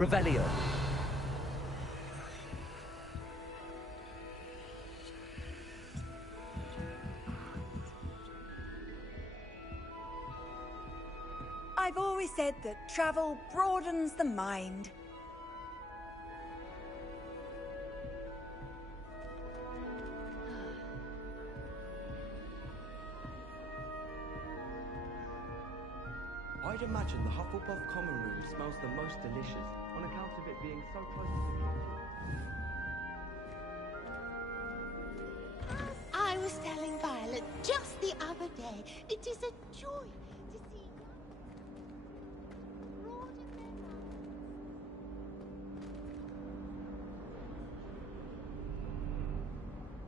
Revelio. I've always said that travel broadens the mind. I'd imagine the Hufflepuff common room smells the most delicious on account of it being so close to the kitchen. I was telling Violet just the other day, it is a joy to see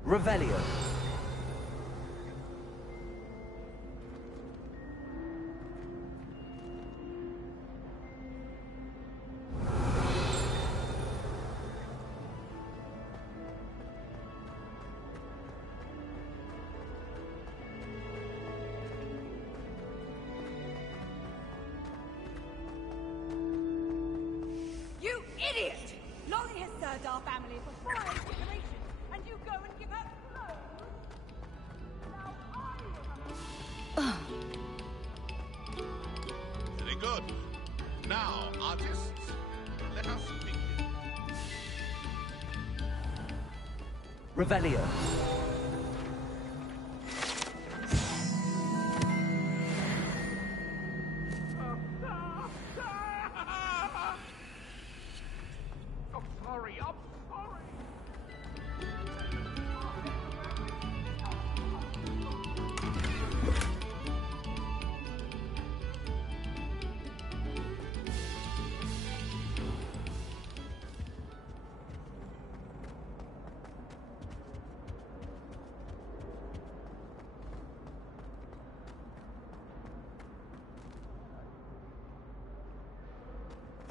Revelio. You idiot! Lolly has served our family for 5 generations, and you go and give her clothes? Now I Very good. Now, artists, let us begin. Revelio. I'm sorry, I'm sorry.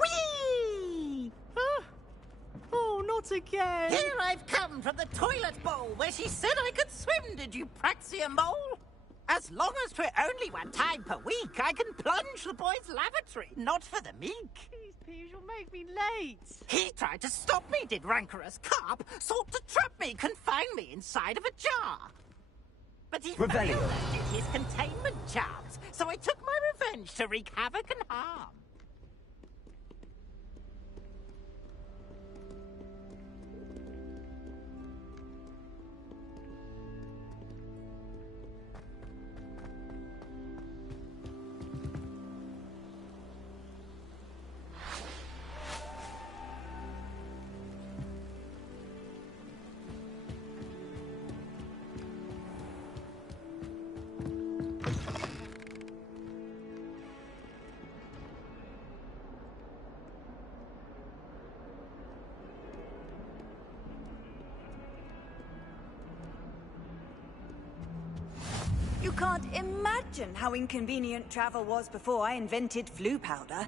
Whee! Oh, not again! Here I've come from the toilet bowl where she said I could swim, did you praxia mole? As long as 'twere only one time per week, I can plunge the boy's lavatory, not for the meek. Please, Peeves, you'll make me late. He tried to stop me, did rancorous carp, sought to trap me, confine me inside of a jar. But he Revelio. failed us, did his containment charms, so I took my revenge to wreak havoc and harm. You can't imagine how inconvenient travel was before I invented flu powder.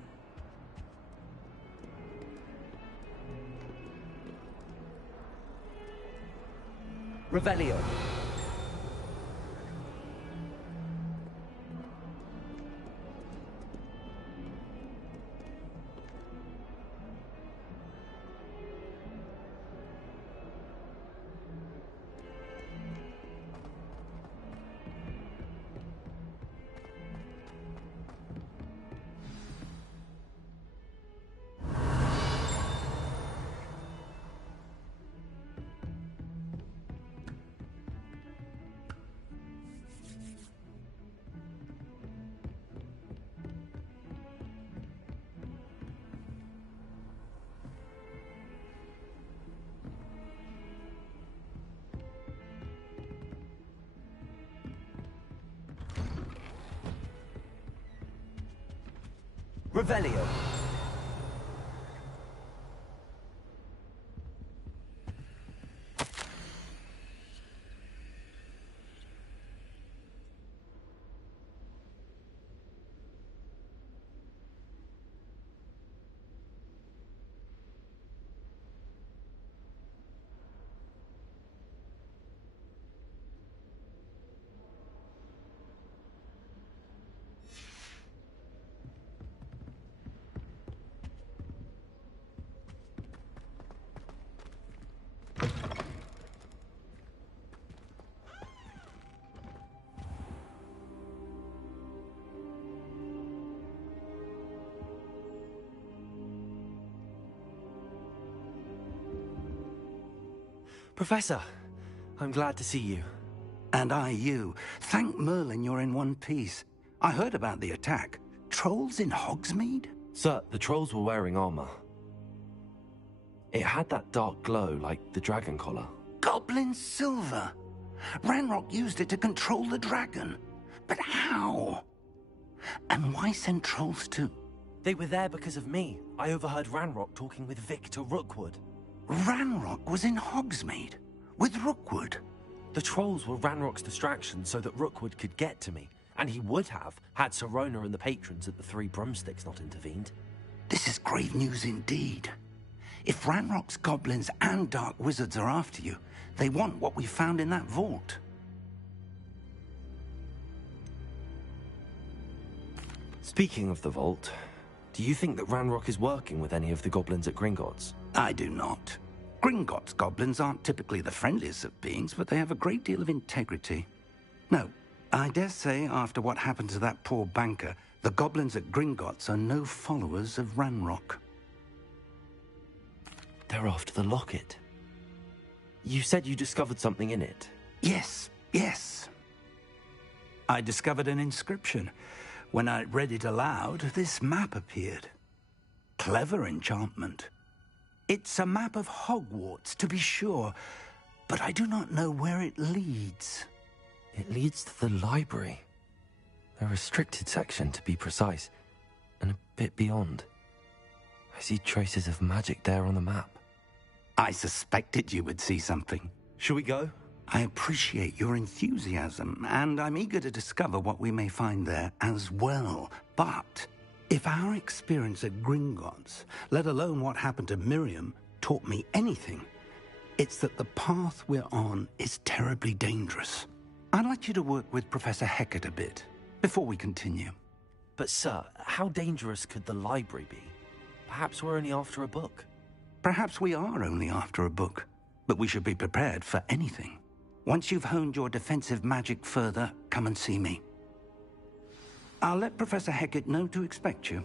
Revelio. Revelio. Professor, I'm glad to see you. And I you. Thank Merlin you're in one piece. I heard about the attack. Trolls in Hogsmeade? Sir, the trolls were wearing armor. It had that dark glow like the dragon collar. Goblin silver. Ranrock used it to control the dragon. But how? And why send trolls too? They were there because of me. I overheard Ranrock talking with Victor Rookwood. Ranrock was in Hogsmeade? With Rookwood? The trolls were Ranrock's distraction so that Rookwood could get to me. And he would have, had Sirona and the patrons at the Three Broomsticks not intervened. This is grave news indeed. If Ranrock's goblins and dark wizards are after you, they want what we found in that vault. Speaking of the vault, do you think that Ranrock is working with any of the goblins at Gringotts? I do not. Gringotts goblins aren't typically the friendliest of beings, but they have a great deal of integrity. No, I dare say after what happened to that poor banker, the goblins at Gringotts are no followers of Ranrock. They're after the locket. You said you discovered something in it. Yes, yes. I discovered an inscription. When I read it aloud, this map appeared. Clever enchantment. It's a map of Hogwarts, to be sure, but I do not know where it leads. It leads to the library. A restricted section, to be precise, and a bit beyond. I see traces of magic there on the map. I suspected you would see something. Shall we go? I appreciate your enthusiasm, and I'm eager to discover what we may find there as well. But if our experience at Gringotts, let alone what happened to Miriam, taught me anything, it's that the path we're on is terribly dangerous. I'd like you to work with Professor Hecat a bit before we continue. But sir, how dangerous could the library be? Perhaps we're only after a book. Perhaps we are only after a book, but we should be prepared for anything. Once you've honed your defensive magic further, come and see me. I'll let Professor Hecat know to expect you.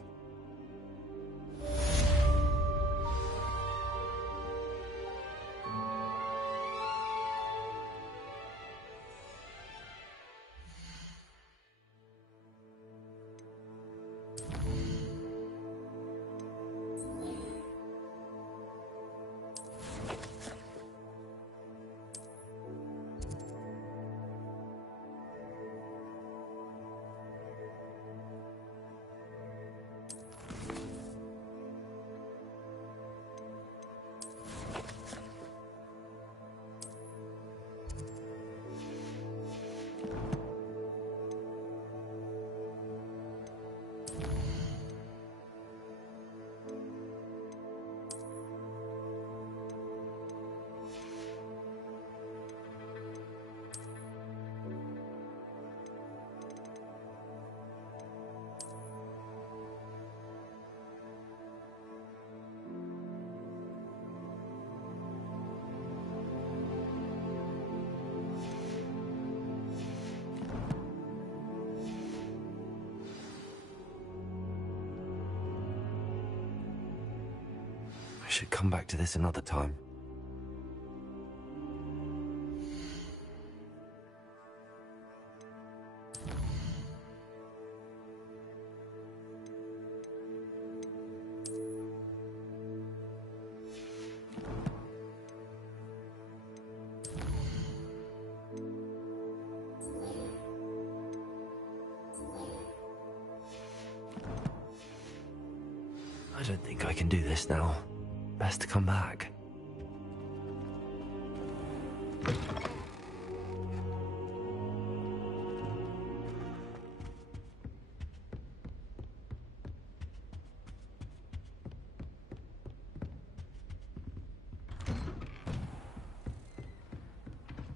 I should come back to this another time. I don't think I can do this now. Best to come back.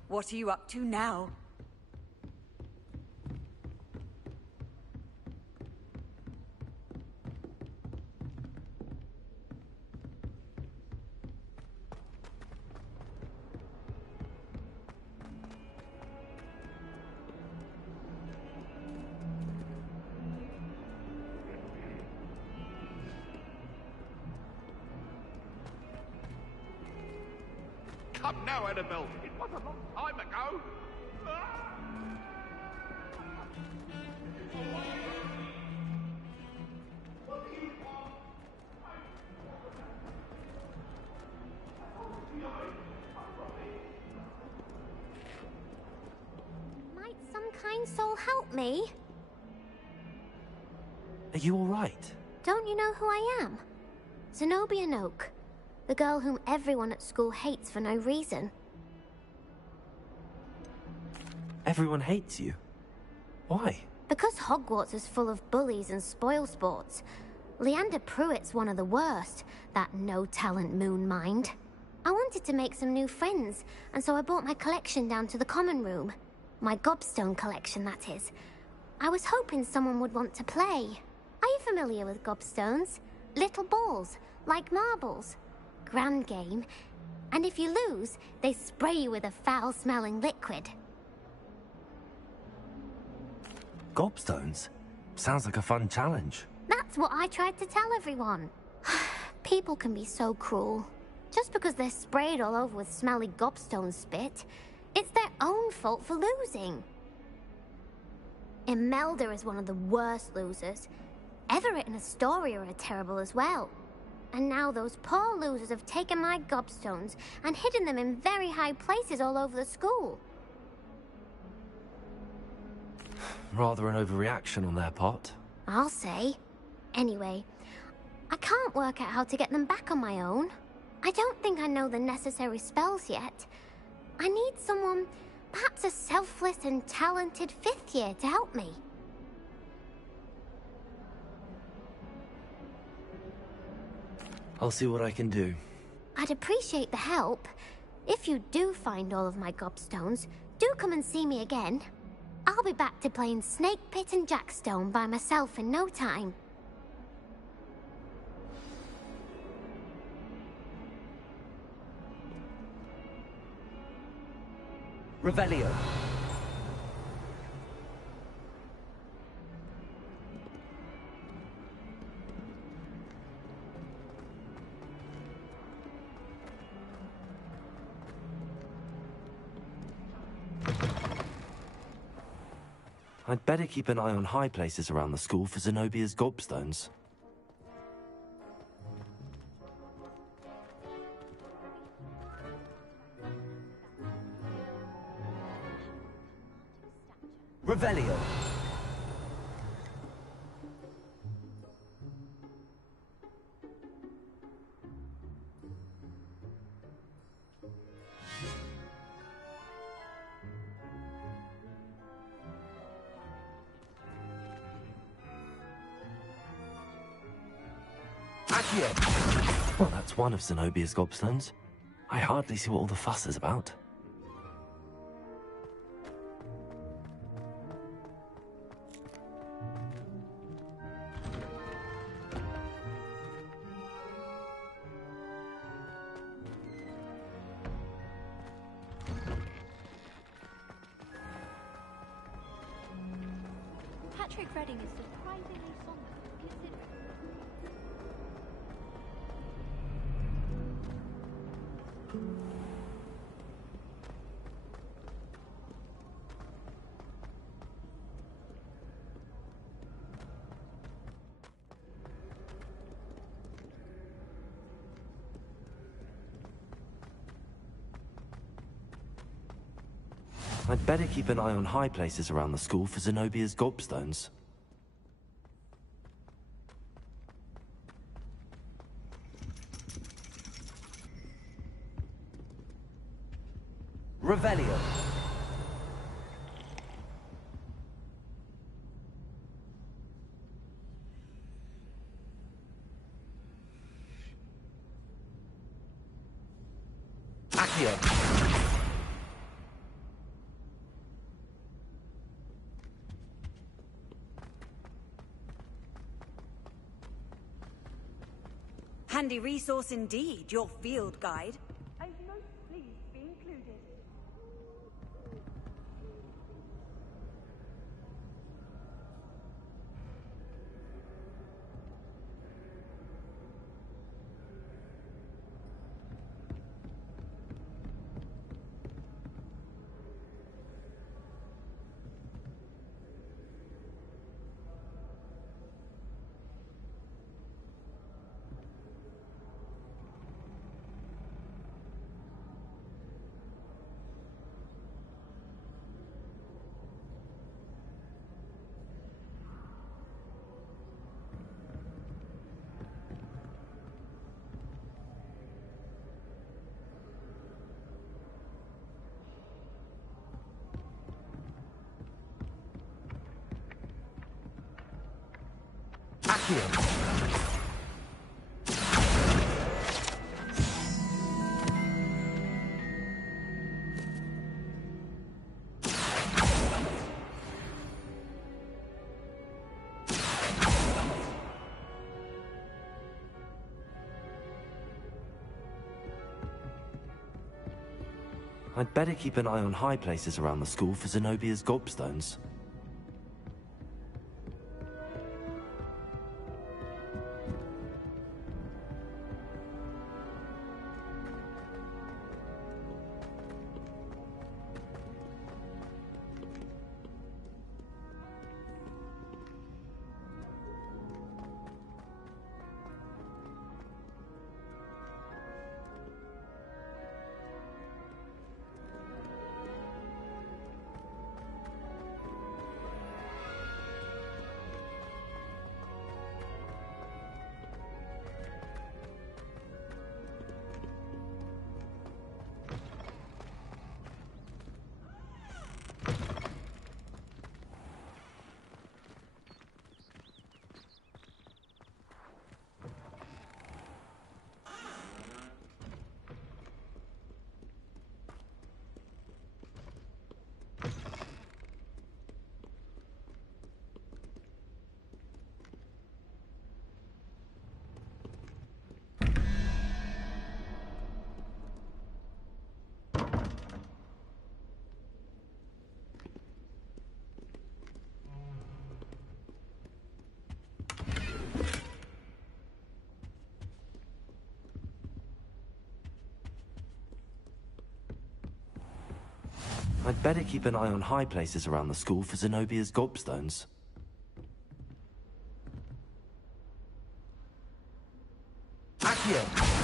What are you up to now? I'm now Annabelle. It was a long time ago. Might some kind soul help me? Are you all right? Don't you know who I am? Zenobia Noak, the girl whom everyone at school hates for no reason. Everyone hates you. Why? Because Hogwarts is full of bullies and spoilsports. Leander Pruitt's one of the worst, that no-talent moon mind. I wanted to make some new friends, and so I brought my collection down to the common room. My gobstone collection, that is. I was hoping someone would want to play. Are you familiar with gobstones? Little balls, like marbles. Grand game. And if you lose, they spray you with a foul-smelling liquid. Gobstones? Sounds like a fun challenge. That's what I tried to tell everyone. People can be so cruel. Just because they're sprayed all over with smelly gobstone spit, it's their own fault for losing. Imelda is one of the worst losers. Everett and Astoria are terrible as well. And now those poor losers have taken my gobstones and hidden them in very high places all over the school. Rather an overreaction on their part. I'll say. Anyway, I can't work out how to get them back on my own. I don't think I know the necessary spells yet. I need someone, perhaps a selfless and talented fifth year to help me. I'll see what I can do. I'd appreciate the help. If you do find all of my gobstones, do come and see me again. I'll be back to playing Snake Pit and Jackstone by myself in no time. Revelio. I'd better keep an eye on high places around the school for Zenobia's gobstones. Revelio. Well, that's one of Zenobia's gobstones. I hardly see what all the fuss is about. Patrick Redding is surprisingly somber, considering. I'd better keep an eye on high places around the school for Zenobia's gobstones. Revelio. Accio. Handy resource indeed, your field guide. I'd most pleased be included. Accio. I'd better keep an eye on high places around the school for Zenobia's gobstones. I'd better keep an eye on high places around the school for Zenobia's gobstones. Accio.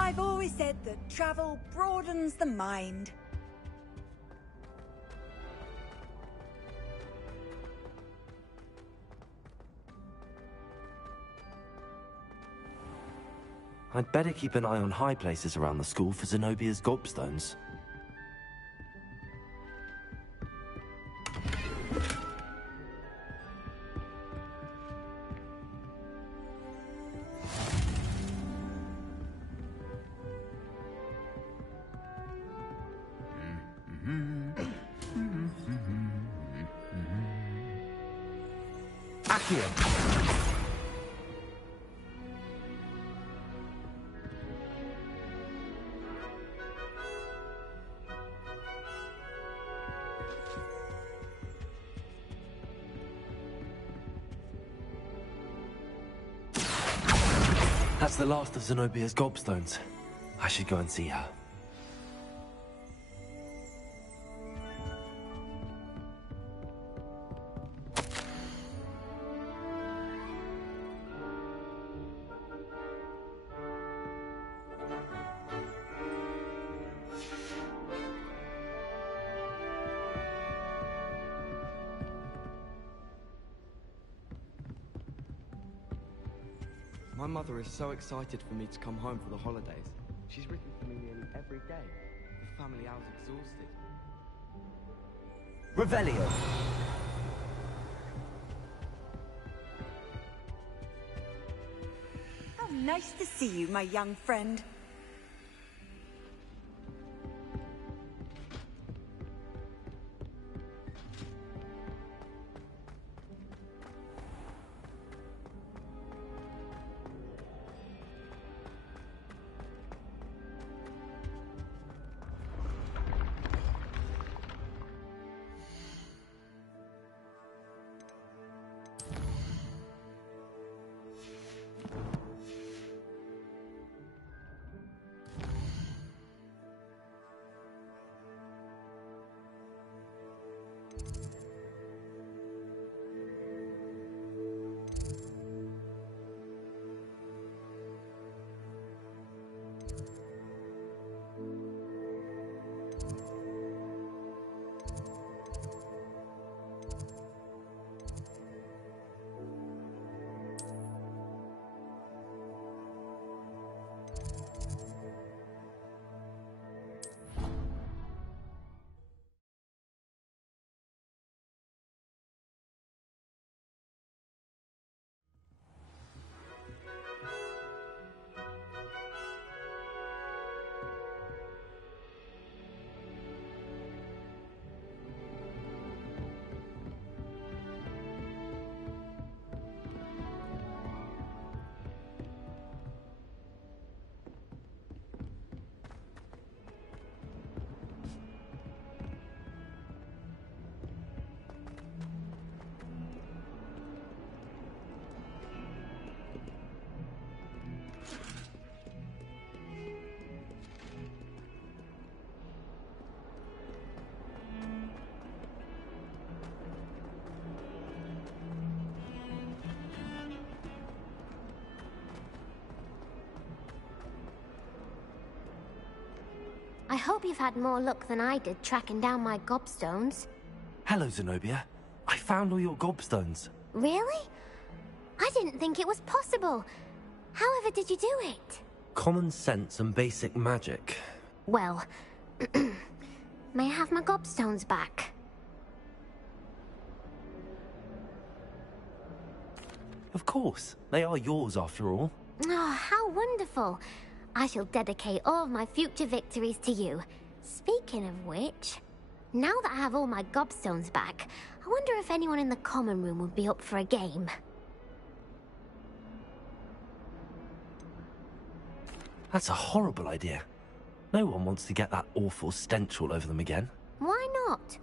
I've always said that travel broadens the mind. I'd better keep an eye on high places around the school for Zenobia's gobstones. Accio. That's the last of Zenobia's gobstones. I should go and see her. My mother is so excited for me to come home for the holidays. She's written to me nearly every day. The family house exhausted. Revelio. How nice to see you, my young friend. I hope you've had more luck than I did tracking down my gobstones. Hello, Zenobia. I found all your gobstones. Really? I didn't think it was possible. However did you do it? Common sense and basic magic. Well, may I have my gobstones back? Of course. They are yours after all. Oh, how wonderful. I shall dedicate all of my future victories to you. Speaking of which, now that I have all my gobstones back, I wonder if anyone in the common room would be up for a game. That's a horrible idea. No one wants to get that awful stench all over them again. Why not?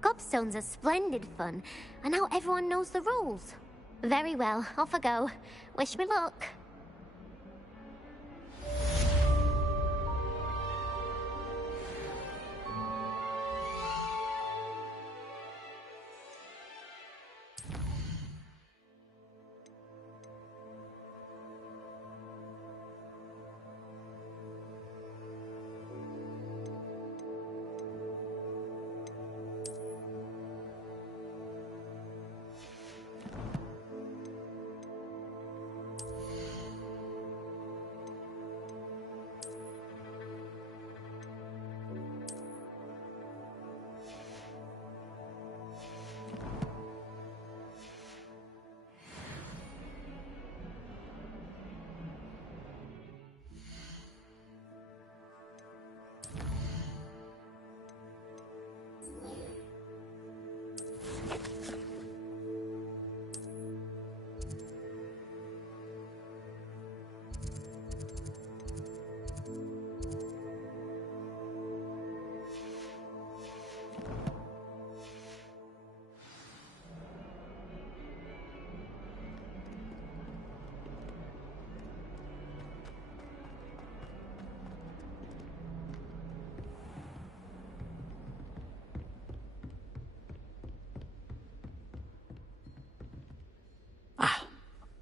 Gobstones are splendid fun, and now everyone knows the rules. Very well, off I go. Wish me luck.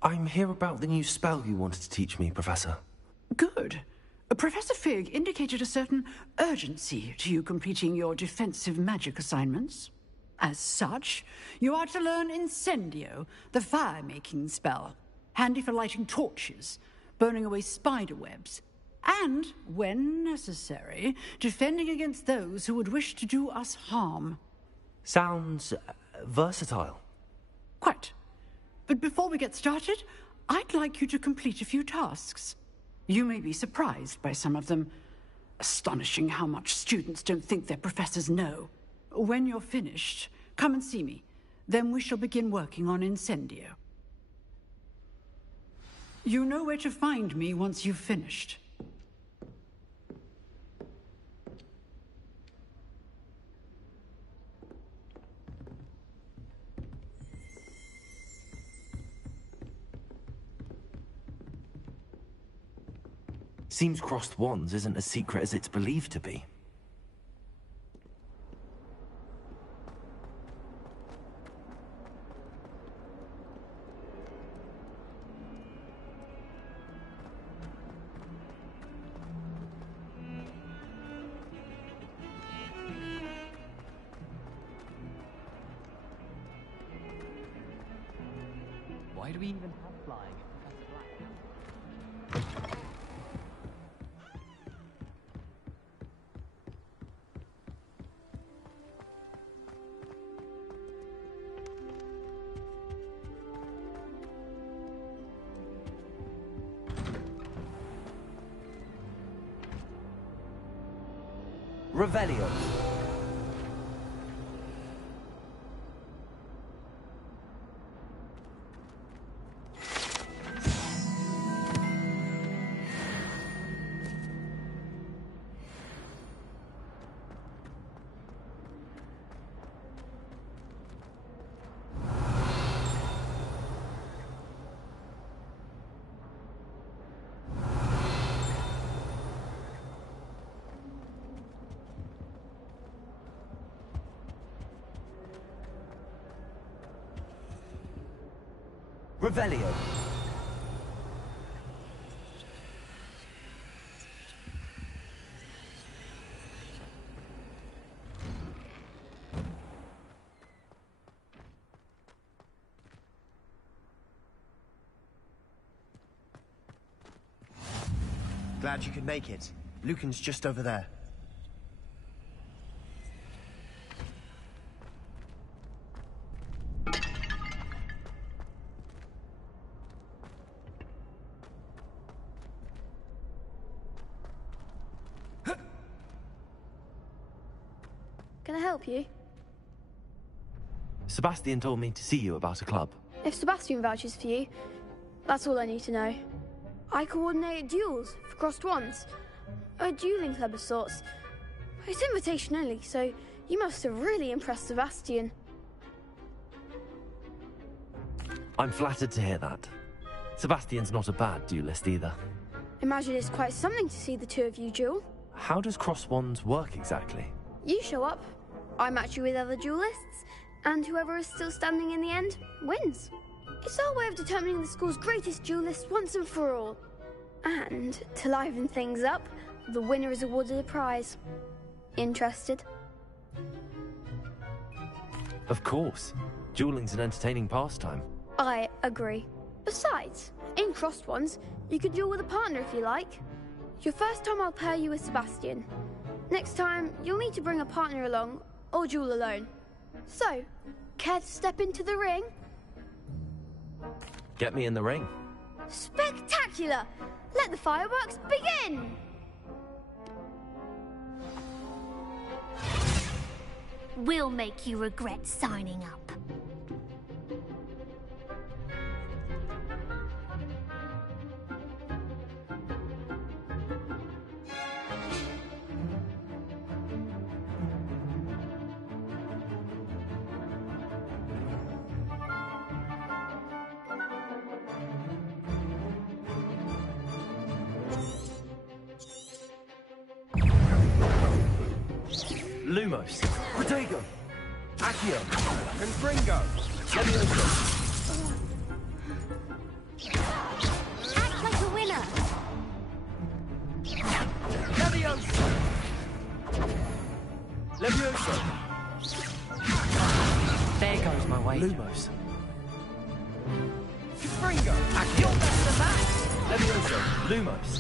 I'm here about the new spell you wanted to teach me, Professor. Good. Professor Fig indicated a certain urgency to you completing your defensive magic assignments. As such, you are to learn Incendio, the fire-making spell, handy for lighting torches, burning away spider webs, and, when necessary, defending against those who would wish to do us harm. Sounds versatile. Quite. But before we get started, I'd like you to complete a few tasks. You may be surprised by some of them. Astonishing how much students don't think their professors know. When you're finished, come and see me. Then we shall begin working on Incendio. You know where to find me once you've finished. Seems crossed wands isn't as secret as it's believed to be. Why do we even have flying? Revelio. Revelio. Glad you could make it. Lucan's just over there. Can I help you? Sebastian told me to see you about a club. If Sebastian vouches for you, that's all I need to know. I coordinate duels for crossed wands. A dueling club of sorts. It's invitation only, so you must have really impressed Sebastian. I'm flattered to hear that. Sebastian's not a bad duelist either. Imagine it's quite something to see the two of you duel. How does cross wands work exactly? You show up, I match you with other duelists, and whoever is still standing in the end wins. It's our way of determining the school's greatest duelist once and for all. And to liven things up, the winner is awarded a prize. Interested? Of course. Dueling's an entertaining pastime. I agree. Besides, in crossed ones, you could duel with a partner if you like. Your first time I'll pair you with Sebastian. Next time, you'll need to bring a partner along, or duel alone. So, care to step into the ring? Get me in the ring. Spectacular! Let the fireworks begin! We'll make you regret signing up. Lumos. Protego. Accio. Confringo. Act like a winner. Levioso. Levioso. There goes my way. Lumos. Confringo. Accio. Levioso. Lumos.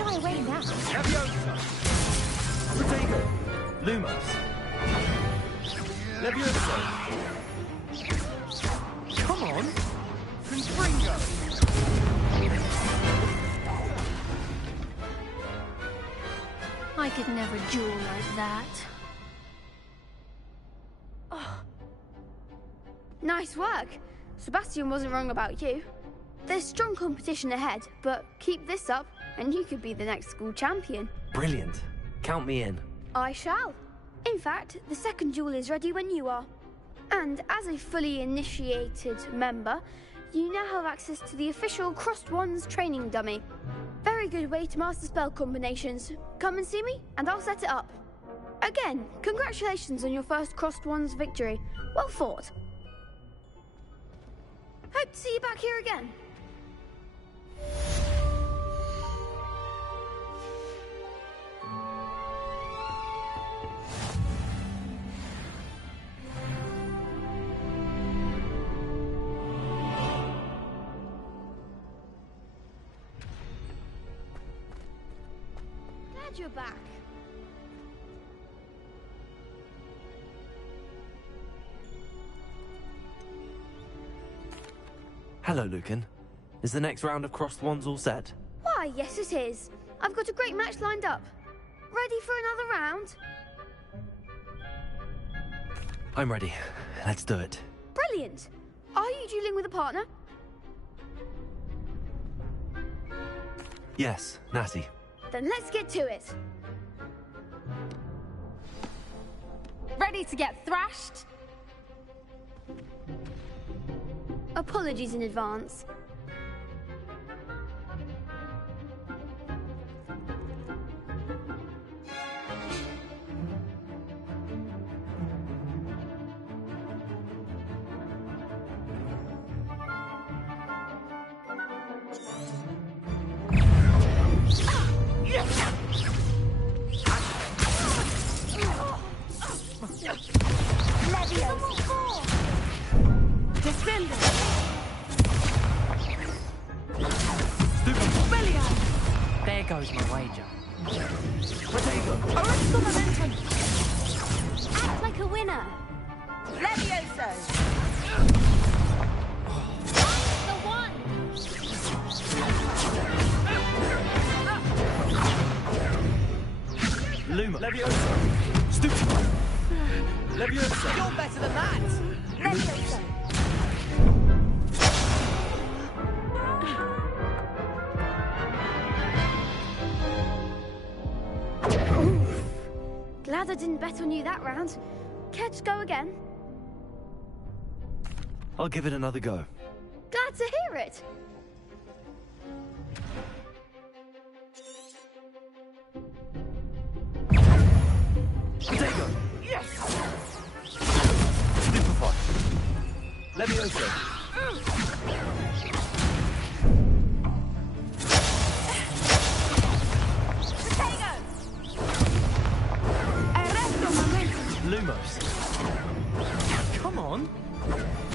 shy away now. Leviosa! Protego! Lumos! Leviosa! Come on! Confringo! I could never duel like that. Oh. Nice work. Sebastian wasn't wrong about you. There's strong competition ahead, but keep this up and you could be the next school champion. Brilliant. Count me in. I shall. In fact, the second duel is ready when you are. And as a fully initiated member, you now have access to the official Crossed Wands training dummy. Very good way to master spell combinations. Come and see me, and I'll set it up. Again, congratulations on your first Crossed Wands victory. Well fought. Hope to see you back here again. Glad you're back. Hello, Lucan. Is the next round of Crossed Wands all set? Why, yes it is. I've got a great match lined up. Ready for another round? I'm ready. Let's do it. Brilliant. Are you dueling with a partner? Yes, Natty. Then let's get to it. Ready to get thrashed? Apologies in advance. There goes my wager. Arrestal momentum. Act like a winner. Levioso! The one. Luma! Leviosa! Stupefy! Leviosa! You're better than that! Levioso! Glad I didn't bet on you that round. Care to go again? I'll give it another go. Glad to hear it. Protego! Yes! Stupefy! Leviosa! Lumos. Come on.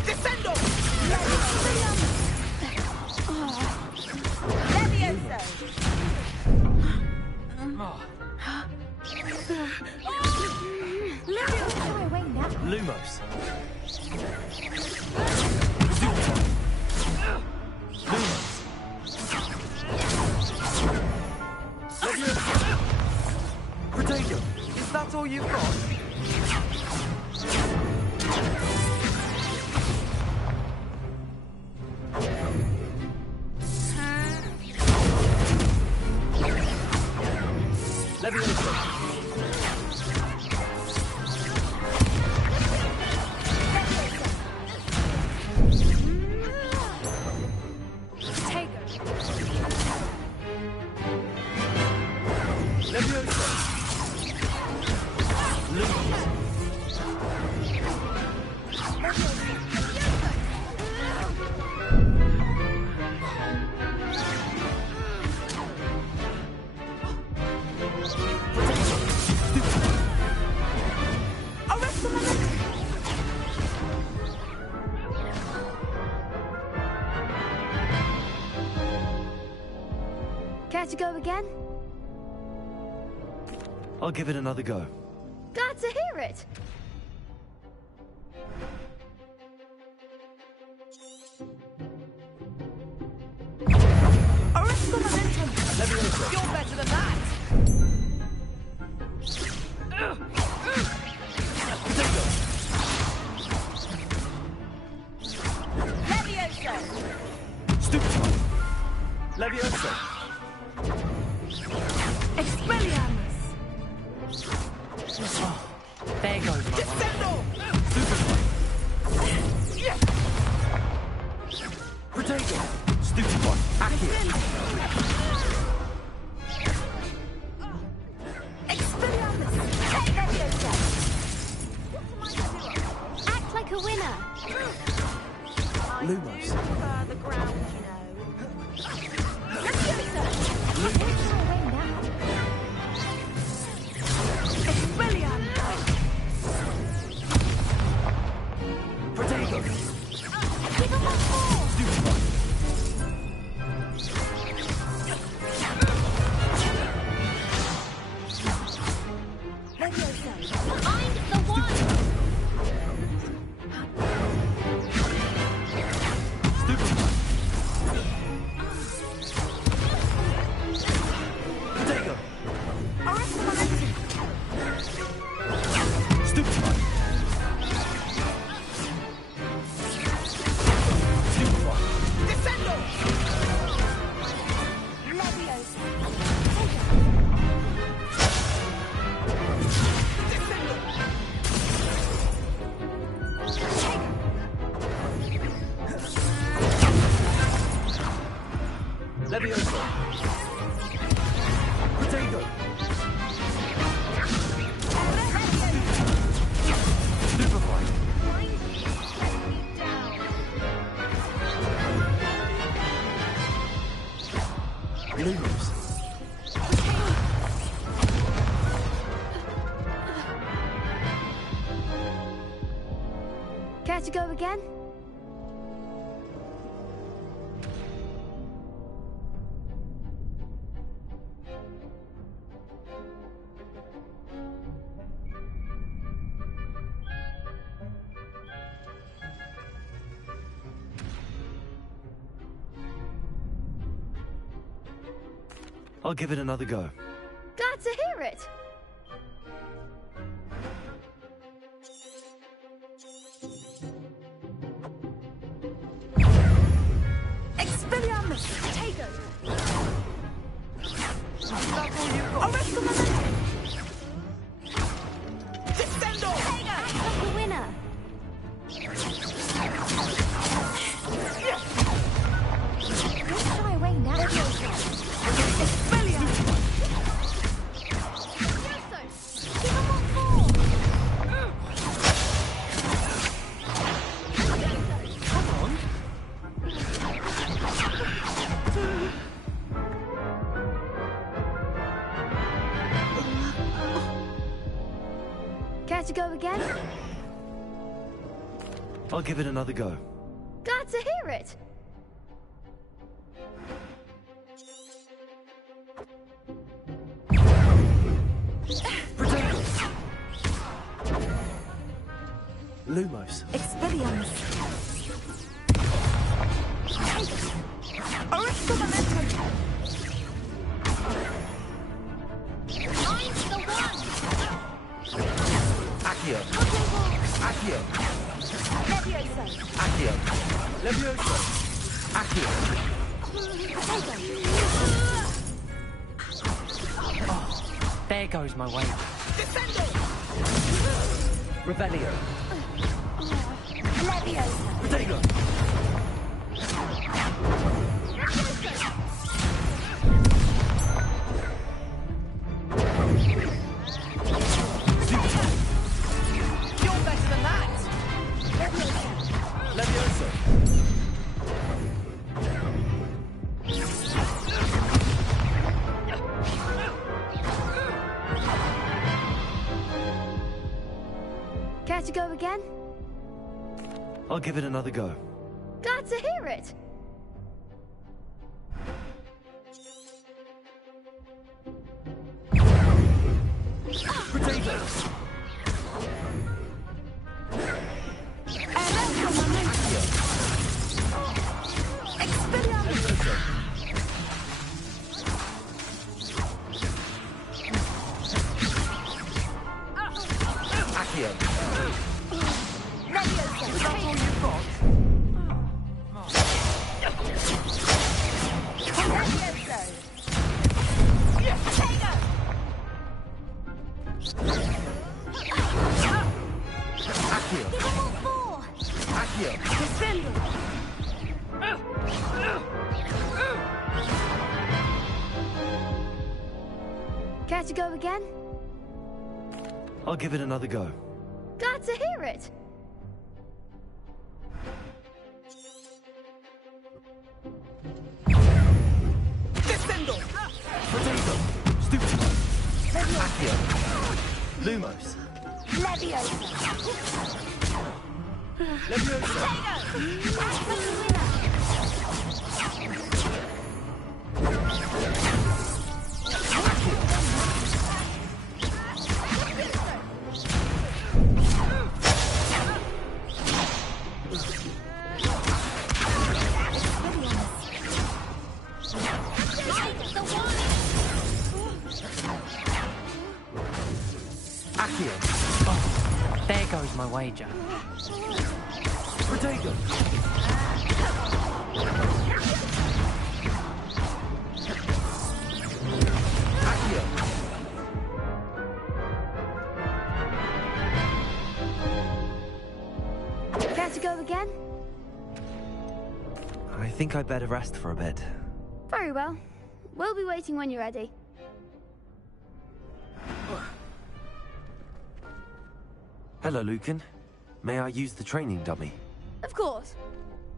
Descendo! Levioso! Lumos. Leviosa. Protego. Is that all you've got? Care to go again? I'll give it another go. Glad to hear it. Arresco momentum. Leviosa. You're better than that. Leviosa. Stupefy. Leviosa. Expelliarmus. Oh, there goes my Protego. Stupefy. Accio. Expelliarmus. Take Leviosa. Act like a winner. Lumos. Prefer the ground, you know. Leviosa. Expelliarmus. Protego. Give him one more. Stupefy. Leviosa. Find the one. Stupefy. Protego. Arresco momentum. Stupefy. Stupefy. Descendo. Leviosa. Leviosa. Protego. Stupefy. Lumos. Care to go again? I'll give it another go. Glad to hear it. Expelliarmus. Protego. Arresco momentum. Descendo. Act like a winner. Don't shy away now. Expelliarmus. Give him one more. Come on. Care to go again? I'll give it another go. Glad to hear it. Protego. Lumos. Expelliarmus. Arresco momentum. Find the one. Accio. Accio. Leviosa. Accio. Leviosa. Accio. There goes my wager. Descendo. Revelio. Leviosa. Protego. You're better than that. Leviosa. Care to go again? I'll give it another go. Glad to hear it. Care to go again? I'll give it another go. Glad to hear it. Descendo! Potato! Stupid! Accio! Lumos! Leviosa! Leviosa! Oh, there goes my wager. Potato! Care to go again? I think I'd better rest for a bit. Very well. We'll be waiting when you're ready. Hello, Lucan. May I use the training dummy? Of course.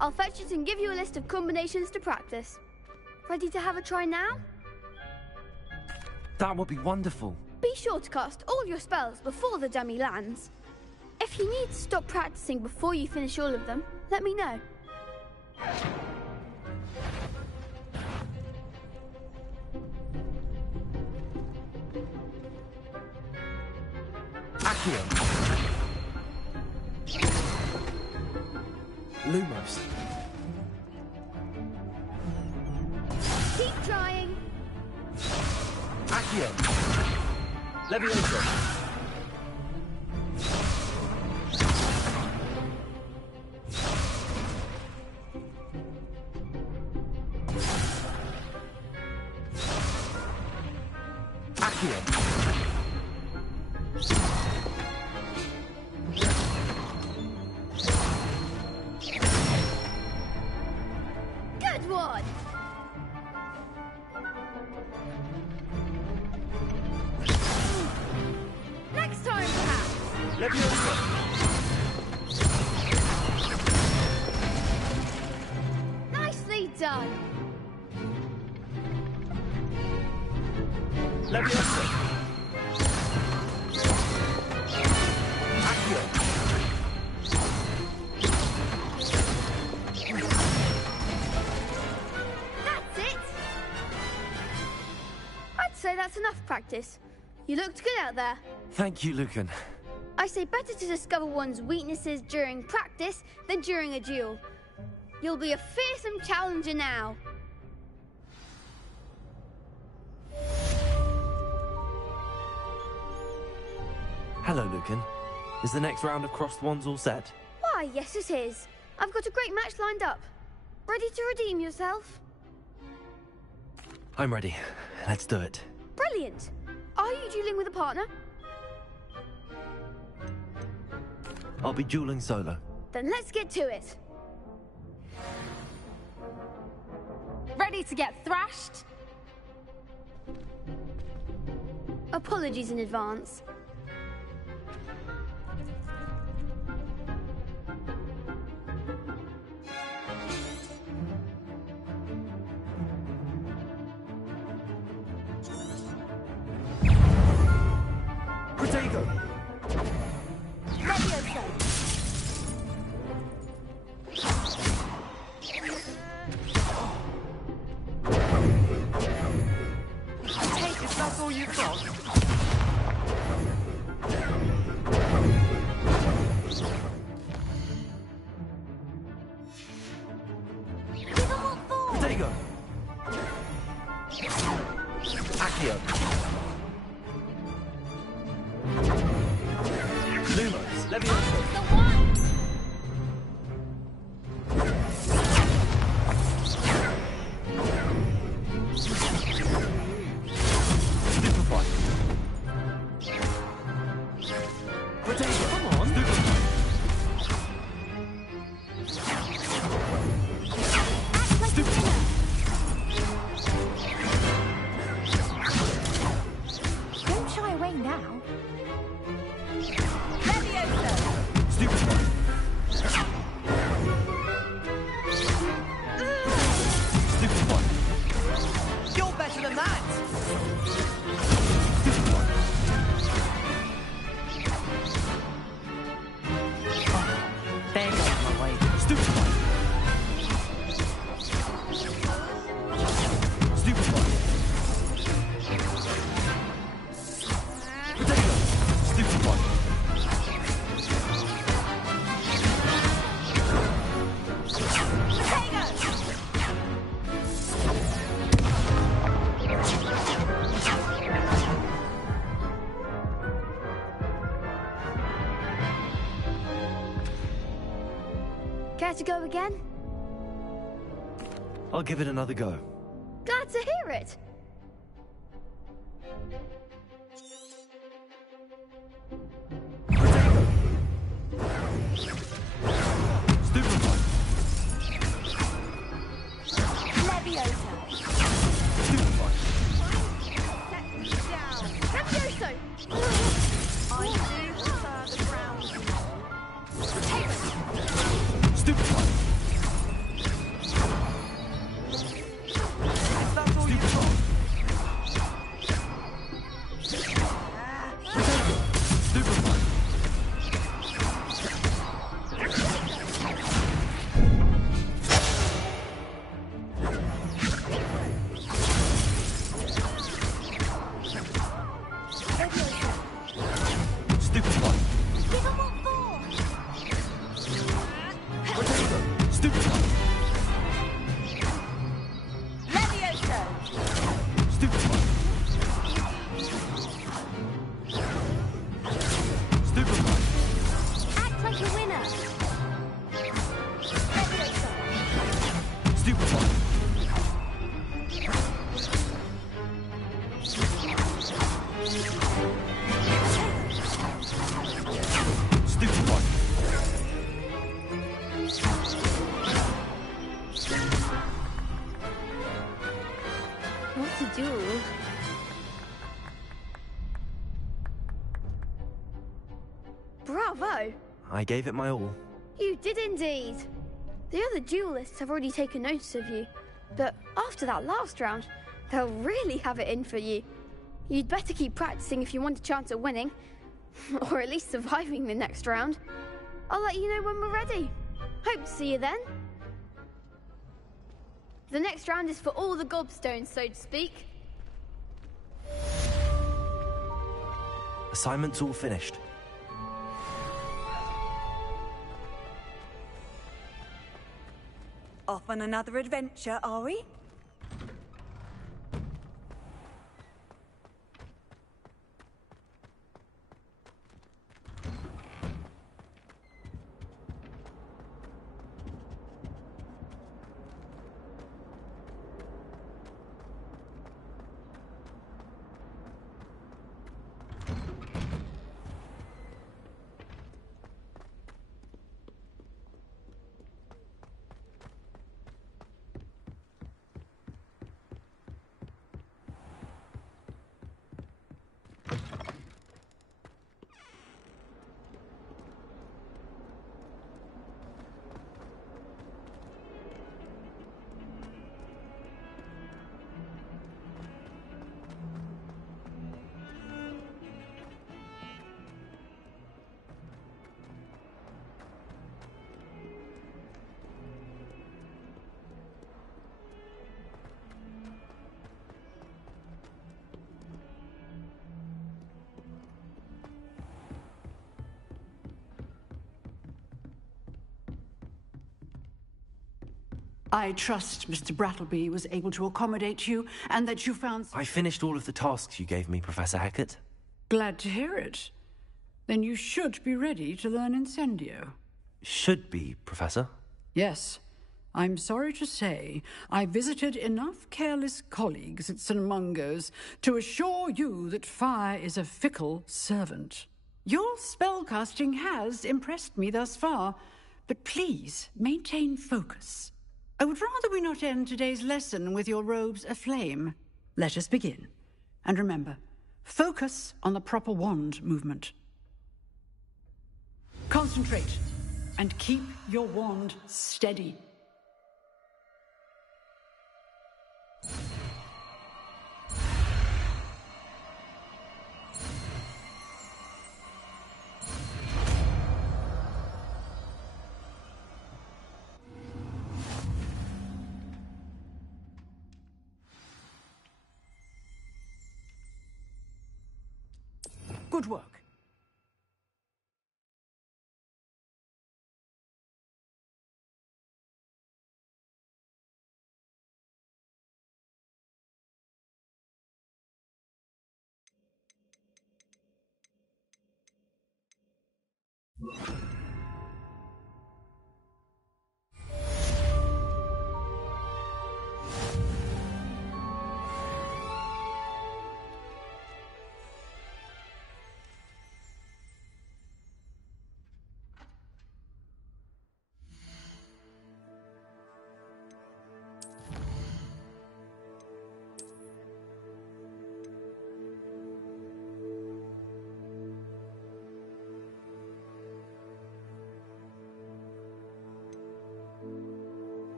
I'll fetch it and give you a list of combinations to practice. Ready to have a try now? That would be wonderful. Be sure to cast all your spells before the dummy lands. If you need to stop practicing before you finish all of them, let me know. Accio! Lumos! Keep trying! Accio! Leviosa! Good one! Next time, perhaps! Leviosa! Nicely done! Leviosa! Accio! That's it! I'd say that's enough practice. You looked good out there. Thank you, Lucan. I say better to discover one's weaknesses during practice than during a duel. You'll be a fearsome challenger now. Hello, Lucan. Is the next round of crossed wands all set? Why, yes it is. I've got a great match lined up. Ready to redeem yourself? I'm ready. Let's do it. Brilliant. Are you dueling with a partner? I'll be dueling solo. Then let's get to it. Ready to get thrashed? Apologies in advance. Potato! Leviosa! Take this, that's all you've got? Potato! Accio! Lumos! Leviosa! better than that! There goes my wager. Stupid one. Stupid one. Potatoes. Stupid one. Care to go again? I'll give it another go. Glad to hear it. Stupid one. Leviosa. Stupid one. Levioso! I do prefer the ground. Stupid one. Is that all you've got? Stupid one. Stupid one. Give him what for? Stupid one. Leviosa. Stupid one. Stupid one. Act like a winner. Leviosa. Stupid one. Stupid one. What to do? Bravo! I gave it my all. You did indeed. The other duelists have already taken notice of you, but after that last round, they'll really have it in for you. You'd better keep practicing if you want a chance at winning, or at least surviving the next round. I'll let you know when we're ready. Hope to see you then. The next round is for all the gobstones, so to speak. Assignment's all finished. Off on another adventure, are we? I trust Mr. Brattleby was able to accommodate you and that you found... I finished all of the tasks you gave me, Professor Hackett. Glad to hear it. Then you should be ready to learn Incendio. Should be, Professor. Yes. I'm sorry to say I visited enough careless colleagues at St. Mungo's to assure you that fire is a fickle servant. Your spellcasting has impressed me thus far, but please maintain focus. I would rather we not end today's lesson with your robes aflame. Let us begin. And remember, focus on the proper wand movement. Concentrate and keep your wand steady. Good work.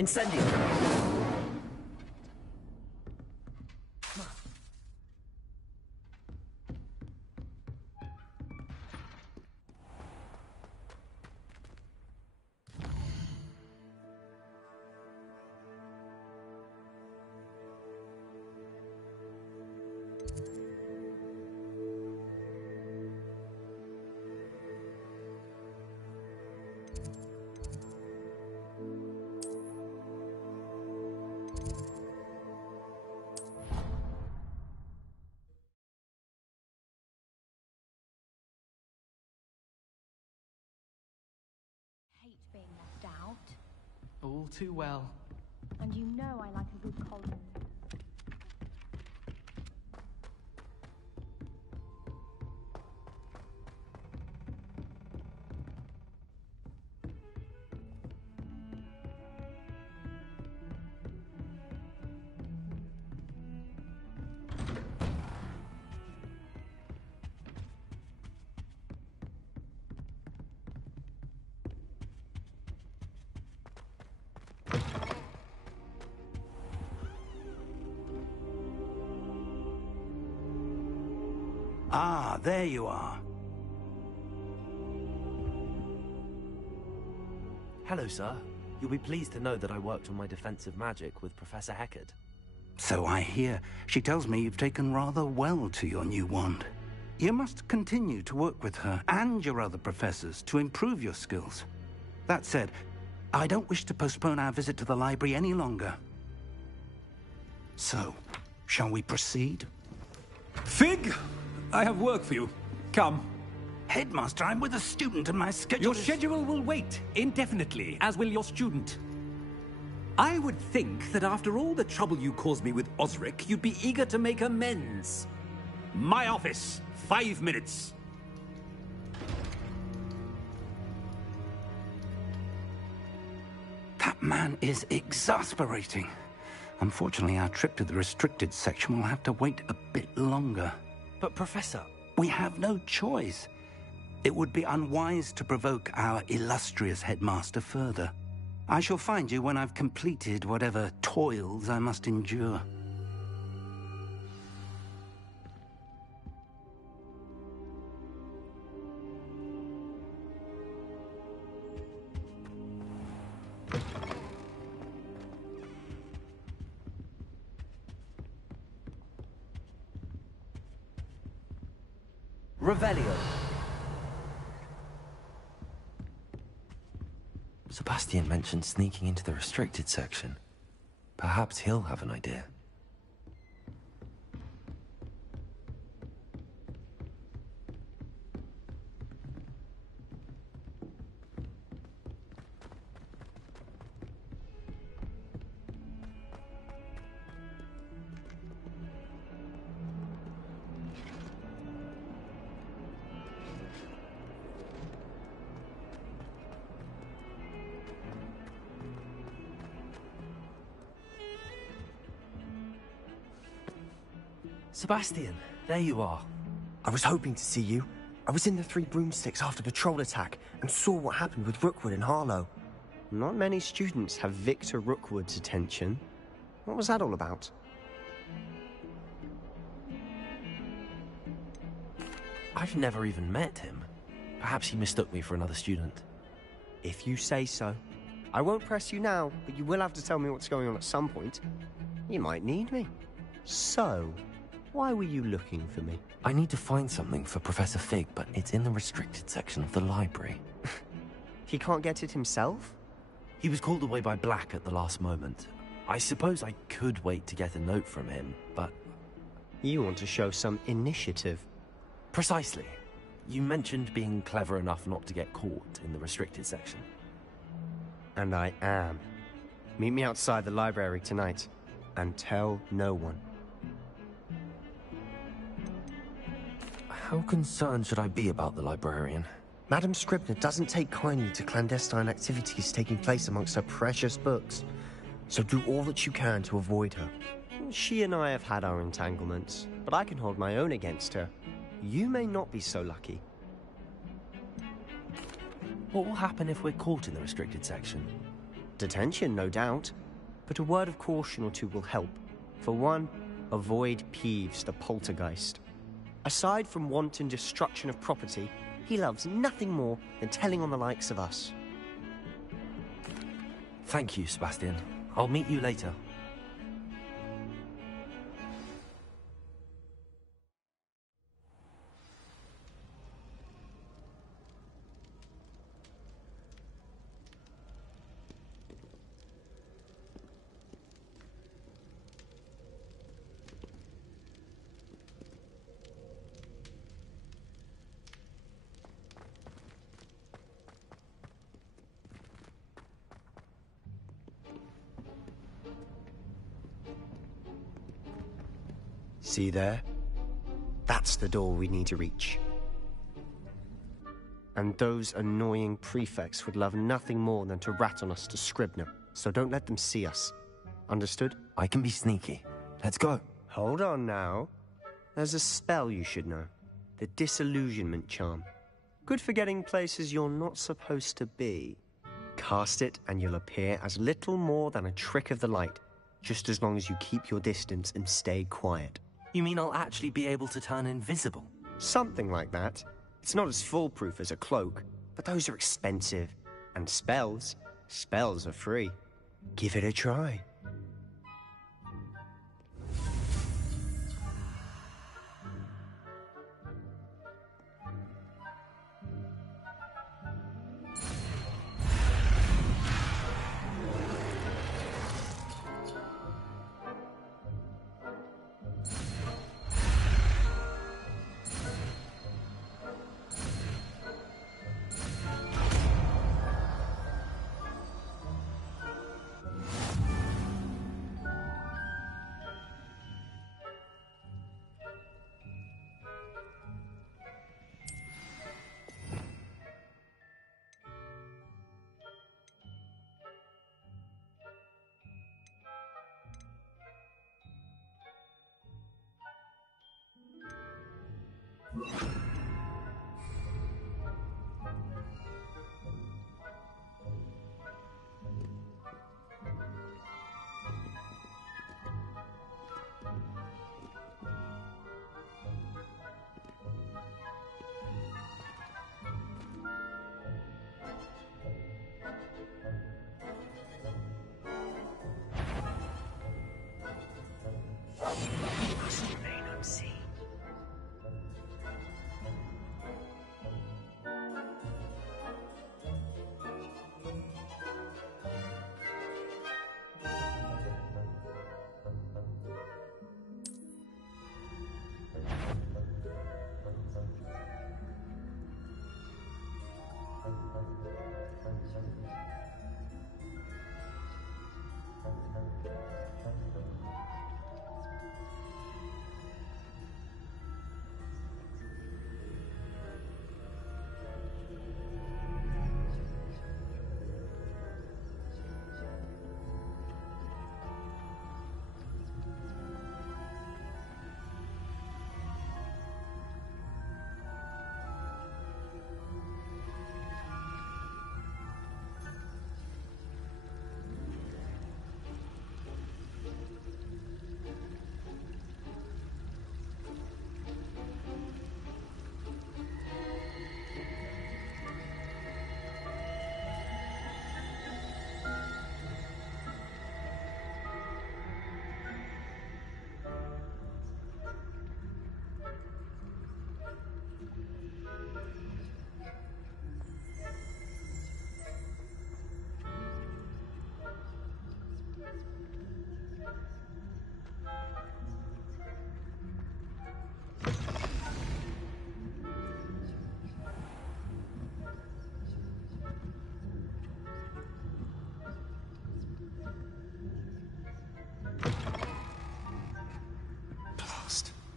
Incendio! Being left out. All too well. And you know I like a good column. Ah, there you are. Hello, sir. You'll be pleased to know that I worked on my defensive magic with Professor Heckard. So I hear. She tells me you've taken rather well to your new wand. You must continue to work with her and your other professors to improve your skills. That said, I don't wish to postpone our visit to the library any longer. So, shall we proceed? Fig, I have work for you. Come. Headmaster, I'm with a student and my schedule Your schedule will wait indefinitely, as will your student. I would think that after all the trouble you caused me with Osric, you'd be eager to make amends. My office, 5 minutes. That man is exasperating. Unfortunately, our trip to the restricted section will have to wait a bit longer. But, Professor... We have no choice. It would be unwise to provoke our illustrious headmaster further. I shall find you when I've completed whatever toils I must endure. Revelio. Sebastian mentioned sneaking into the restricted section. Perhaps he'll have an idea. Sebastian, there you are. I was hoping to see you. I was in the Three Broomsticks after patrol attack and saw what happened with Rookwood and Harlow. Not many students have Victor Rookwood's attention. What was that all about? I've never even met him. Perhaps he mistook me for another student. If you say so. I won't press you now, but you will have to tell me what's going on at some point. You might need me. So, why were you looking for me? I need to find something for Professor Fig, but it's in the restricted section of the library. He can't get it himself? He was called away by Black at the last moment. I suppose I could wait to get a note from him, but... You want to show some initiative. Precisely. You mentioned being clever enough not to get caught in the restricted section. And I am. Meet me outside the library tonight, and tell no one. How concerned should I be about the librarian? Madam Scribner doesn't take kindly to clandestine activities taking place amongst her precious books. So do all that you can to avoid her. She and I have had our entanglements, but I can hold my own against her. You may not be so lucky. What will happen if we're caught in the restricted section? Detention, no doubt. But a word of caution or two will help. For one, avoid Peeves the poltergeist. Aside from wanton destruction of property, he loves nothing more than telling on the likes of us. Thank you, Sebastian. I'll meet you later. See there? That's the door we need to reach. And those annoying prefects would love nothing more than to rat on us to Scribner, so don't let them see us. Understood? I can be sneaky. Let's go. Hold on now. There's a spell you should know. The Disillusionment Charm. Good for getting places you're not supposed to be. Cast it and you'll appear as little more than a trick of the light, just as long as you keep your distance and stay quiet. You mean I'll actually be able to turn invisible? Something like that. It's not as foolproof as a cloak, but those are expensive. And spells are free. Give it a try.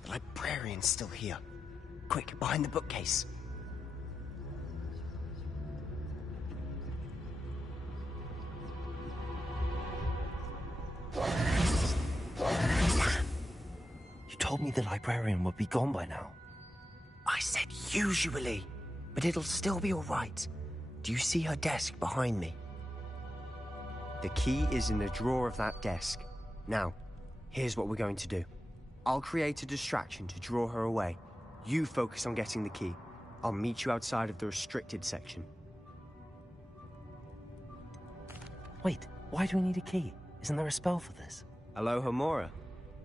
Librarian's still here. Quick, behind the bookcase. You told me the librarian would be gone by now. I said usually, but it'll still be all right. Do you see her desk behind me? The key is in the drawer of that desk. Now, here's what we're going to do. I'll create a distraction to draw her away. You focus on getting the key. I'll meet you outside of the restricted section. Wait, why do we need a key? Isn't there a spell for this? Alohomora.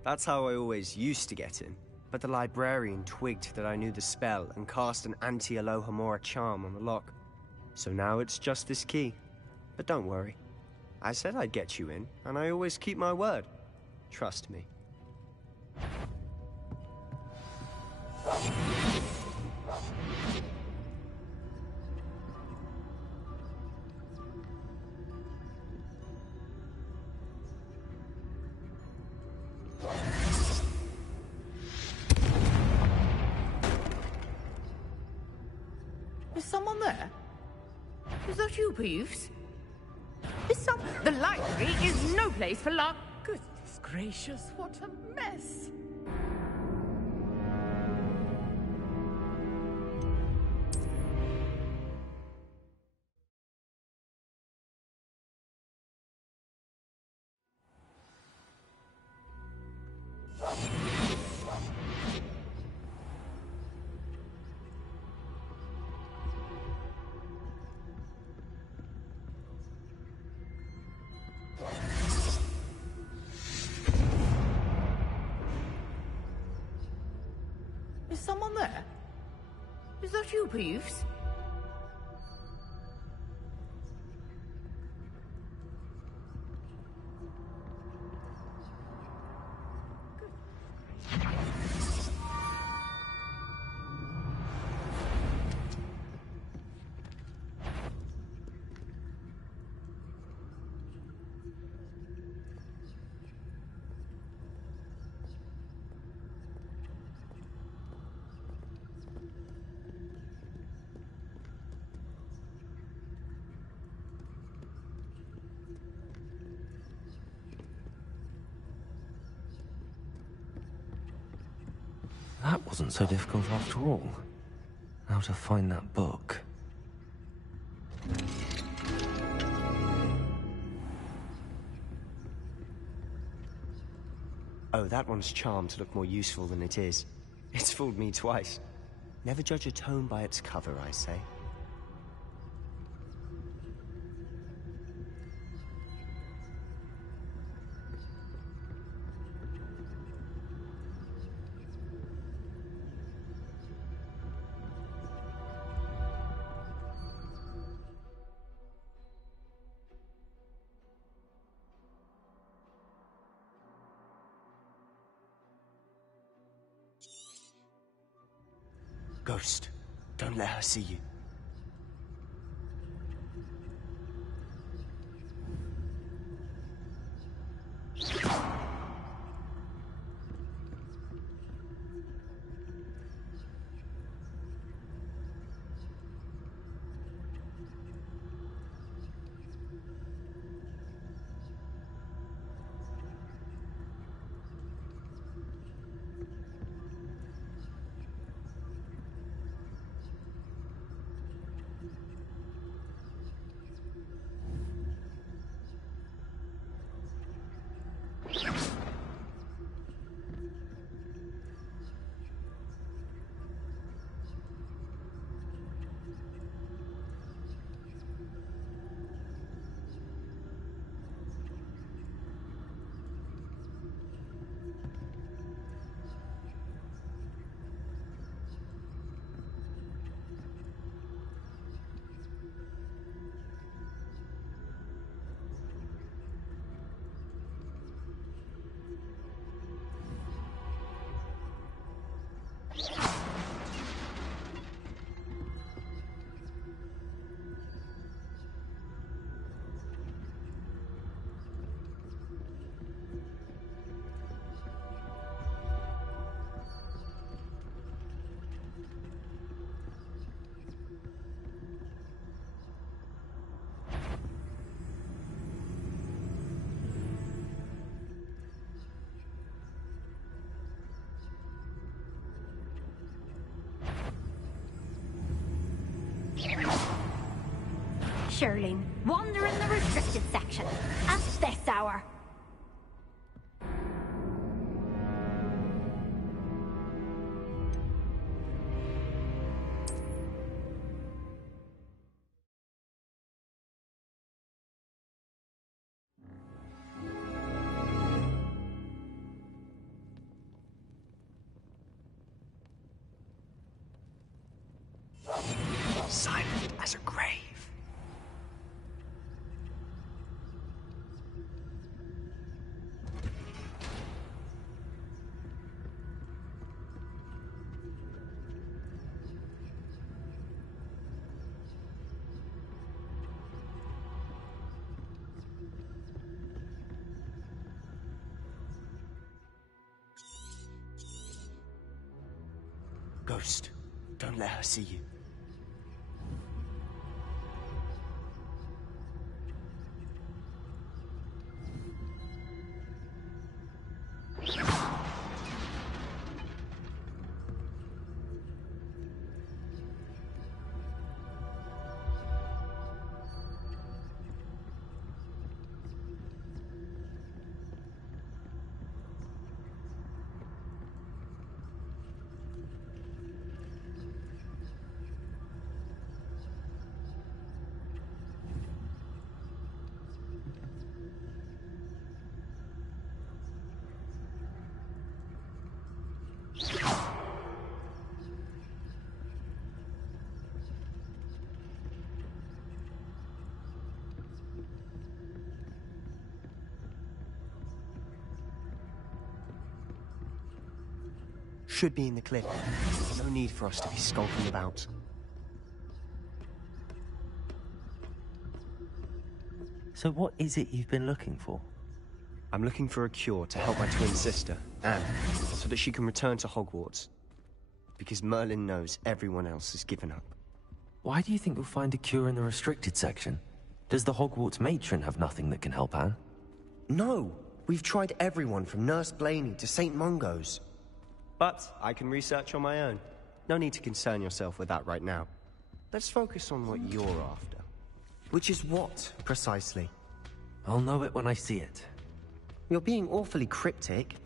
That's how I always used to get in. But the librarian twigged that I knew the spell and cast an anti-Alohomora charm on the lock. So now it's just this key. But don't worry. I said I'd get you in, and I always keep my word. Trust me. Is someone there? Is that you, Peeves? The library is no place for luck. Goodness gracious, what a mess. Is someone there? Is that you, Peeves? That wasn't so difficult after all. How to find that book. Oh, that one's charmed to look more useful than it is. It's fooled me twice. Never judge a tome by its cover, I say. Ghost, don't let her see you. Shirlene, wander in the restricted section at this hour. Silent as a grave. Ghost, don't let her see you. should be in the cliff. No need for us to be skulking about. So what is it you've been looking for? I'm looking for a cure to help my twin sister, Anne, so that she can return to Hogwarts. Because Merlin knows everyone else has given up. Why do you think you'll find a cure in the restricted section? Does the Hogwarts matron have nothing that can help Anne? No! We've tried everyone from Nurse Blaney to St. Mungo's. But I can research on my own. No need to concern yourself with that right now. Let's focus on what you're after. Which is what, precisely? I'll know it when I see it. You're being awfully cryptic.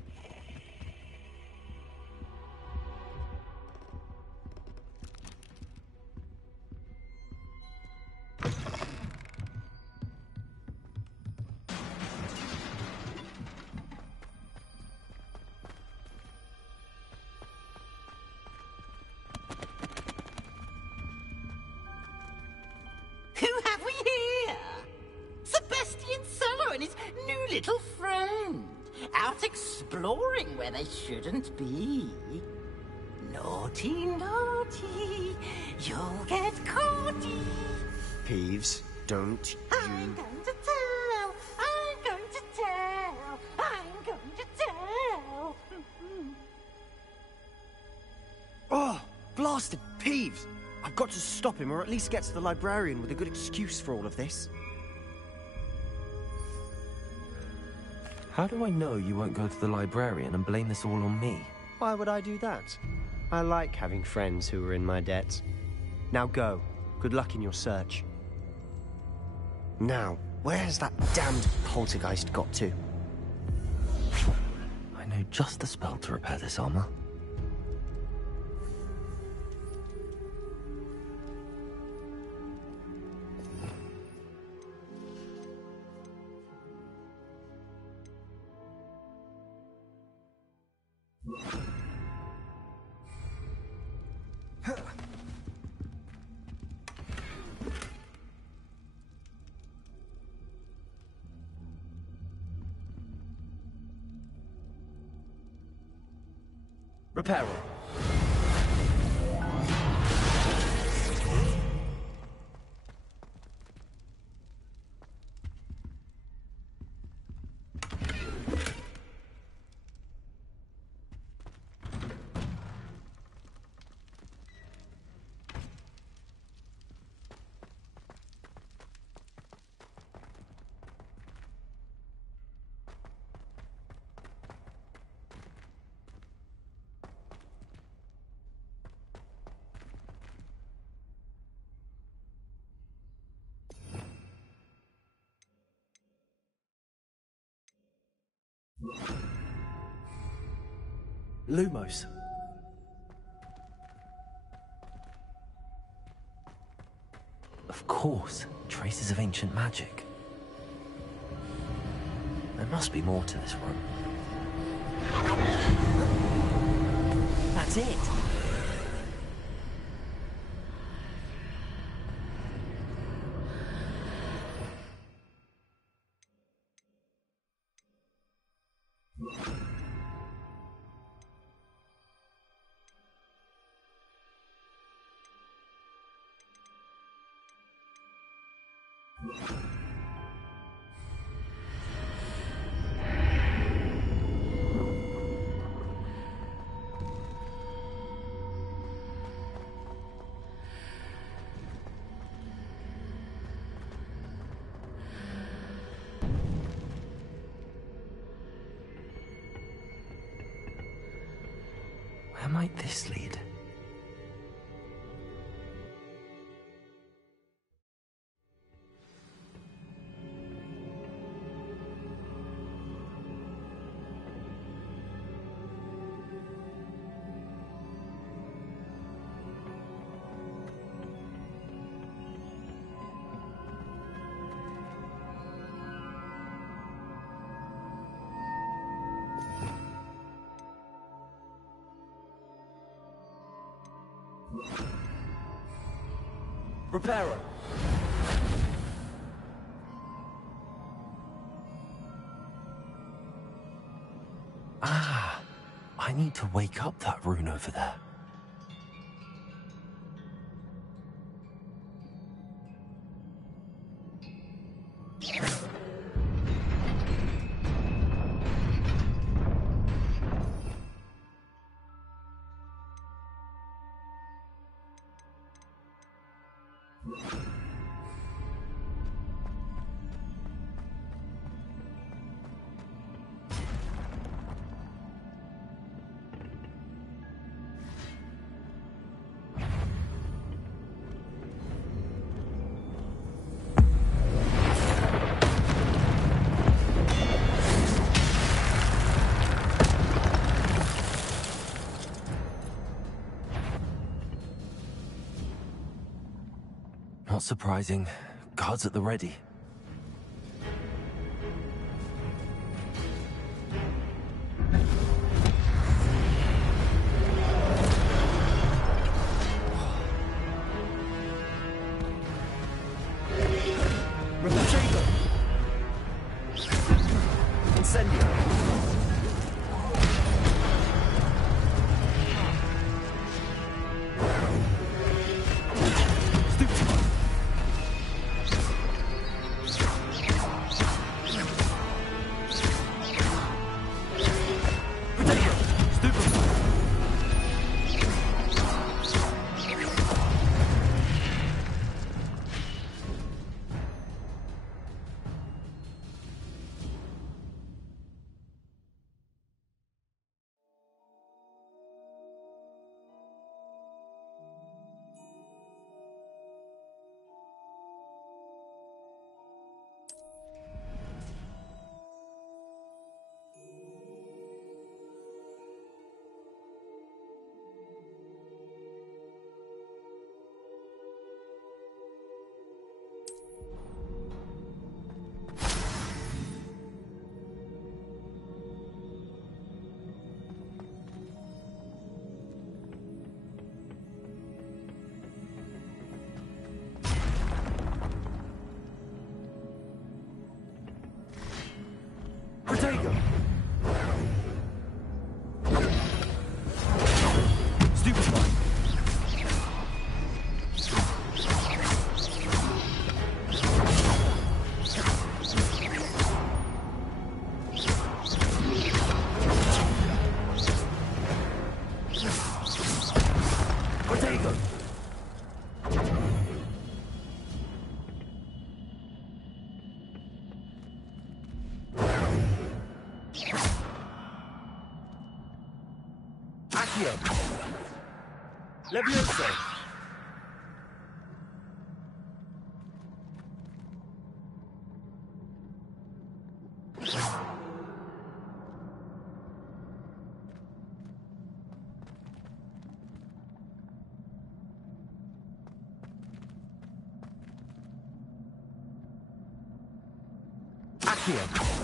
Who have we here? Sebastian Solo and his new little friend, out exploring where they shouldn't be. Naughty, naughty, you'll get caughty. Peeves, don't I'm going to tell, I'm going to tell, I'm going to tell. Oh, blasted Peeves! I've got to stop him, or at least get to the librarian with a good excuse for all of this. How do I know you won't go to the librarian and blame this all on me? Why would I do that? I like having friends who are in my debt. Now go. Good luck in your search. Now, where has that damned poltergeist got to? I know just the spell to repair this armor. Reparo. Lumos. Of course, traces of ancient magic. There must be more to this room. That's it. Where might this lead? Reparo. Ah, I I need to wake up that rune over there. Not surprising. Guards at the ready. Levioso! Accio!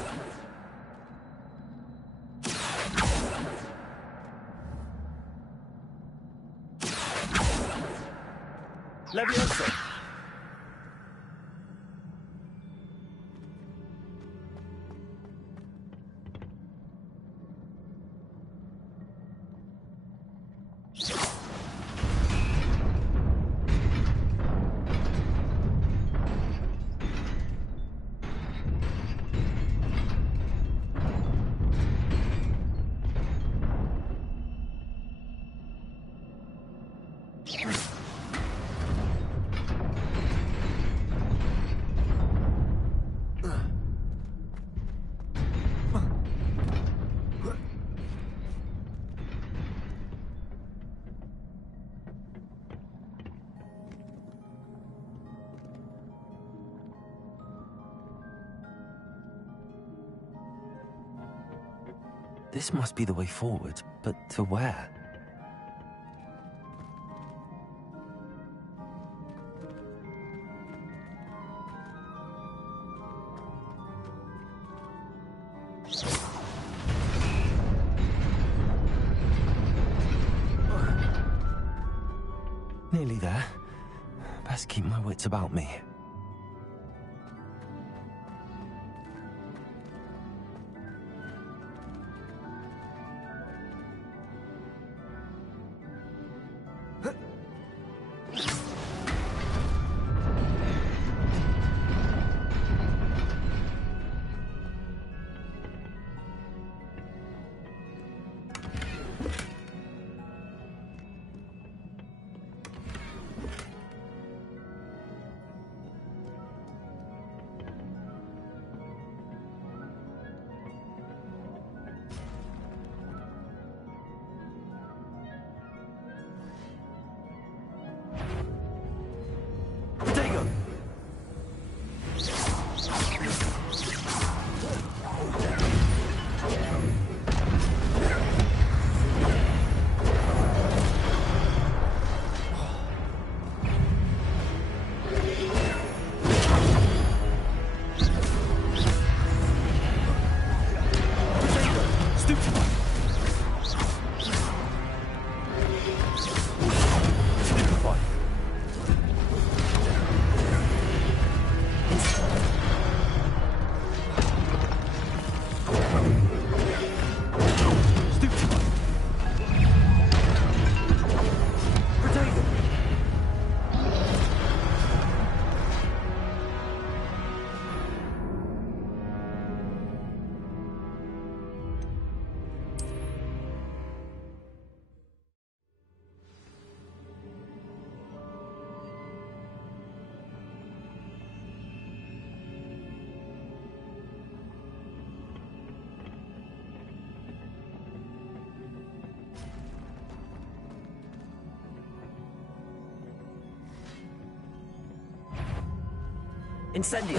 Levioso! This must be the way forward, but to where? Nearly there. Best keep my wits about me. Incendio.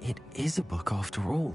It is a book after all.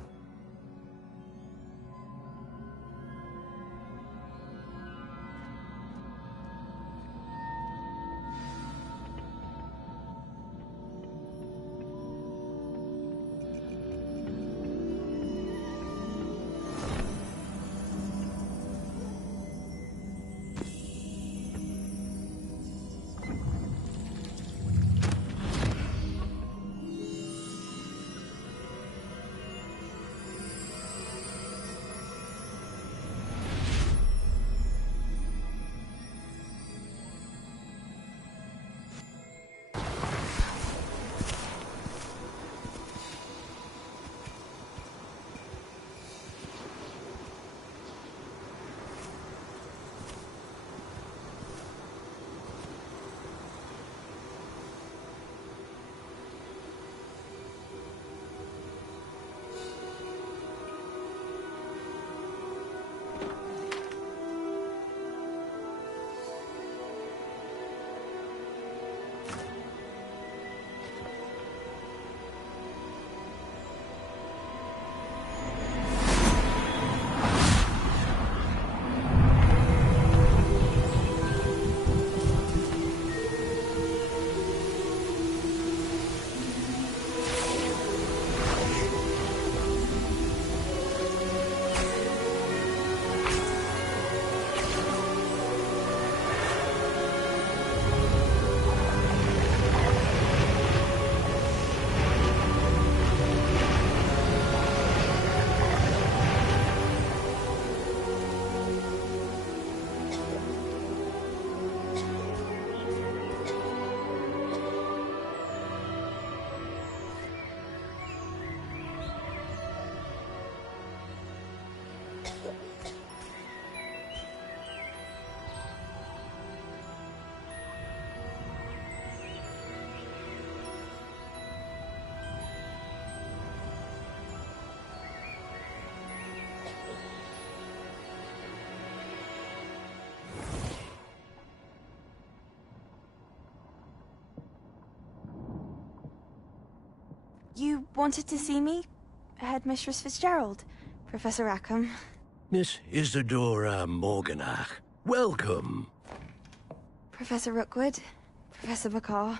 You wanted to see me? Headmistress Fitzgerald, Professor Rackham. Miss Isadora Morganach, welcome. Professor Rookwood, Professor McCaw.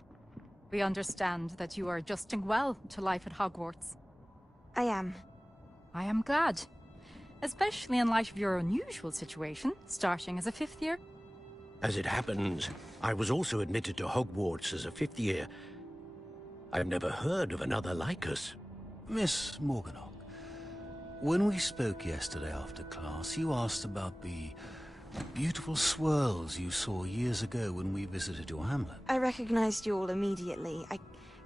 We understand that you are adjusting well to life at Hogwarts. I am. I am glad. Especially in light of your unusual situation, starting as a 5th year. As it happens, I was also admitted to Hogwarts as a 5th year. I've never heard of another like us. Miss Morganach, when we spoke yesterday after class, you asked about the beautiful swirls you saw years ago when we visited your hamlet. I recognized you all immediately. I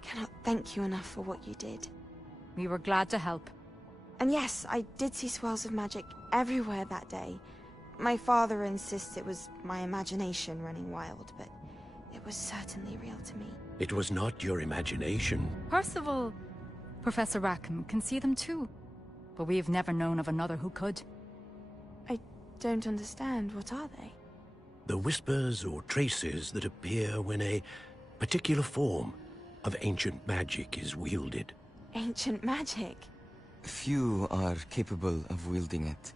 cannot thank you enough for what you did. We were glad to help. And yes, I did see swirls of magic everywhere that day. My father insists it was my imagination running wild, but it was certainly real to me. It was not your imagination. Percival, Professor Rackham can see them too. But we've never known of another who could. I don't understand. What are they? The whispers or traces that appear when a particular form of ancient magic is wielded. Ancient magic? Few are capable of wielding it.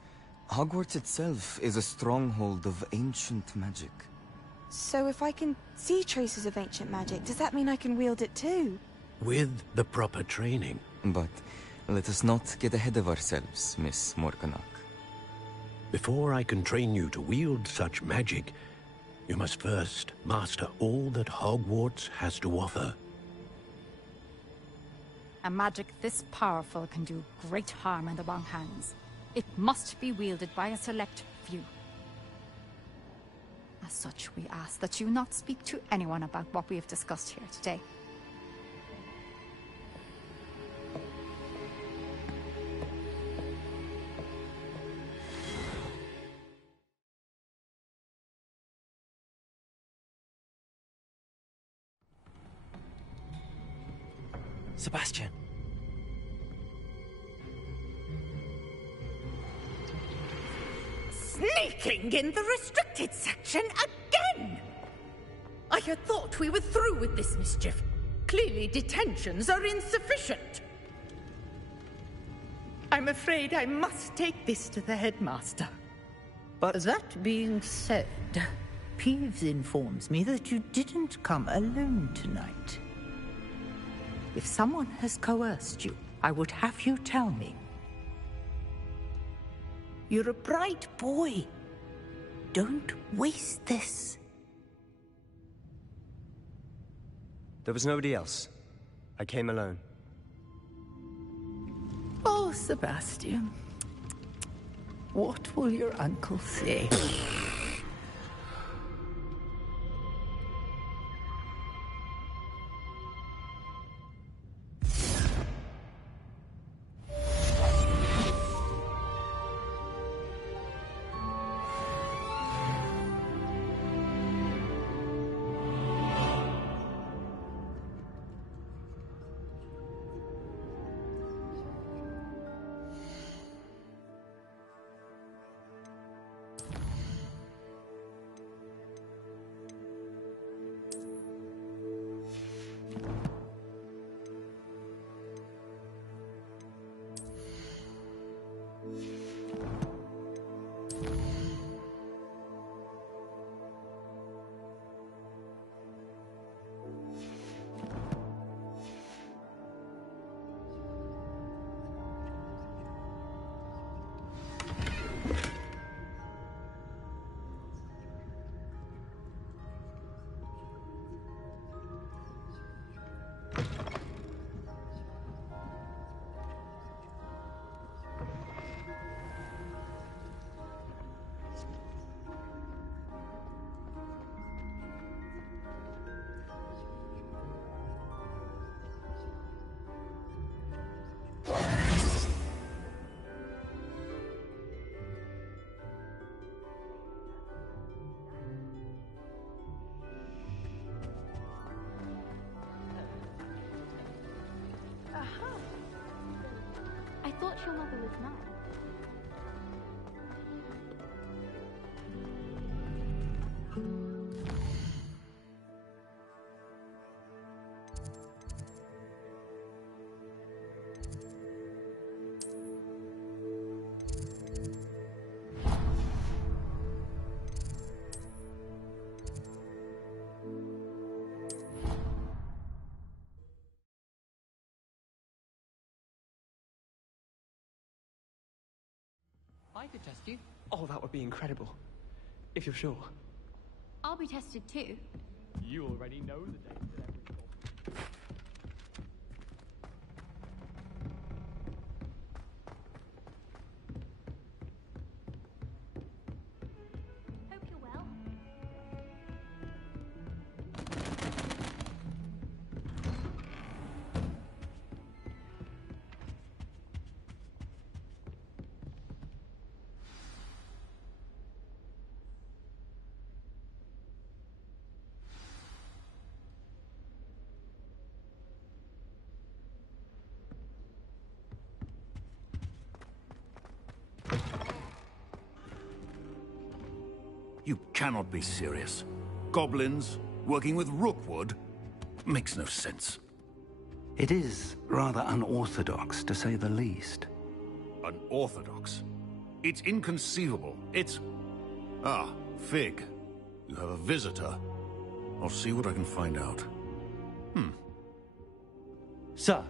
Hogwarts itself is a stronghold of ancient magic. So if I can see traces of ancient magic, does that mean I can wield it too? With the proper training. But let us not get ahead of ourselves, Miss Morganach. Before I can train you to wield such magic, you must first master all that Hogwarts has to offer. A magic this powerful can do great harm in the wrong hands. It must be wielded by a select few. As such, we ask that you not speak to anyone about what we have discussed here today. Sebastian. Sneaking in the restricted section again! I had thought we were through with this mischief. Clearly detentions are insufficient. I'm afraid I must take this to the headmaster. But that being said, Peeves informs me that you didn't come alone tonight. If someone has coerced you, I would have you tell me. You're a bright boy. Don't waste this. There was nobody else. I came alone. Oh, Sebastian. What will your uncle say? I thought your mother was mad. I could test you. Oh, that would be incredible. If you're sure. I'll be tested too. You already know the date that every Hope you're well. You cannot be serious. Goblins working with Rookwood makes no sense. It is rather unorthodox, to say the least. Unorthodox? It's inconceivable. It's... Ah, Fig. You have a visitor. I'll see what I can find out. Sir,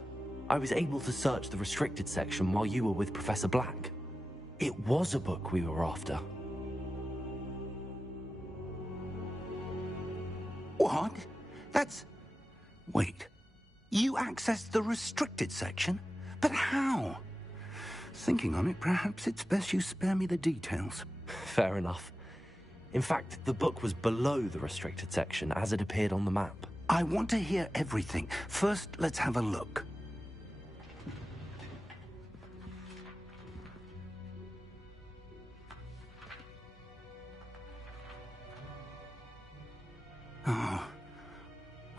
I was able to search the restricted section while you were with Professor Black. It was a book we were after. What? That's... Wait. You accessed the restricted section? But how? Thinking on it, perhaps it's best you spare me the details. Fair enough. In fact, the book was below the restricted section as it appeared on the map. I want to hear everything. First, let's have a look.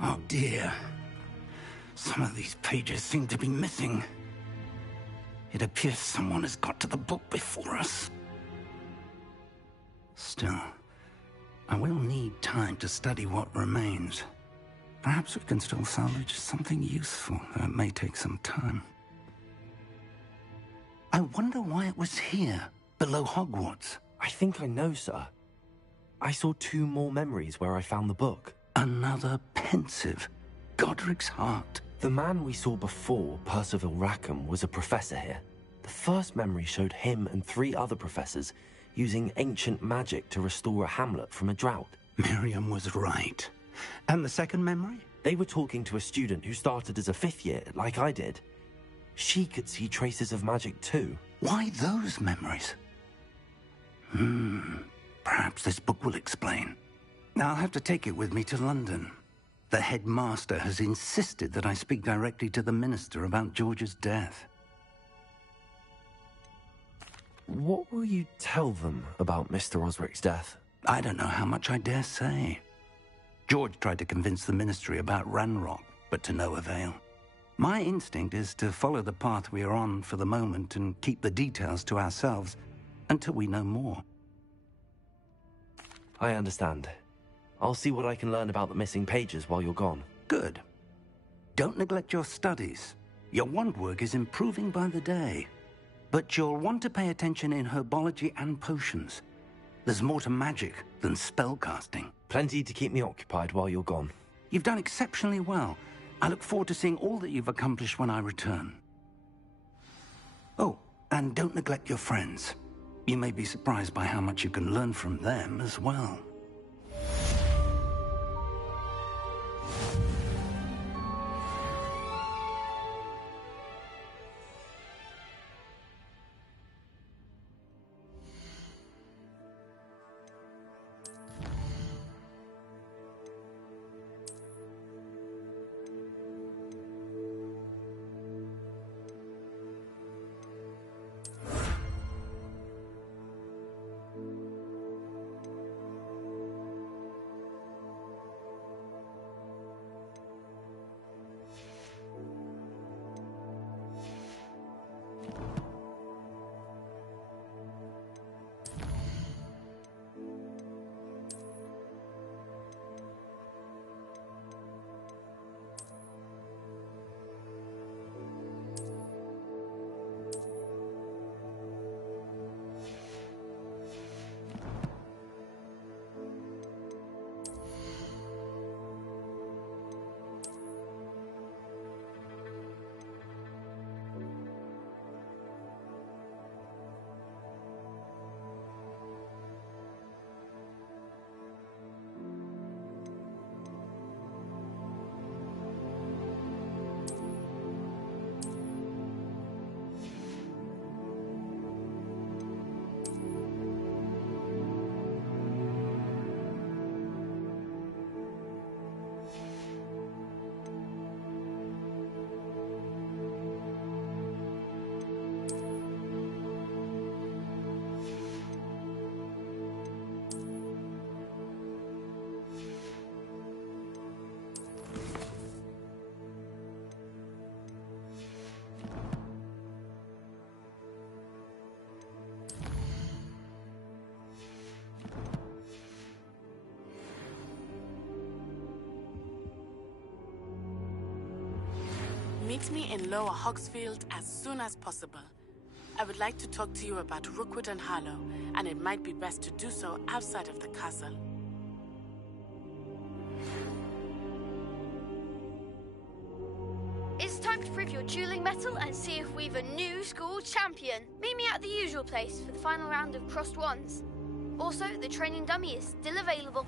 Oh dear. Some of these pages seem to be missing. It appears someone has got to the book before us. Still, I will need time to study what remains. Perhaps we can still salvage something useful, though it may take some time. I wonder why it was here, below Hogwarts. I think I know, sir. I saw 2 more memories where I found the book. Another pensive. Godric's heart. The man we saw before, Percival Rackham, was a professor here. The first memory showed him and 3 other professors using ancient magic to restore a hamlet from a drought. Miriam was right. And the second memory? They were talking to a student who started as a 5th year, like I did. She could see traces of magic too. Why those memories? Perhaps this book will explain. I'll have to take it with me to London. The headmaster has insisted that I speak directly to the minister about George's death. What will you tell them about Mr. Osric's death? I don't know how much I dare say. George tried to convince the ministry about Ranrock, but to no avail. My instinct is to follow the path we are on for the moment and keep the details to ourselves until we know more. I understand. I'll see what I can learn about the missing pages while you're gone. Good. Don't neglect your studies. Your wand work is improving by the day. But you'll want to pay attention in herbology and potions. There's more to magic than spellcasting. Plenty to keep me occupied while you're gone. You've done exceptionally well. I look forward to seeing all that you've accomplished when I return. Oh, and don't neglect your friends. You may be surprised by how much you can learn from them as well. Meet me in Lower Hogsfield as soon as possible. I would like to talk to you about Rookwood and Harlow, and it might be best to do so outside of the castle. It's time to prove your dueling mettle and see if we've a new school champion. Meet me at the usual place for the final round of crossed wands. Also, the training dummy is still available.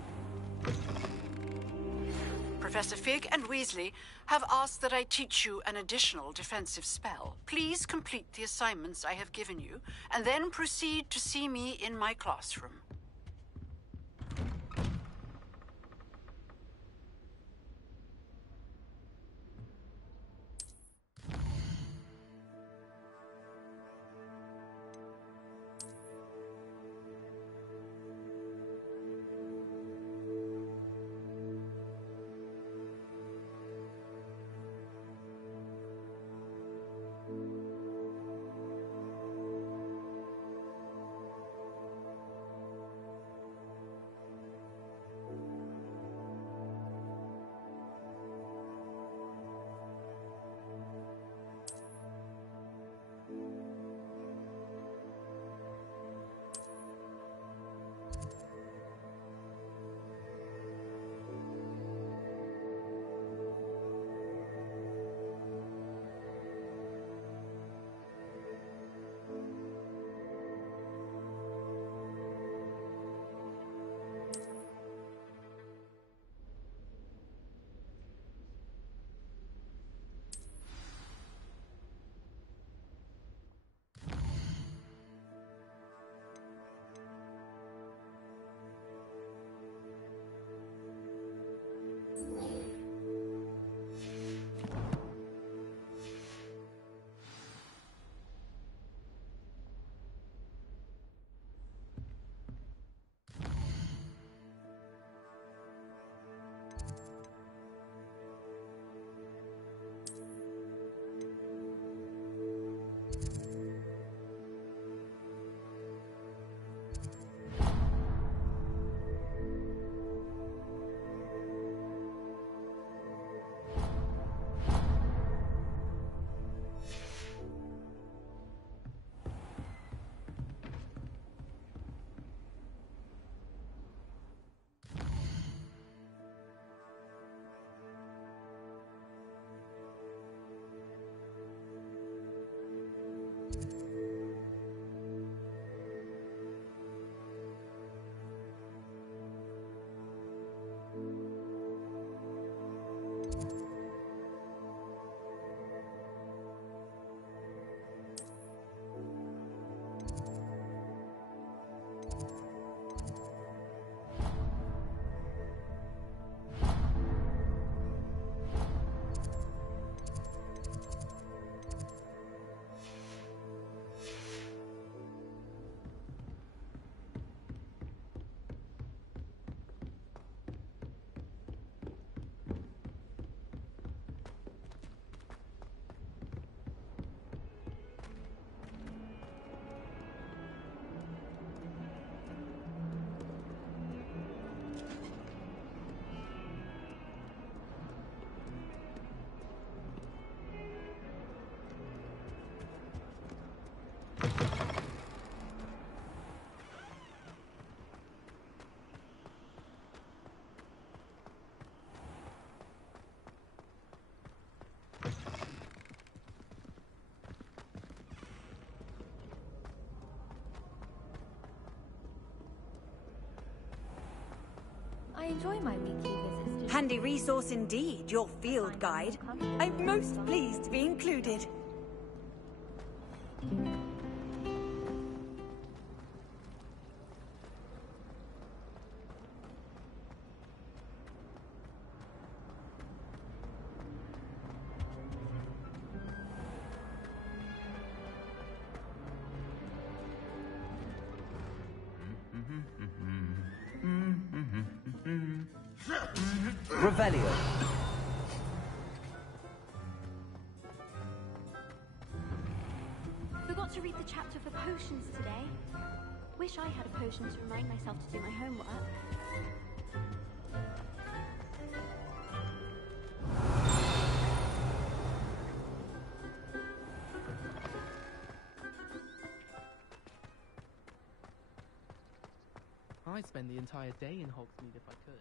Professor Fig and Weasley have asked that I teach you an additional defensive spell. Please complete the assignments I have given you, and then proceed to see me in my classroom. I enjoy my weekly visits. Handy resource indeed, your field guide. I'm most pleased to be included. Revelio. Forgot to read the chapter for potions today. Wish I had a potion to remind myself to do my homework. I'd spend the entire day in Hogsmeade if I could.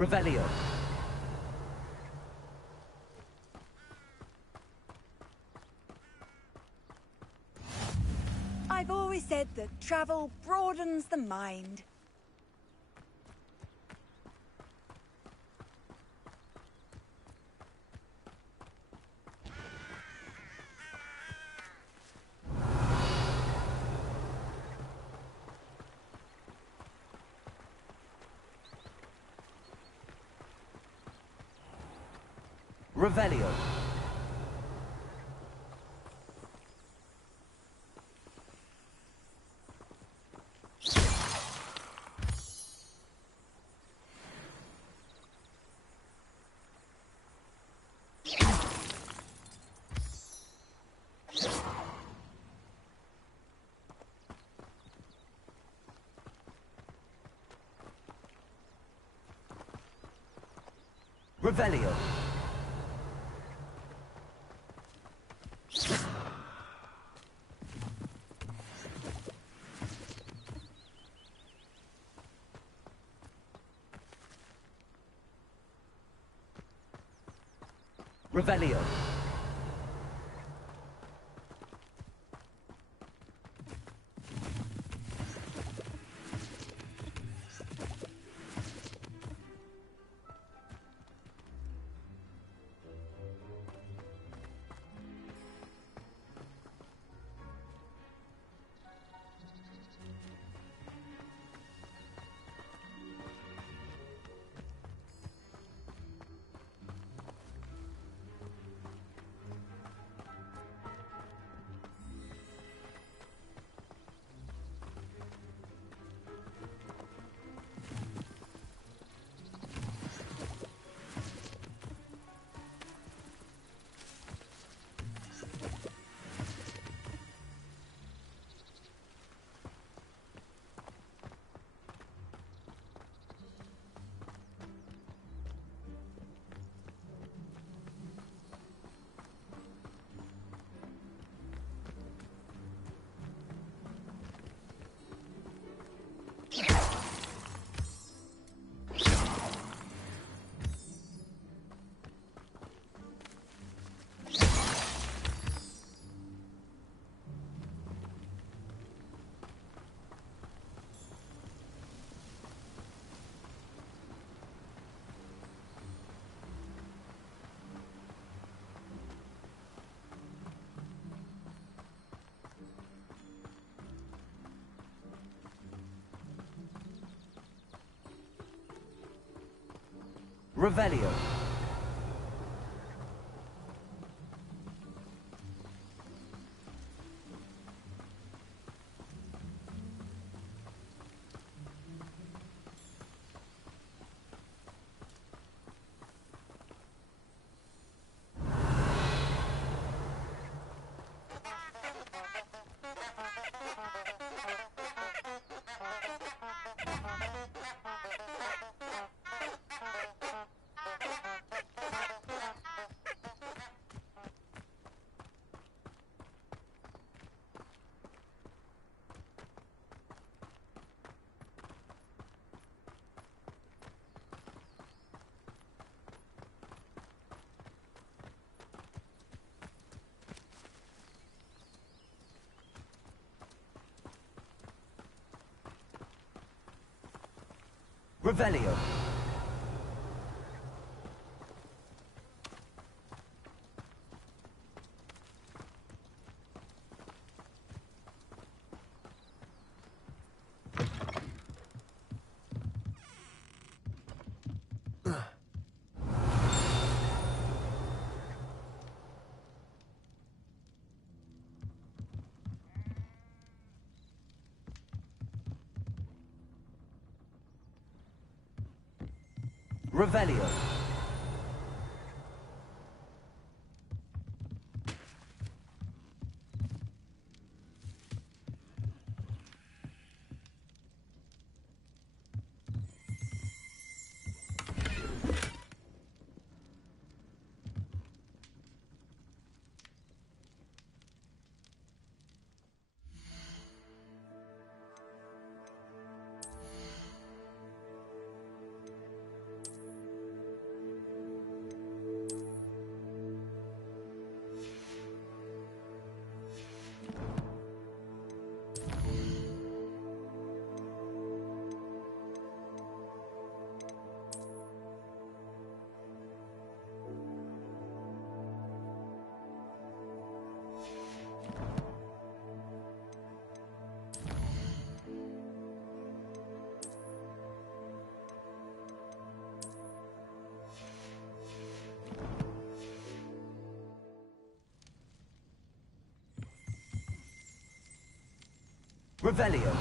Revelio. I've always said that travel broadens the mind. Revelio. Revelio. Revelio. Revelio. Revelio. Revelio. Revelio.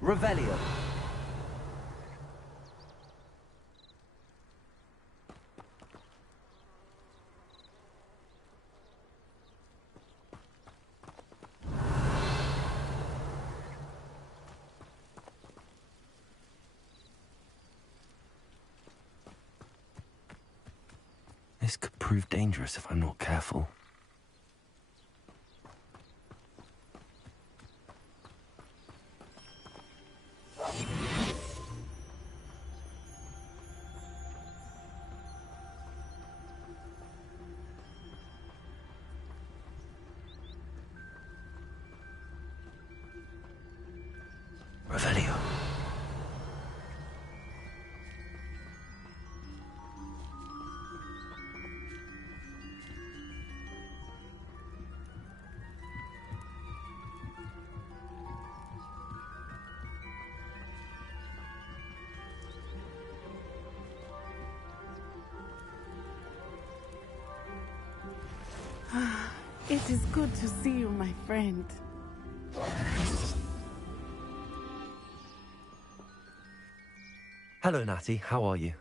Revelio. This could prove dangerous if I'm not careful. Revelio. It is good to see you, my friend. Hello, Natty. How are you?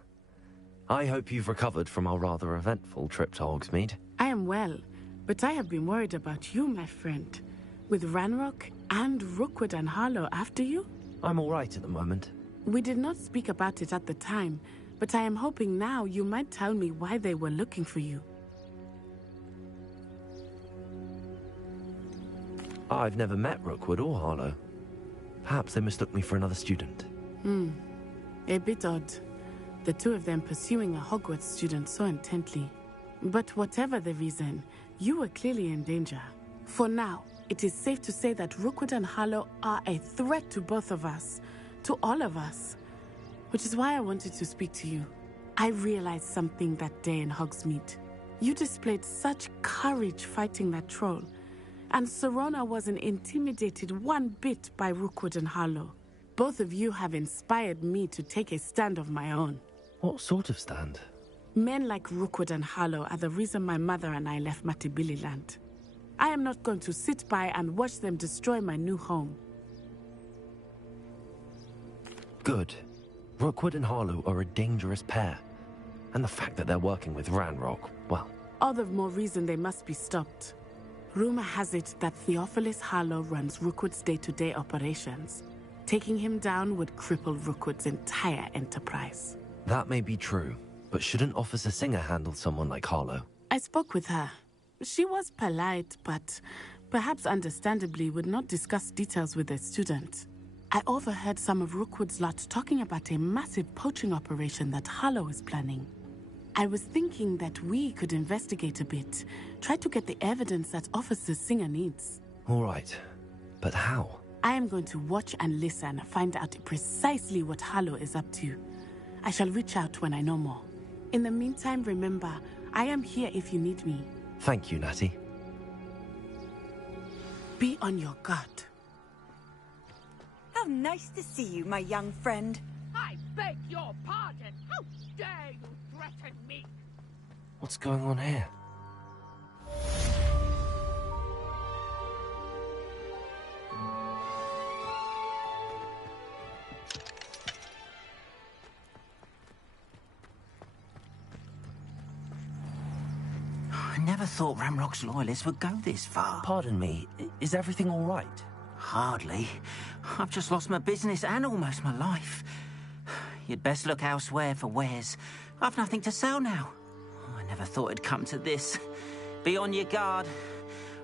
I hope you've recovered from our rather eventful trip to Hogsmeade. I am well, but I have been worried about you, my friend. With Ranrock and Rookwood and Harlow after you? I'm all right at the moment. We did not speak about it at the time, but I am hoping now you might tell me why they were looking for you. I've never met Rookwood or Harlow. Perhaps they mistook me for another student. A bit odd. The two of them pursuing a Hogwarts student so intently. But whatever the reason, you were clearly in danger. For now, it is safe to say that Rookwood and Harlow are a threat to both of us. To all of us. Which is why I wanted to speak to you. I realized something that day in Hogsmeade. You displayed such courage fighting that troll. And Serona wasn't intimidated one bit by Rookwood and Harlow. Both of you have inspired me to take a stand of my own. What sort of stand? Men like Rookwood and Harlow are the reason my mother and I left Matibili Land. I am not going to sit by and watch them destroy my new home. Good. Rookwood and Harlow are a dangerous pair. And the fact that they're working with Ranrock, well... All the more reason they must be stopped. Rumor has it that Theophilus Harlow runs Rookwood's day-to-day operations. Taking him down would cripple Rookwood's entire enterprise. That may be true, but shouldn't Officer Singer handle someone like Harlow? I spoke with her. She was polite, but perhaps understandably would not discuss details with a student. I overheard some of Rookwood's lot talking about a massive poaching operation that Harlow is planning. I was thinking that we could investigate a bit, try to get the evidence that Officer Singer needs. All right, but how? I am going to watch and listen, find out precisely what Harlow is up to. I shall reach out when I know more. In the meantime, remember, I am here if you need me. Thank you, Natty. Be on your guard. How nice to see you, my young friend. I beg your pardon. How dare you threaten me? What's going on here? I never thought Ranrock's loyalists would go this far. Pardon me, is everything all right? Hardly. I've just lost my business and almost my life. You'd best look elsewhere for wares. I've nothing to sell now. I never thought it'd come to this. Be on your guard.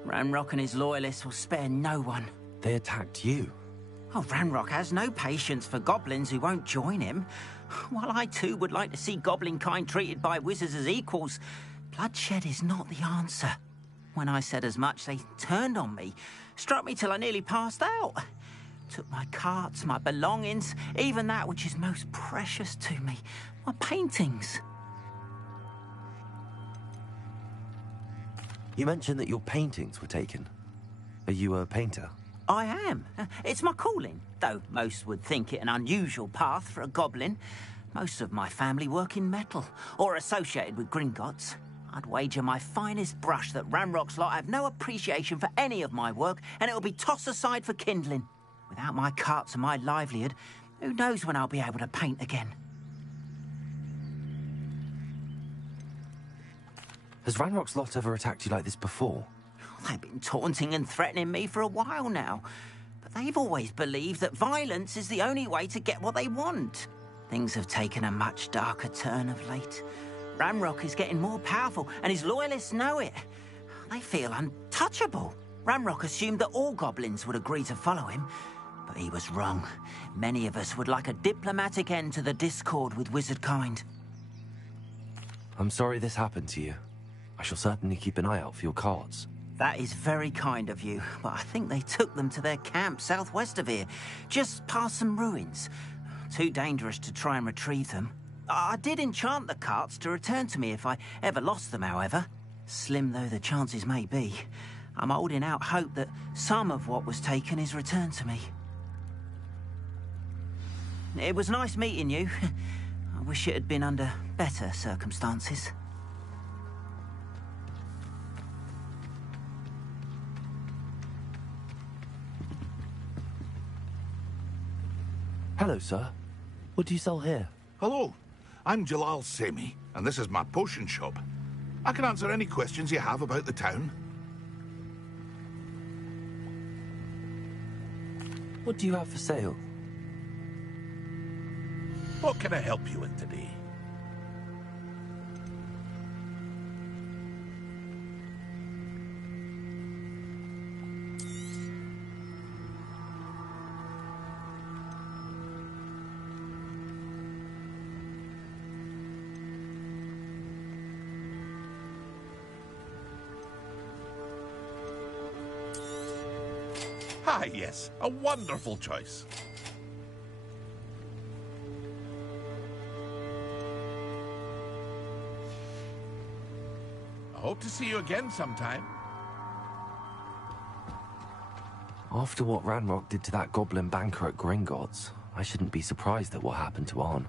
Ranrock and his loyalists will spare no one. They attacked you? Oh, Ranrock has no patience for goblins who won't join him. While I too would like to see goblin kind treated by wizards as equals, bloodshed is not the answer. When I said as much, they turned on me, struck me till I nearly passed out. Took my carts, my belongings, even that which is most precious to me, my paintings. You mentioned that your paintings were taken. Are you a painter? I am. It's my calling, though most would think it an unusual path for a goblin. Most of my family work in metal, or associated with Gringotts. I'd wager my finest brush that Ranrock's lot have no appreciation for any of my work, and it'll be tossed aside for kindling. Without my carts and my livelihood, who knows when I'll be able to paint again? Has Ranrock's lot ever attacked you like this before? They've been taunting and threatening me for a while now. But they've always believed that violence is the only way to get what they want. Things have taken a much darker turn of late. Ranrock is getting more powerful, and his loyalists know it. They feel untouchable. Ranrock assumed that all goblins would agree to follow him, but he was wrong. Many of us would like a diplomatic end to the discord with wizard kind. I'm sorry this happened to you. I shall certainly keep an eye out for your cards. That is very kind of you, but I think they took them to their camp southwest of here, just past some ruins. Too dangerous to try and retrieve them. I did enchant the carts to return to me if I ever lost them, however. Slim though the chances may be, I'm holding out hope that some of what was taken is returned to me. It was nice meeting you. I wish it had been under better circumstances. Hello, sir. What do you sell here? Hello, I'm Jalal Semi, and this is my potion shop. I can answer any questions you have about the town. What do you have for sale? What can I help you with today? Ah, yes, a wonderful choice. I hope to see you again sometime. After what Ranrock did to that goblin banker at Gringotts, I shouldn't be surprised at what happened to Arn.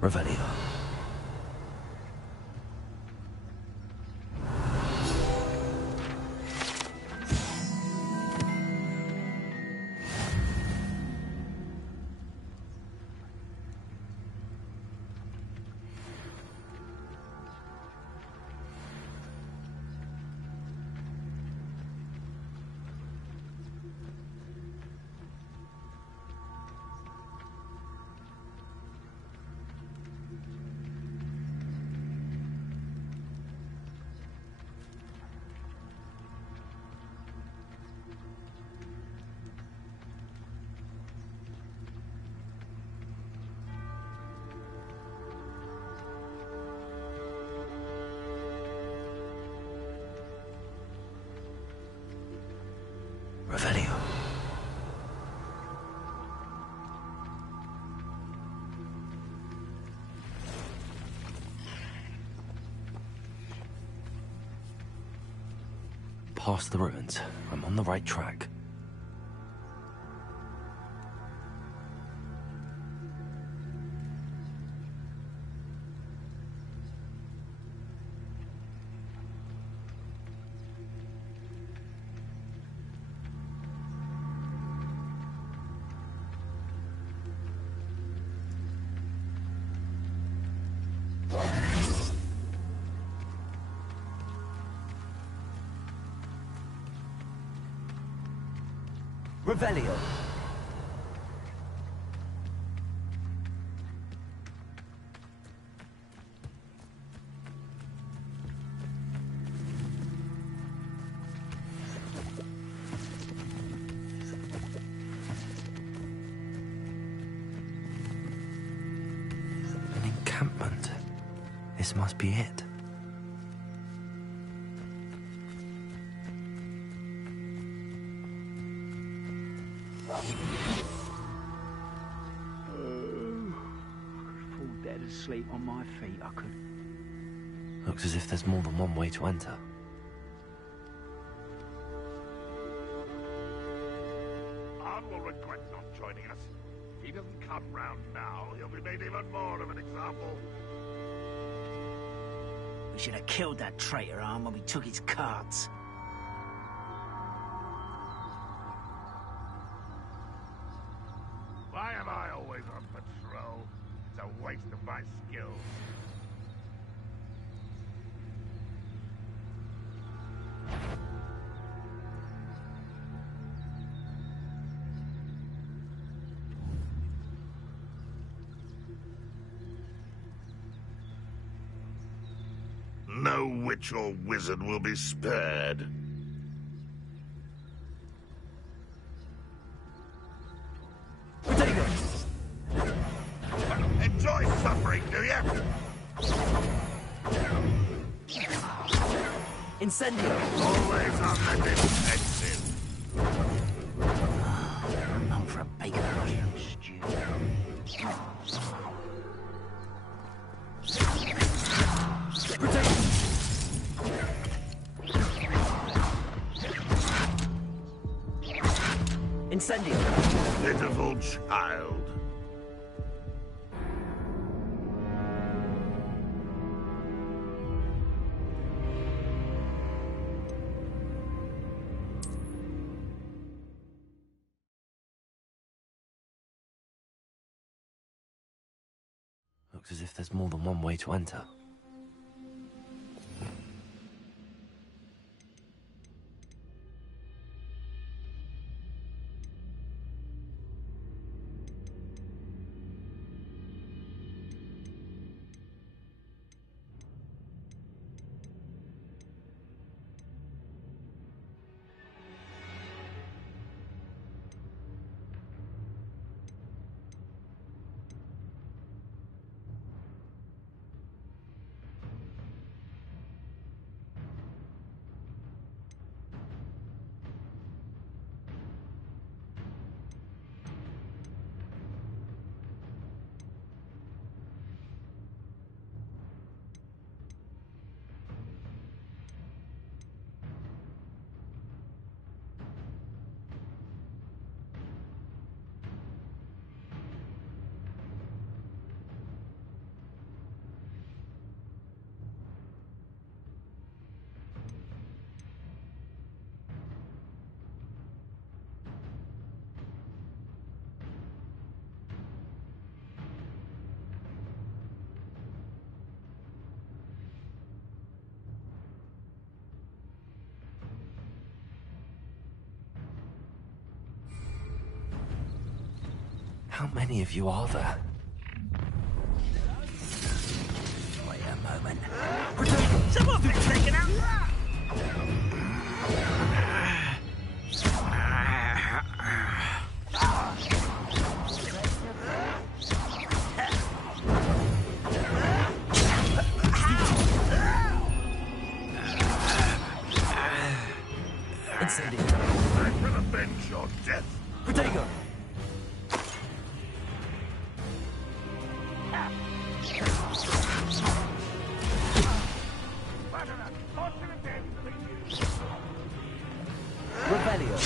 Revelio. Revelio. Past the ruins. I'm on the right track. Revelio. An encampment. This must be it. Dead asleep on my feet, I could. Looks as if there's more than one way to enter. Arn will regret not joining us. If he doesn't come round now, he'll be made even more of an example. We should have killed that traitor, Arn, when we took his cards. Why am I always on patrol? It's a waste of my skills. No witch or wizard will be spared. Enjoy suffering, do you? Incendio. Always on the defensive. I'm for a bacon mushroom stew. Incendio. Pitiful child. Looks as if there's more than one way to enter. How many of you are there? Wait a moment. Someone's been taken out! Incendio. I will avenge your death. Protego. Revelio.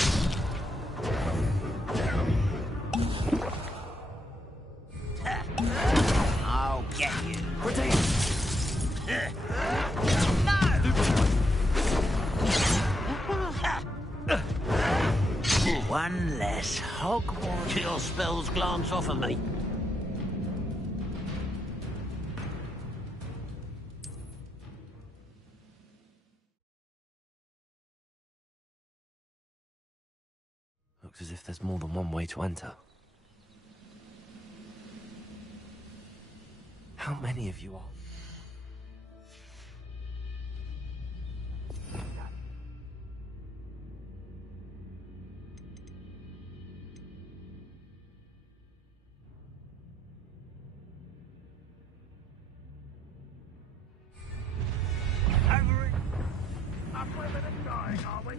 I'll get you. Protego. One less Hogwarts. Your spells glance off of me. Looks as if there's more than one way to enter. How many of you are? Over it. Up where they're dying, are we?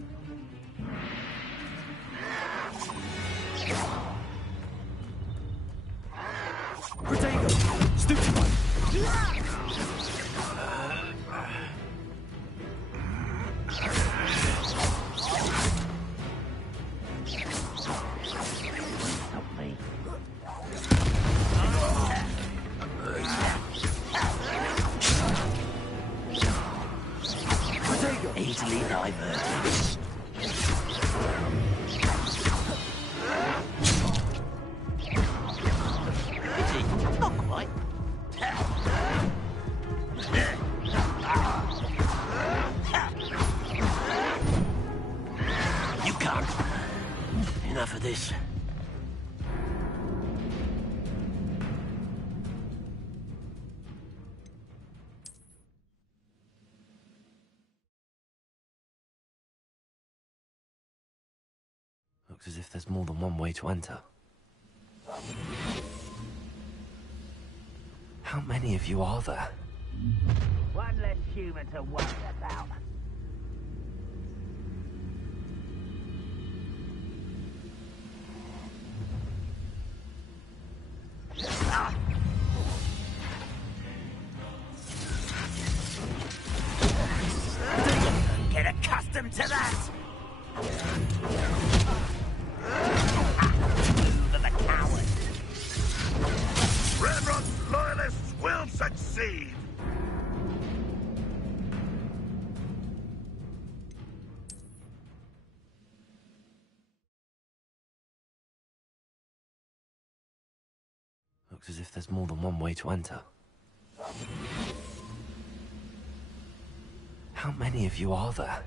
Protego. Stupefy. Easily diverted. Not quite. You can't. Enough of this. Looks as if there's more than one way to enter. How many of you are there? One less human to worry about. Get accustomed to that! For the coward. Redrot's loyalists will succeed. Looks as if there's more than one way to enter. How many of you are there?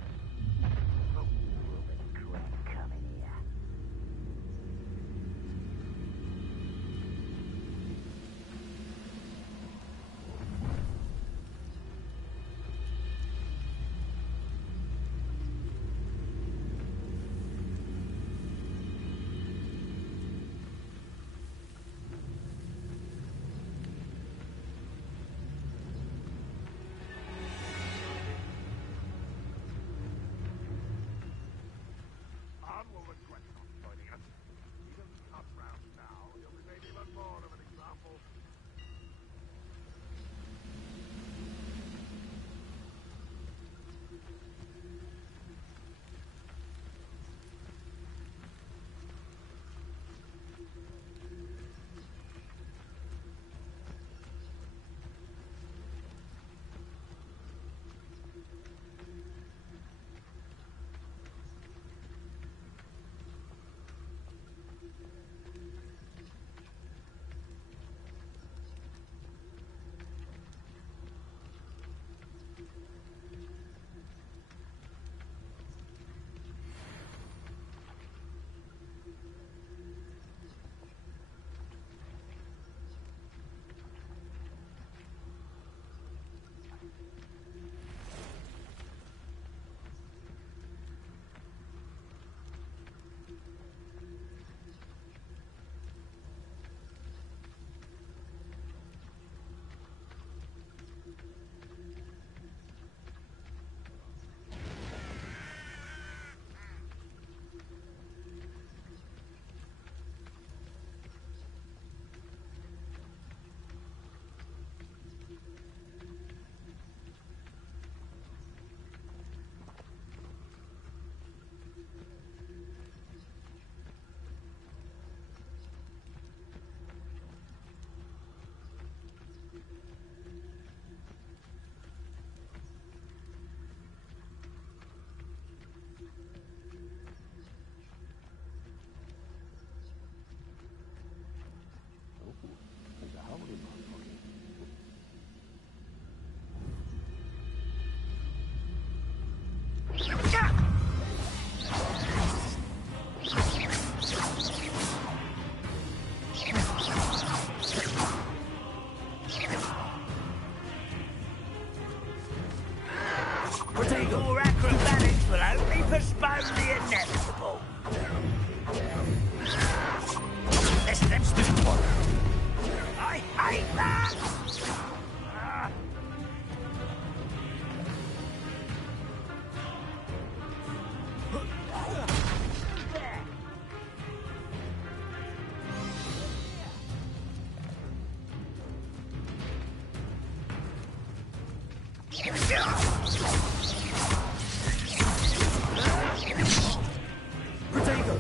Protego!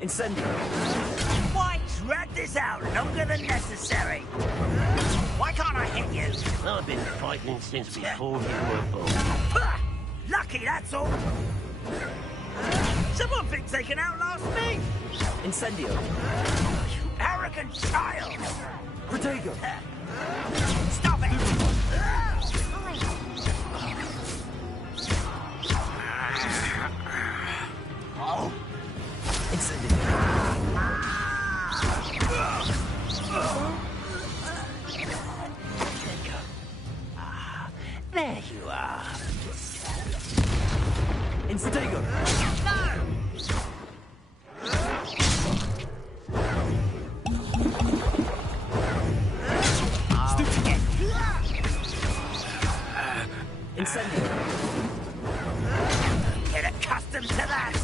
Incendio! Why drag this out longer than necessary? Why can't I hit you? I've been fighting since before you were born. Lucky, that's all. Someone thinks they can outlast me. Incendio! You arrogant child! Protego! Stop it! Oh! Incendio! There you are. Incendio! Incendio! Get accustomed to that!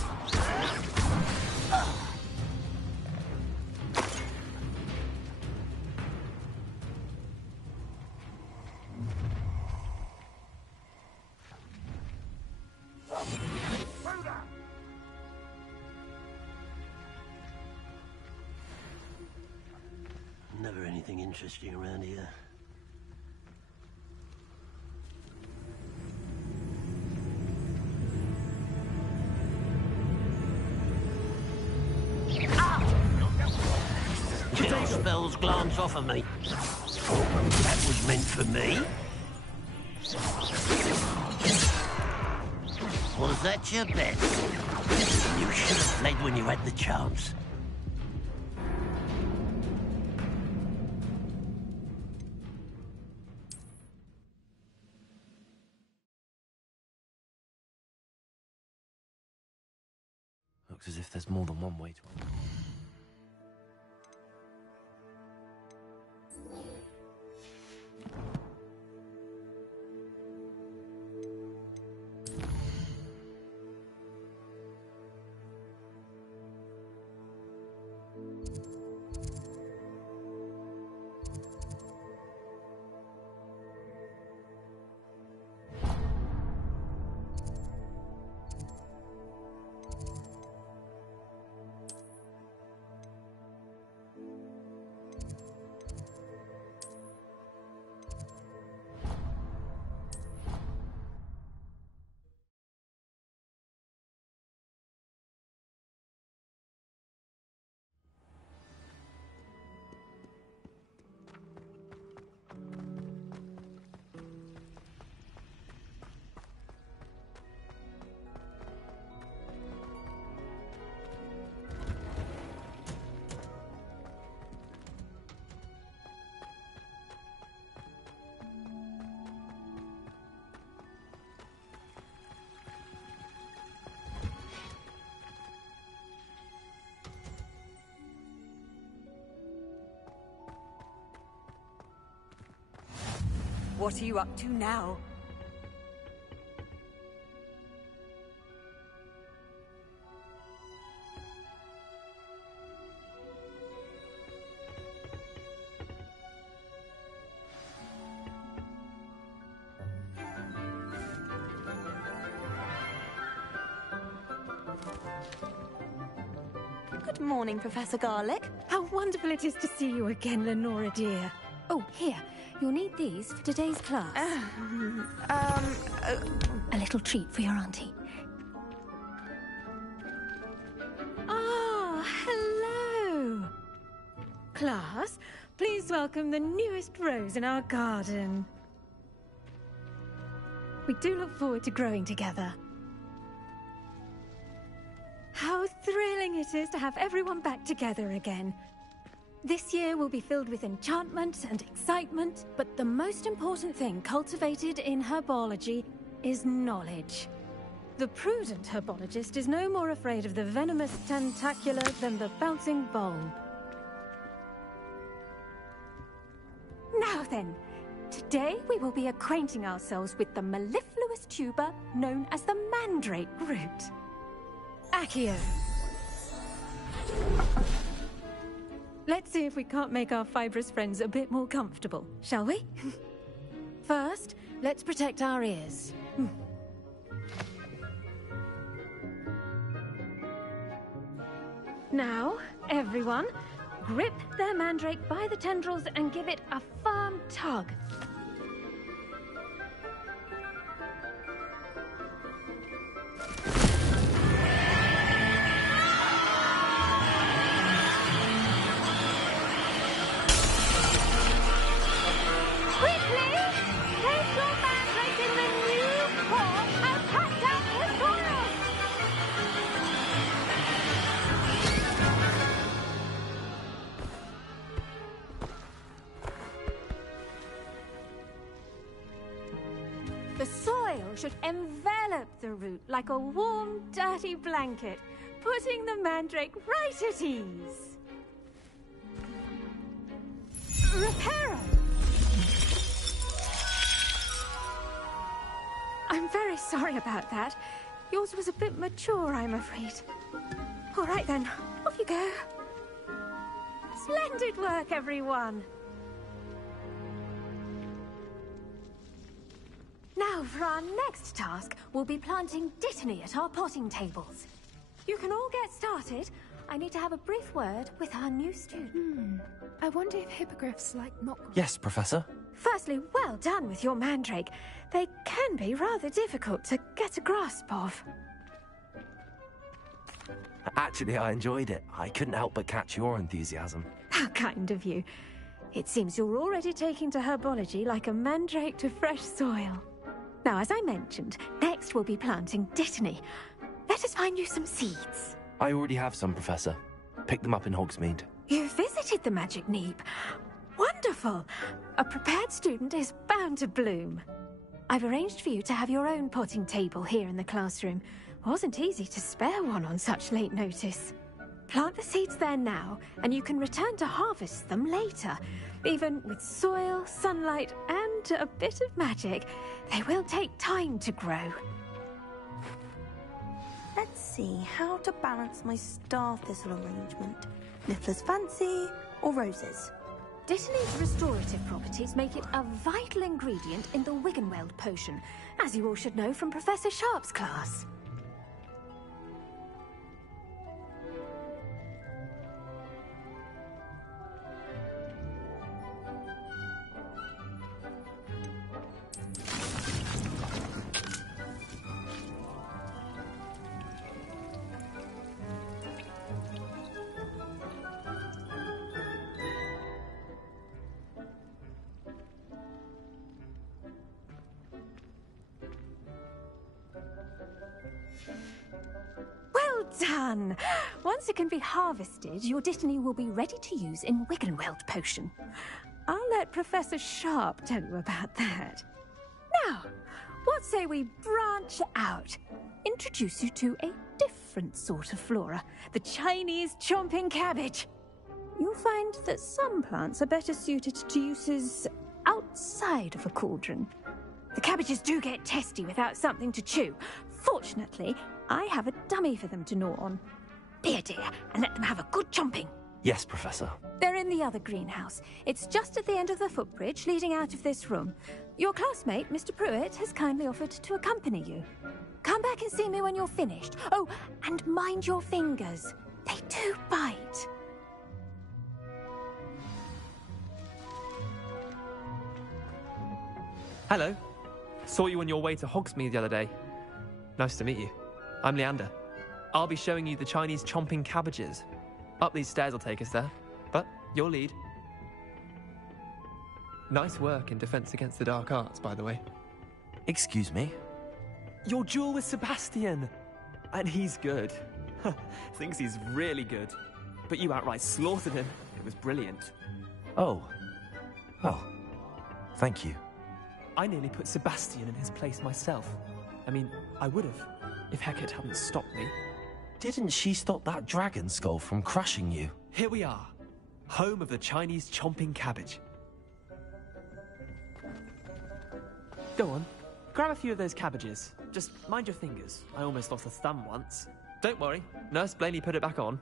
Never anything interesting around here. Your spells glance off of me. That was meant for me. Was that your bet? You should have played when you had the chance. Looks as if there's more than one way to it. What are you up to now? Good morning, Professor Garlick. How wonderful it is to see you again, Lenora dear. Oh, here. You'll need these for today's class. A little treat for your auntie. Ah, hello. Class, please welcome the newest rose in our garden. We do look forward to growing together. How thrilling it is to have everyone back together again. This year will be filled with enchantment and excitement, but the most important thing cultivated in herbology is knowledge. The prudent herbologist is no more afraid of the venomous tentacular than the bouncing bulb. Now then, today we will be acquainting ourselves with the mellifluous tuber known as the mandrake root. Accio. Let's see if we can't make our fibrous friends a bit more comfortable, shall we? First, let's protect our ears. Now, everyone, grip their mandrake by the tendrils and give it a firm tug. The soil should envelop the root like a warm, dirty blanket, putting the mandrake right at ease. Reparo! I'm very sorry about that. Yours was a bit mature, I'm afraid. All right then, off you go. Splendid work, everyone. Now, for our next task, we'll be planting Dittany at our potting tables. You can all get started. I need to have a brief word with our new student. I wonder if hippogriffs like mock... Yes, Professor. Firstly, well done with your mandrake. They can be rather difficult to get a grasp of. Actually, I enjoyed it. I couldn't help but catch your enthusiasm. How kind of you. It seems you're already taking to herbology like a mandrake to fresh soil. Now, as I mentioned, next we'll be planting Dittany. Let us find you some seeds. I already have some, Professor. Picked them up in Hogsmeade. You visited the Magic Neep. Wonderful! A prepared student is bound to bloom. I've arranged for you to have your own potting table here in the classroom. Wasn't easy to spare one on such late notice. Plant the seeds there now, and you can return to harvest them later. Even with soil, sunlight, and a bit of magic, they will take time to grow. Let's see how to balance my star thistle arrangement. Niffler's fancy or roses? Dittany's restorative properties make it a vital ingredient in the Wiggenweld potion, as you all should know from Professor Sharp's class. Done! Once it can be harvested, your Dittany will be ready to use in Wiggenweld potion. I'll let Professor Sharp tell you about that. Now, what say we branch out? Introduce you to a different sort of flora, the Chinese chomping cabbage. You'll find that some plants are better suited to uses outside of a cauldron. The cabbages do get testy without something to chew. Fortunately, I have a dummy for them to gnaw on. Be a dear and let them have a good chomping. Yes, Professor. They're in the other greenhouse. It's just at the end of the footbridge leading out of this room. Your classmate, Mr. Pruitt, has kindly offered to accompany you. Come back and see me when you're finished. Oh, and mind your fingers. They do bite. Hello. Saw you on your way to Hogsmeade the other day. Nice to meet you. I'm Leander. I'll be showing you the Chinese chomping cabbages. Up these stairs will take us there, but you'll lead. Nice work in Defense Against the Dark Arts, by the way. Excuse me? Your duel with Sebastian! And he's good. Thinks he's really good. But you outright slaughtered him. It was brilliant. Oh. Well, thank you. I nearly put Sebastian in his place myself. I mean, I would have, if Hecate hadn't stopped me. Didn't she stop that dragon skull from crushing you? Here we are, home of the Chinese chomping cabbage. Go on, grab a few of those cabbages. Just mind your fingers. I almost lost a thumb once. Don't worry, Nurse Blaney put it back on.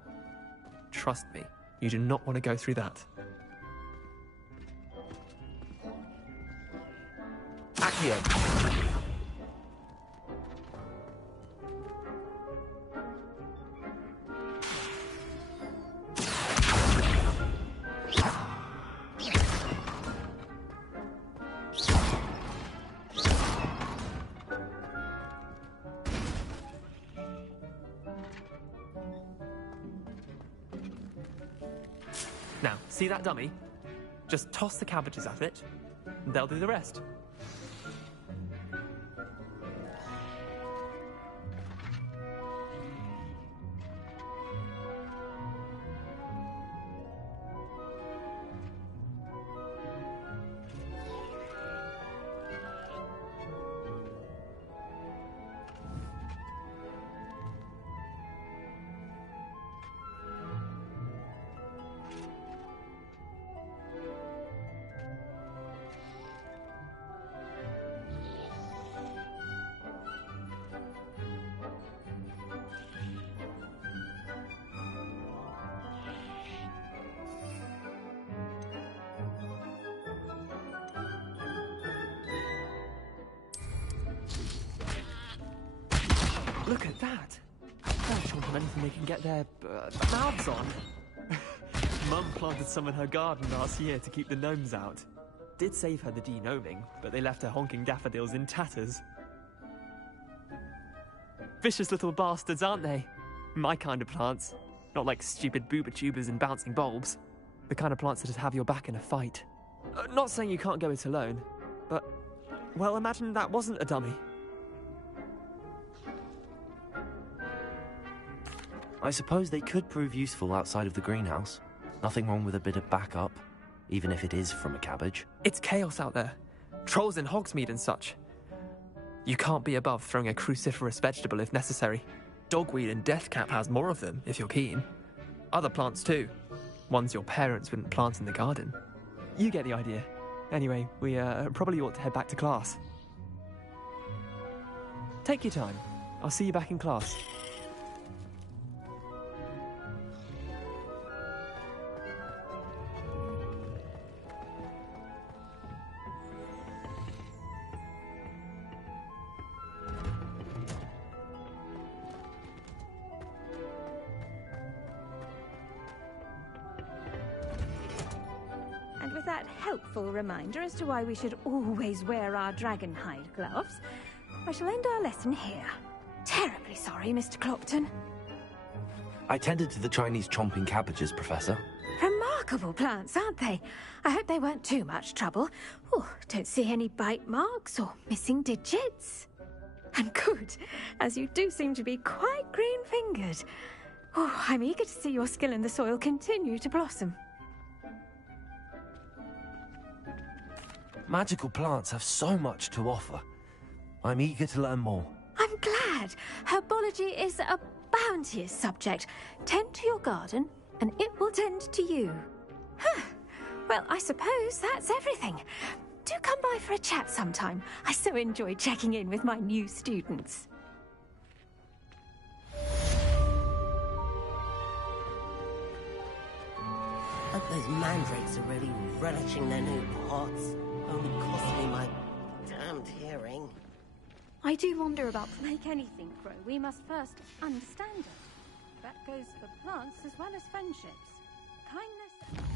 Trust me, you do not want to go through that. Here. Now, see that dummy? Just toss the cabbages at it, and they'll do the rest. Look at that! They're chomping anything they can get their mouths on. Mum planted some in her garden last year to keep the gnomes out. Did save her the de-gnoming, but they left her honking daffodils in tatters. Vicious little bastards, aren't they? My kind of plants. Not like stupid booba tubers and bouncing bulbs. The kind of plants that just have your back in a fight. Not saying you can't go it alone, but, well, imagine that wasn't a dummy. I suppose they could prove useful outside of the greenhouse. Nothing wrong with a bit of backup, even if it is from a cabbage. It's chaos out there. Trolls in Hogsmeade and such. You can't be above throwing a cruciferous vegetable if necessary. Dogweed and deathcap has more of them, if you're keen. Other plants too. Ones your parents wouldn't plant in the garden. You get the idea. Anyway, we probably ought to head back to class. Take your time. I'll see you back in class. And with that helpful reminder as to why we should always wear our dragon hide gloves, I shall end our lesson here. Terribly sorry, Mr. Clopton. I tended to the Chinese chomping cabbages, Professor. Remarkable plants, aren't they? I hope they weren't too much trouble. Oh, don't see any bite marks or missing digits. And good, as you do seem to be quite green-fingered. Oh, I'm eager to see your skill in the soil continue to blossom. Magical plants have so much to offer. I'm eager to learn more. I'm glad. Herbology is a bounteous subject. Tend to your garden, and it will tend to you. Huh. Well, I suppose that's everything. Do come by for a chat sometime. I so enjoy checking in with my new students. Hope those mandrakes are really relishing their new pots. Only cost me my damned hearing. I do wonder about... To make anything grow, we must first understand it. That goes for plants as well as friendships. Kindness...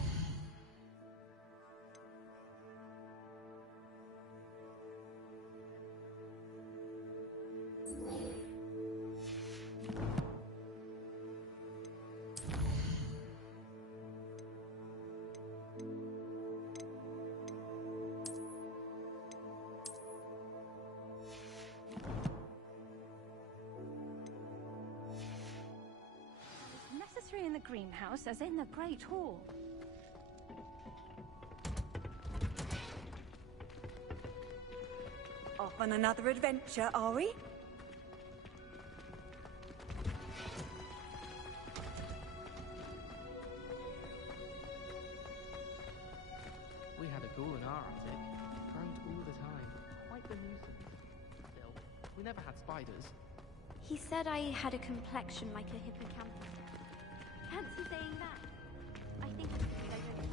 in the greenhouse as in the Great Hall. Off on another adventure, are we? We had a ghoul in our attic. Drowned all the time. Quite the nuisance. Still, we never had spiders. He said I had a complexion like a hippocampus. Fancy saying that? I think it's because I don't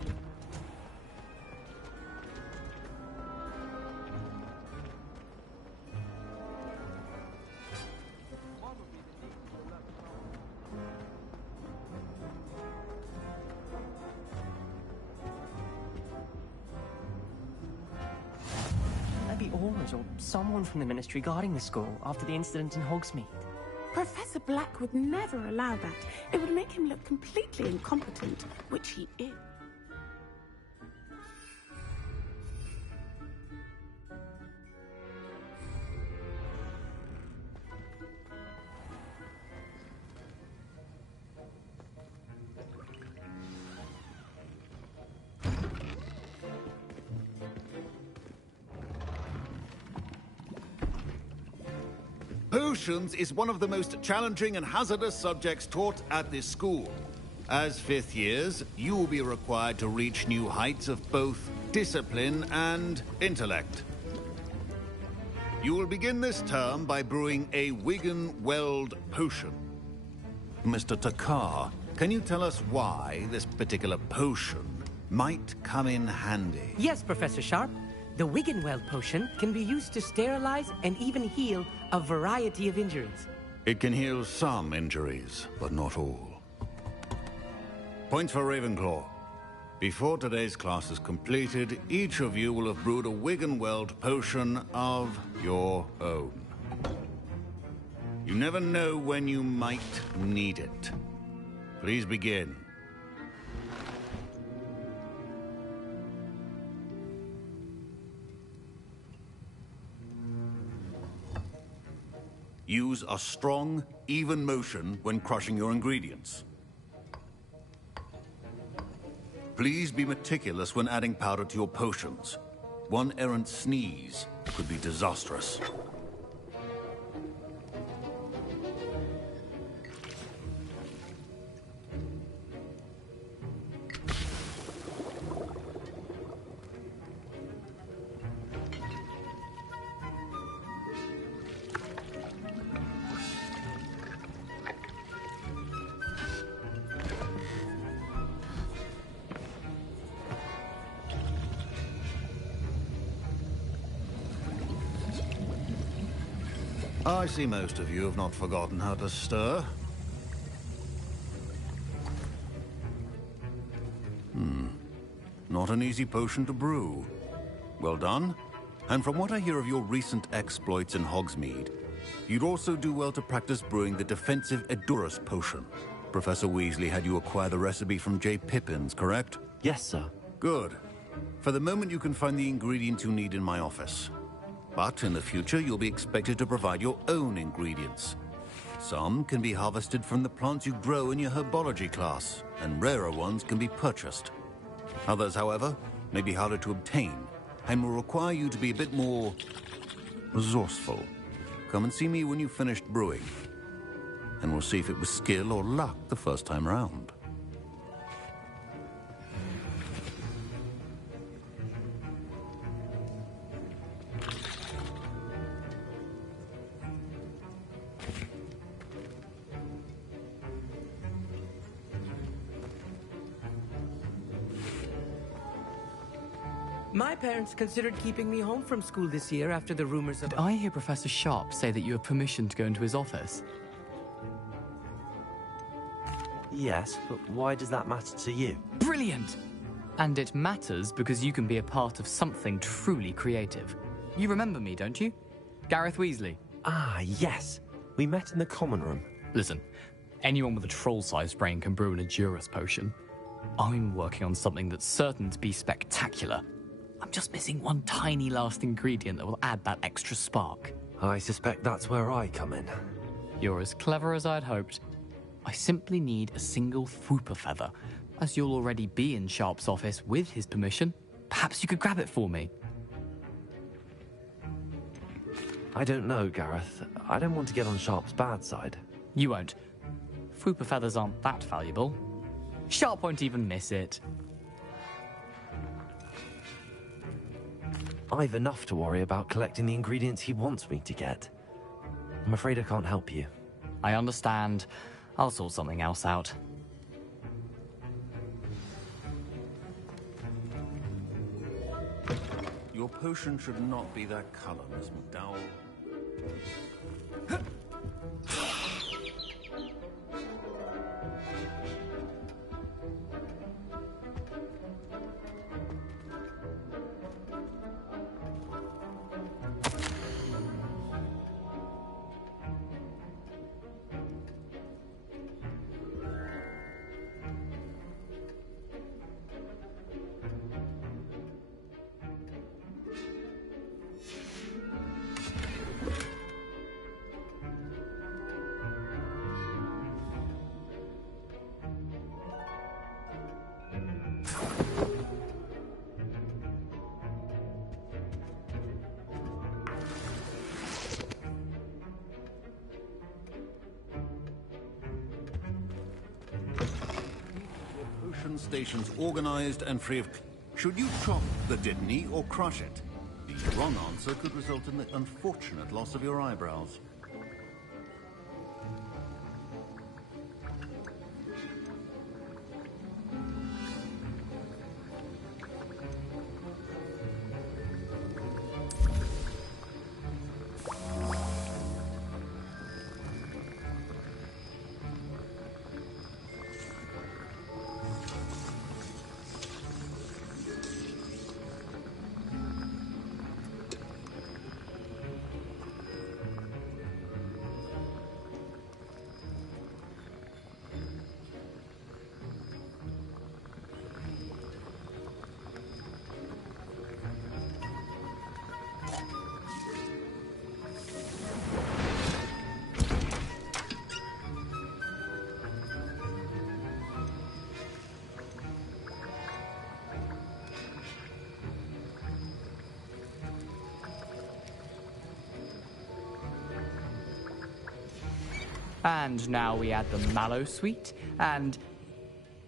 Auras or someone from the Ministry guarding the school after the incident in Hogsmeade. Professor Black would never allow that. It would make him look completely incompetent, which he is. Potions is one of the most challenging and hazardous subjects taught at this school. As fifth years, you will be required to reach new heights of both discipline and intellect. You will begin this term by brewing a Wigan-Weld potion. Mr. Takar, can you tell us why this particular potion might come in handy? Yes, Professor Sharp. The Wigan-Weld potion can be used to sterilize and even heal a variety of injuries. It can heal some injuries, but not all. Points for Ravenclaw. Before today's class is completed, each of you will have brewed a Wigan-Weld potion of your own. You never know when you might need it. Please begin. Use a strong, even motion when crushing your ingredients. Please be meticulous when adding powder to your potions. One errant sneeze could be disastrous. I see most of you have not forgotten how to stir. Not an easy potion to brew. Well done. And from what I hear of your recent exploits in Hogsmeade, you'd also do well to practice brewing the defensive Edurus potion. Professor Weasley had you acquire the recipe from J. Pippins, correct? Yes, sir. Good. For the moment, you can find the ingredients you need in my office. But in the future, you'll be expected to provide your own ingredients. Some can be harvested from the plants you grow in your herbology class, and rarer ones can be purchased. Others, however, may be harder to obtain, and will require you to be a bit more resourceful. Come and see me when you've finished brewing, and we'll see if it was skill or luck the first time round. My parents considered keeping me home from school this year after the rumors of... Did I hear Professor Sharp say that you have permission to go into his office? Yes, but why does that matter to you? Brilliant! And it matters because you can be a part of something truly creative. You remember me, don't you? Gareth Weasley. Ah, yes. We met in the common room. Listen, anyone with a troll-sized brain can brew an Edurus potion. I'm working on something that's certain to be spectacular. I'm just missing one tiny last ingredient that will add that extra spark. I suspect that's where I come in. You're as clever as I'd hoped. I simply need a single Fwooper feather. As you'll already be in Sharp's office with his permission, perhaps you could grab it for me. I don't know, Gareth. I don't want to get on Sharp's bad side. You won't. Fwooper feathers aren't that valuable. Sharp won't even miss it. I've enough to worry about collecting the ingredients he wants me to get. I'm afraid I can't help you. I understand. I'll sort something else out. Your potion should not be that color, Miss McDowell. potion stations organized and free of... Should you chop the Dittany or crush it? The wrong answer could result in the unfortunate loss of your eyebrows. And now we add the mallow sweet, and...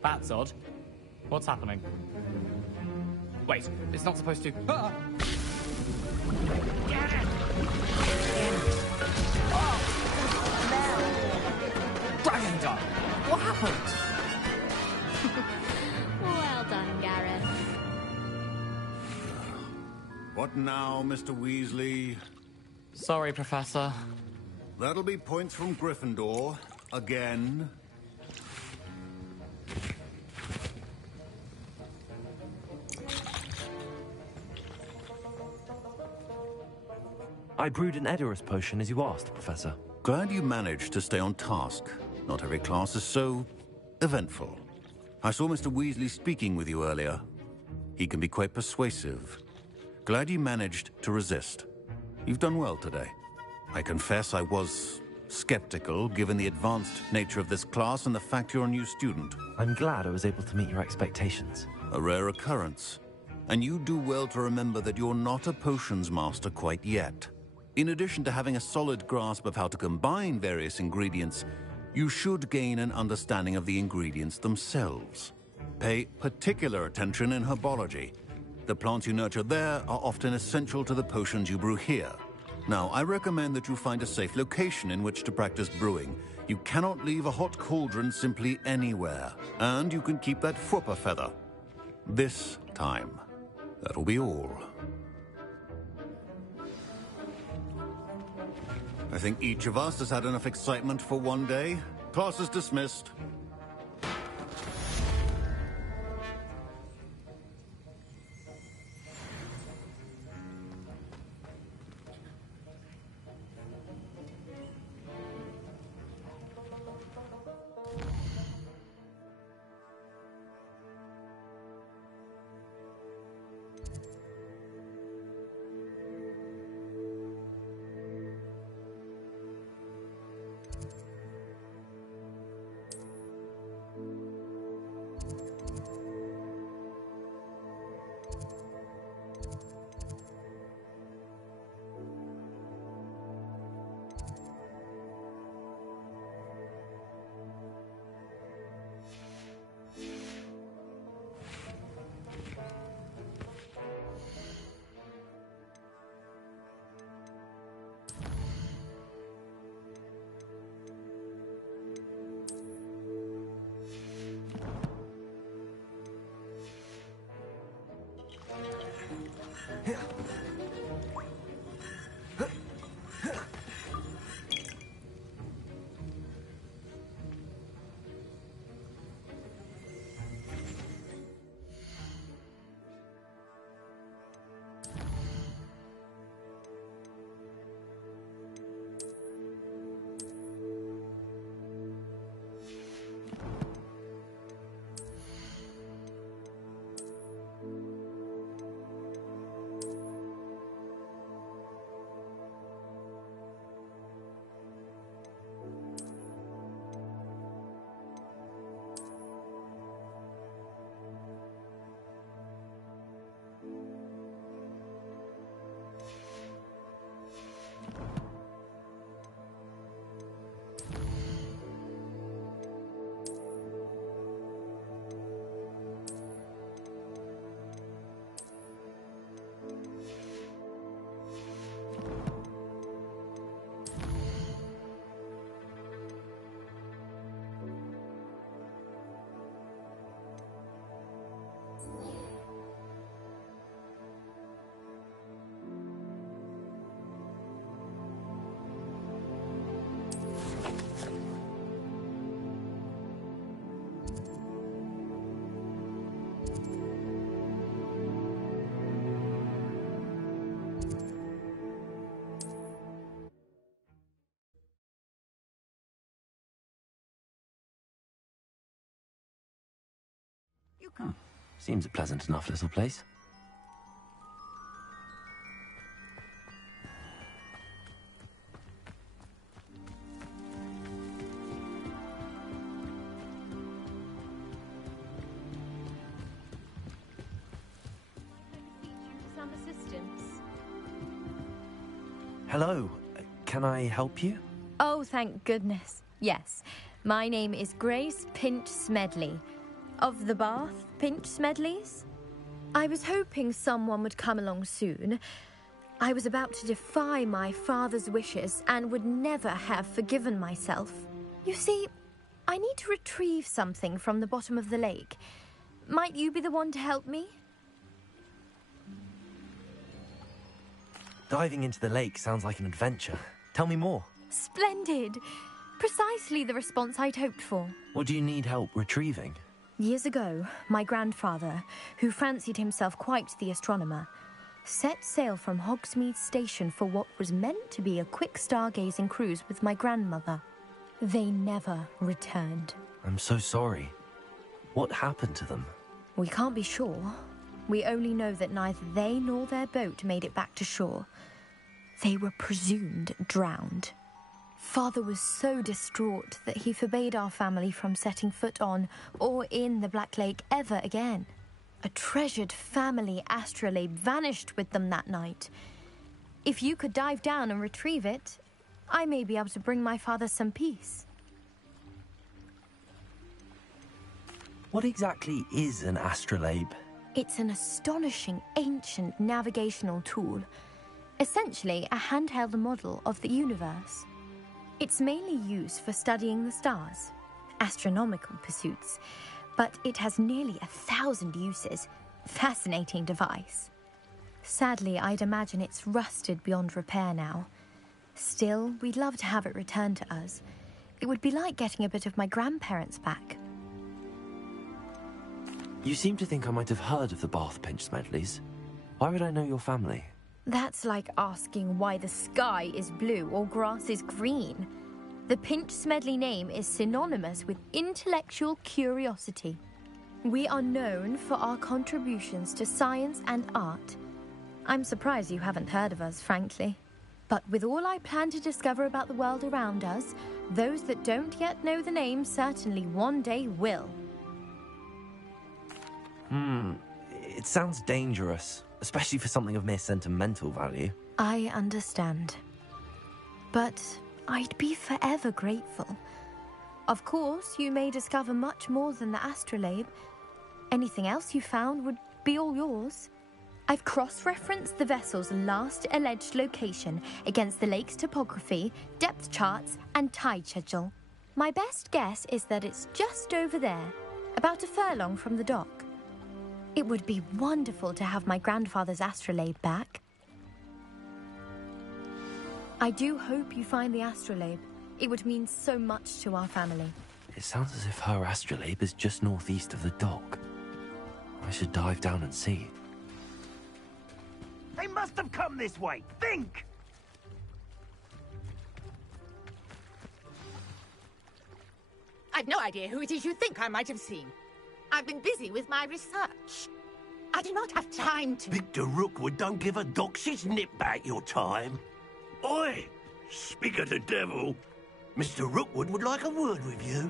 That's odd. What's happening? Wait, it's not supposed to... Ah! Get it! Dragon Dog! What happened? Well done, Gareth. What now, Mr. Weasley? Sorry, Professor. That'll be points from Gryffindor. Again. I brewed an Edorus potion as you asked, Professor. Glad you managed to stay on task. Not every class is so... eventful. I saw Mr. Weasley speaking with you earlier. He can be quite persuasive. Glad you managed to resist. You've done well today. I confess I was skeptical, given the advanced nature of this class and the fact you're a new student. I'm glad I was able to meet your expectations. A rare occurrence. And you do well to remember that you're not a potions master quite yet. In addition to having a solid grasp of how to combine various ingredients, you should gain an understanding of the ingredients themselves. Pay particular attention in herbology. The plants you nurture there are often essential to the potions you brew here. Now, I recommend that you find a safe location in which to practice brewing. You cannot leave a hot cauldron simply anywhere. And you can keep that Fwooper feather. This time. That'll be all. I think each of us has had enough excitement for one day. Class is dismissed. Seems a pleasant enough little place. Some assistance. Hello. Can I help you? Oh, thank goodness. Yes. My name is Grace Pinch Smedley. Of the Bath Pinch Smedleys? I was hoping someone would come along soon. I was about to defy my father's wishes and would never have forgiven myself. You see, I need to retrieve something from the bottom of the lake. Might you be the one to help me? Diving into the lake sounds like an adventure. Tell me more. Splendid! Precisely the response I'd hoped for. What do you need help retrieving? Years ago, my grandfather, who fancied himself quite the astronomer, set sail from Hogsmeade Station for what was meant to be a quick stargazing cruise with my grandmother. They never returned. I'm so sorry. What happened to them? We can't be sure. We only know that neither they nor their boat made it back to shore. They were presumed drowned. Father was so distraught that he forbade our family from setting foot on or in the Black Lake ever again. A treasured family astrolabe vanished with them that night. If you could dive down and retrieve it, I may be able to bring my father some peace. What exactly is an astrolabe? It's an astonishing ancient navigational tool. Essentially a handheld model of the universe. It's mainly used for studying the stars, astronomical pursuits, but it has nearly 1,000 uses. Fascinating device. Sadly, I'd imagine it's rusted beyond repair now. Still, we'd love to have it returned to us. It would be like getting a bit of my grandparents back. You seem to think I might have heard of the Bath Pinch Smedleys. Why would I know your family? That's like asking why the sky is blue or grass is green. The Pinch Smedley name is synonymous with intellectual curiosity. We are known for our contributions to science and art. I'm surprised you haven't heard of us, frankly. But with all I plan to discover about the world around us, those that don't yet know the name certainly one day will. It sounds dangerous, especially for something of mere sentimental value. I understand. But I'd be forever grateful. Of course, you may discover much more than the astrolabe. Anything else you found would be all yours. I've cross-referenced the vessel's last alleged location against the lake's topography, depth charts, and tide schedule. My best guess is that it's just over there, about a furlong from the dock. It would be wonderful to have my grandfather's astrolabe back. I do hope you find the astrolabe. It would mean so much to our family. It sounds as if her astrolabe is just northeast of the dock. I should dive down and see. They must have come this way. Think! I've no idea who it is you think I might have seen. I've been busy with my research. I do not have time to... Victor Rookwood don't give a doxy's nip back your time. Oi! Speak of the devil. Mr. Rookwood would like a word with you.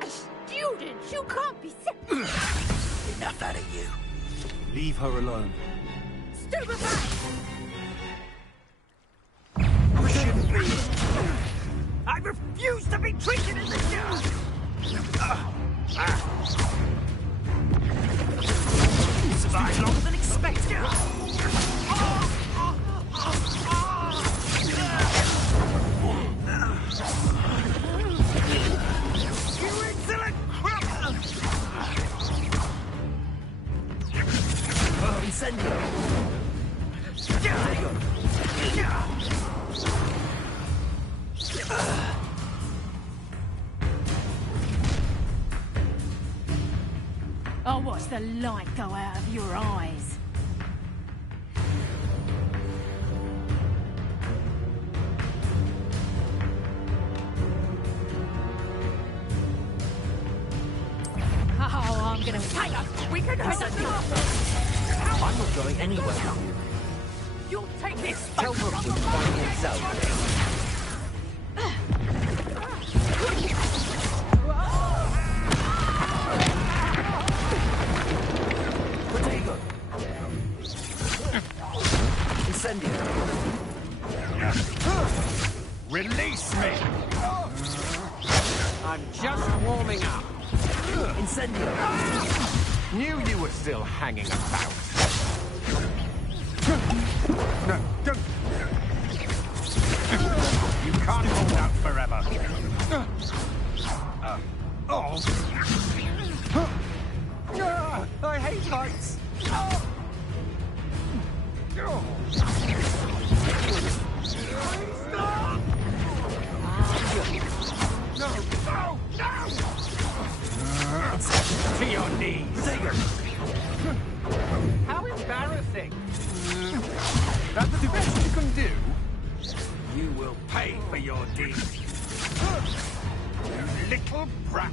A student? You can't be Enough out of you. Leave her alone. I shouldn't be here. I refuse to be treated in this yard. Survived longer than expected. You insolent crap! Incendio! I'll watch the light go out of your eyes. Oh, I'm gonna fight us. We can hurt us. I'm not going anywhere. You'll take this. Tell Rookwood to find me himself. Potato! Incendio! Release me! I'm just warming up. Incendio! Knew you were still hanging about. No, don't. You can't hold out forever. I hate heights. No! To your knees. How embarrassing. That's the best you can do. You will pay for your deeds. You little brat.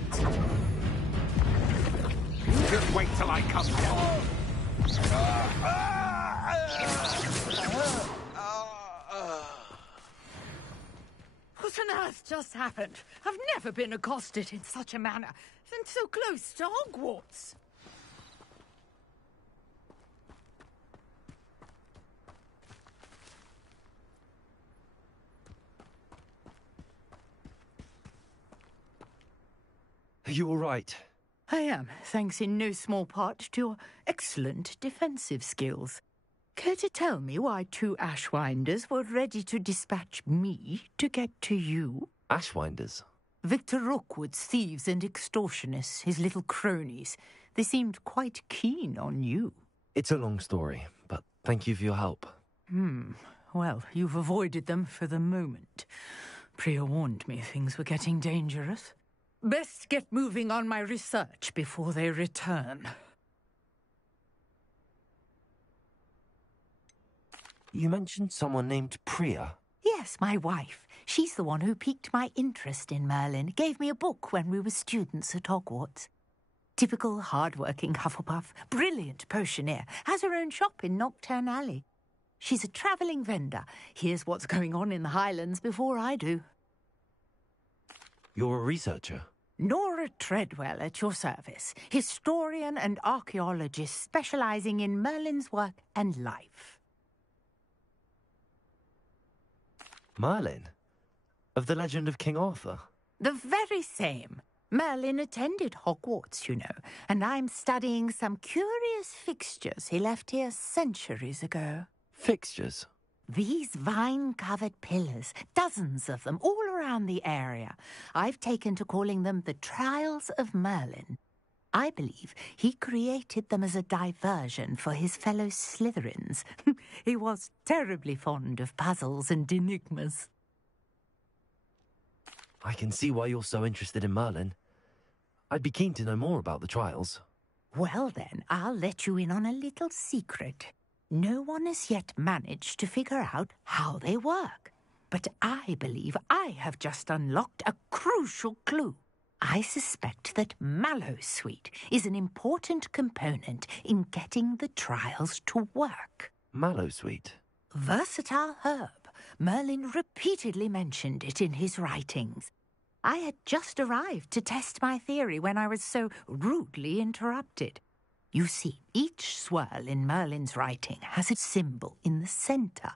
Just wait till I come down. What on earth just happened? I've never been accosted in such a manner, and so close to Hogwarts. Are you all right? I am, thanks in no small part to your excellent defensive skills. Care to tell me why 2 Ashwinders were ready to dispatch me to get to you? Ashwinders? Victor Rookwood's thieves and extortionists, his little cronies. They seemed quite keen on you. It's a long story, but thank you for your help. Well, you've avoided them for the moment. Priya warned me things were getting dangerous. Best get moving on my research before they return. You mentioned someone named Priya. Yes, my wife. She's the one who piqued my interest in Merlin. Gave me a book when we were students at Hogwarts. Typical hard-working Hufflepuff. Brilliant potioneer. Has her own shop in Knockturn Alley. She's a travelling vendor. Hears what's going on in the Highlands before I do. You're a researcher? Nora Treadwell at your service. Historian and archaeologist specialising in Merlin's work and life. Merlin? Of the legend of King Arthur? The very same. Merlin attended Hogwarts, you know, and I'm studying some curious fixtures he left here centuries ago. Fixtures? These vine-covered pillars, dozens of them, all around the area. I've taken to calling them the Trials of Merlin. I believe he created them as a diversion for his fellow Slytherins. He was terribly fond of puzzles and enigmas. I can see why you're so interested in Merlin. I'd be keen to know more about the trials. Well then, I'll let you in on a little secret. No one has yet managed to figure out how they work. But I believe I have just unlocked a crucial clue. I suspect that Mallowsweet is an important component in getting the trials to work. Mallowsweet? Versatile herb. Merlin repeatedly mentioned it in his writings. I had just arrived to test my theory when I was so rudely interrupted. You see, each swirl in Merlin's writing has its symbol in the centre.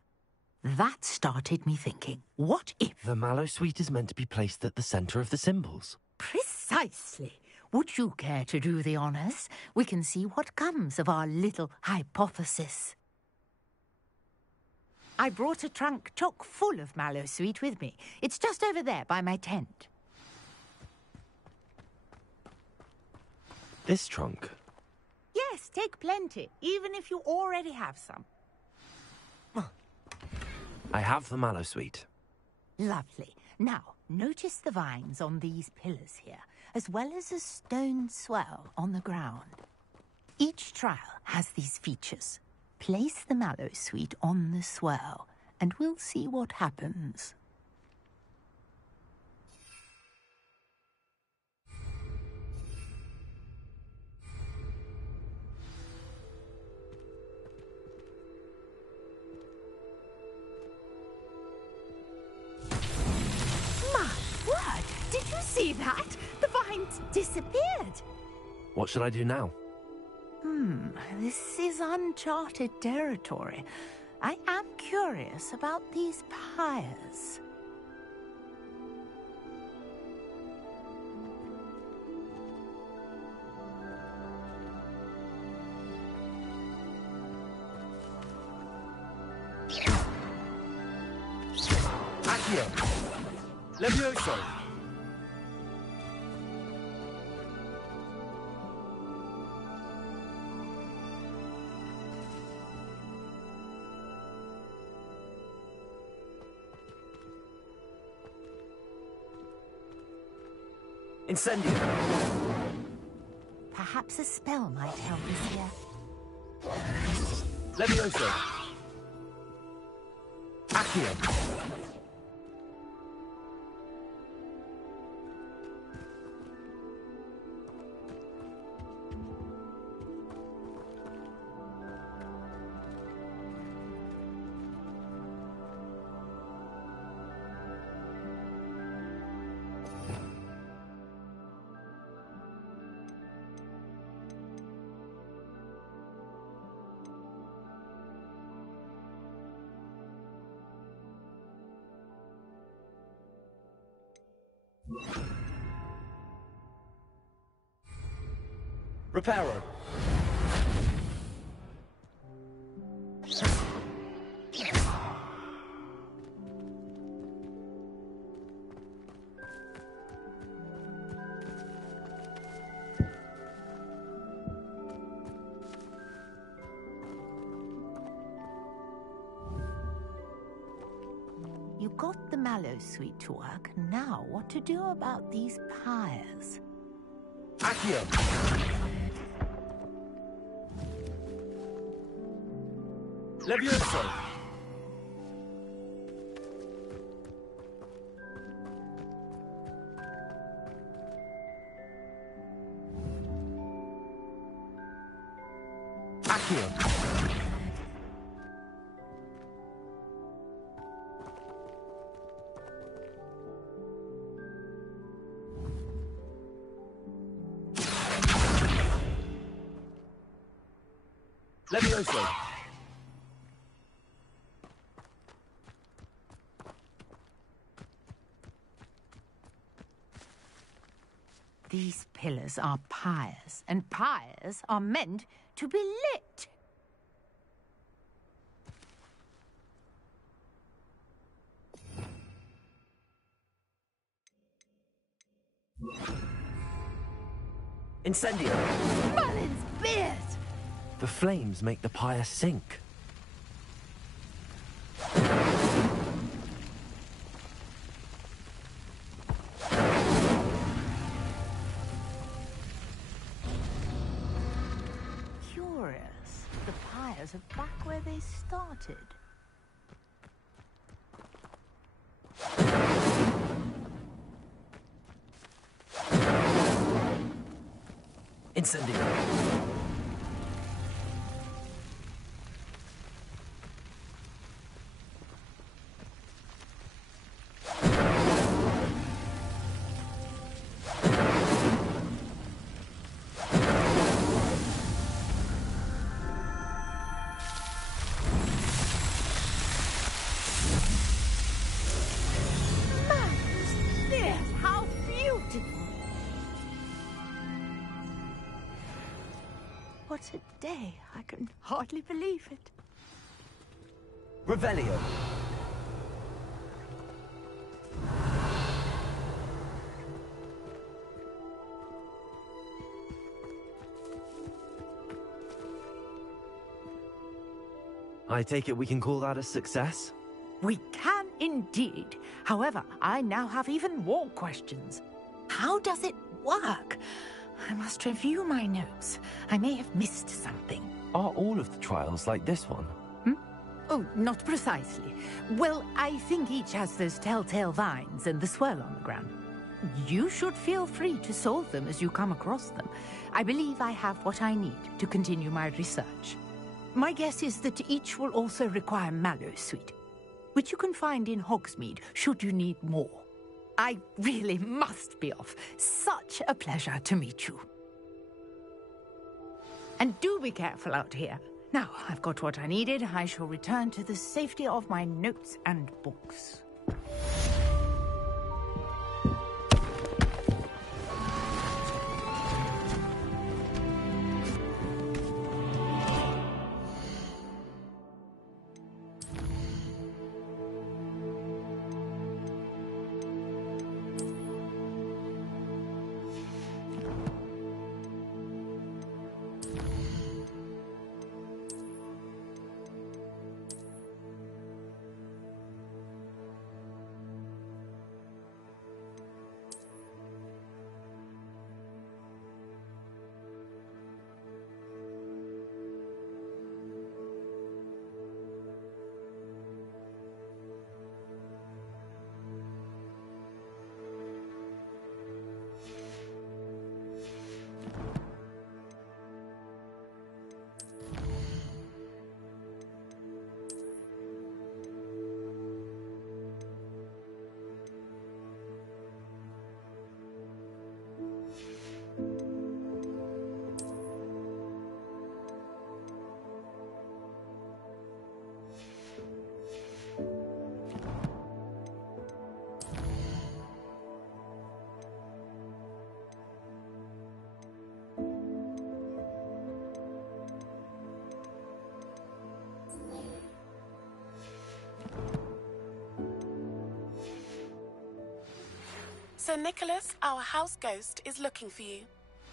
That started me thinking, what if... The Mallowsweet is meant to be placed at the centre of the symbols. Precisely. Would you care to do the honours? We can see what comes of our little hypothesis. I brought a trunk chock full of Mallowsweet with me. It's just over there by my tent. This trunk? Yes, take plenty, even if you already have some. I have the Mallowsweet. Lovely. Now, notice the vines on these pillars here, as well as a stone swell on the ground. Each trial has these features. Place the Mallowsweet on the swirl, and we'll see what happens. See that? The vines disappeared. What should I do now? This is uncharted territory. I am curious about these pyres. Accio. Levioso. Incendio. Perhaps a spell might help us here. Levioso. Accio. Reparo. You got the mallow sweet to work. Now what to do about these pyres? Accio. Levioso. Accio. Levioso. These pillars are pyres, and pyres are meant to be lit. Incendio. Merlin's beard! The flames make the pyre sink. Curious. The pyres are back where they started. Incendio. How beautiful! What a day. I can hardly believe it. Revelio. I take it we can call that a success? We can indeed. However, I now have even more questions. How does it work? I must review my notes. I may have missed something. Are all of the trials like this one? Oh, not precisely. Well, I think each has those telltale vines and the swirl on the ground. You should feel free to solve them as you come across them. I believe I have what I need to continue my research. My guess is that each will also require mallow sweet, which you can find in Hogsmeade should you need more. I really must be off. Such a pleasure to meet you. And do be careful out here. Now, I've got what I needed. I shall return to the safety of my notes and books. Sir Nicholas, our house ghost, is looking for you.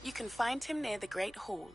You can find him near the Great Hall.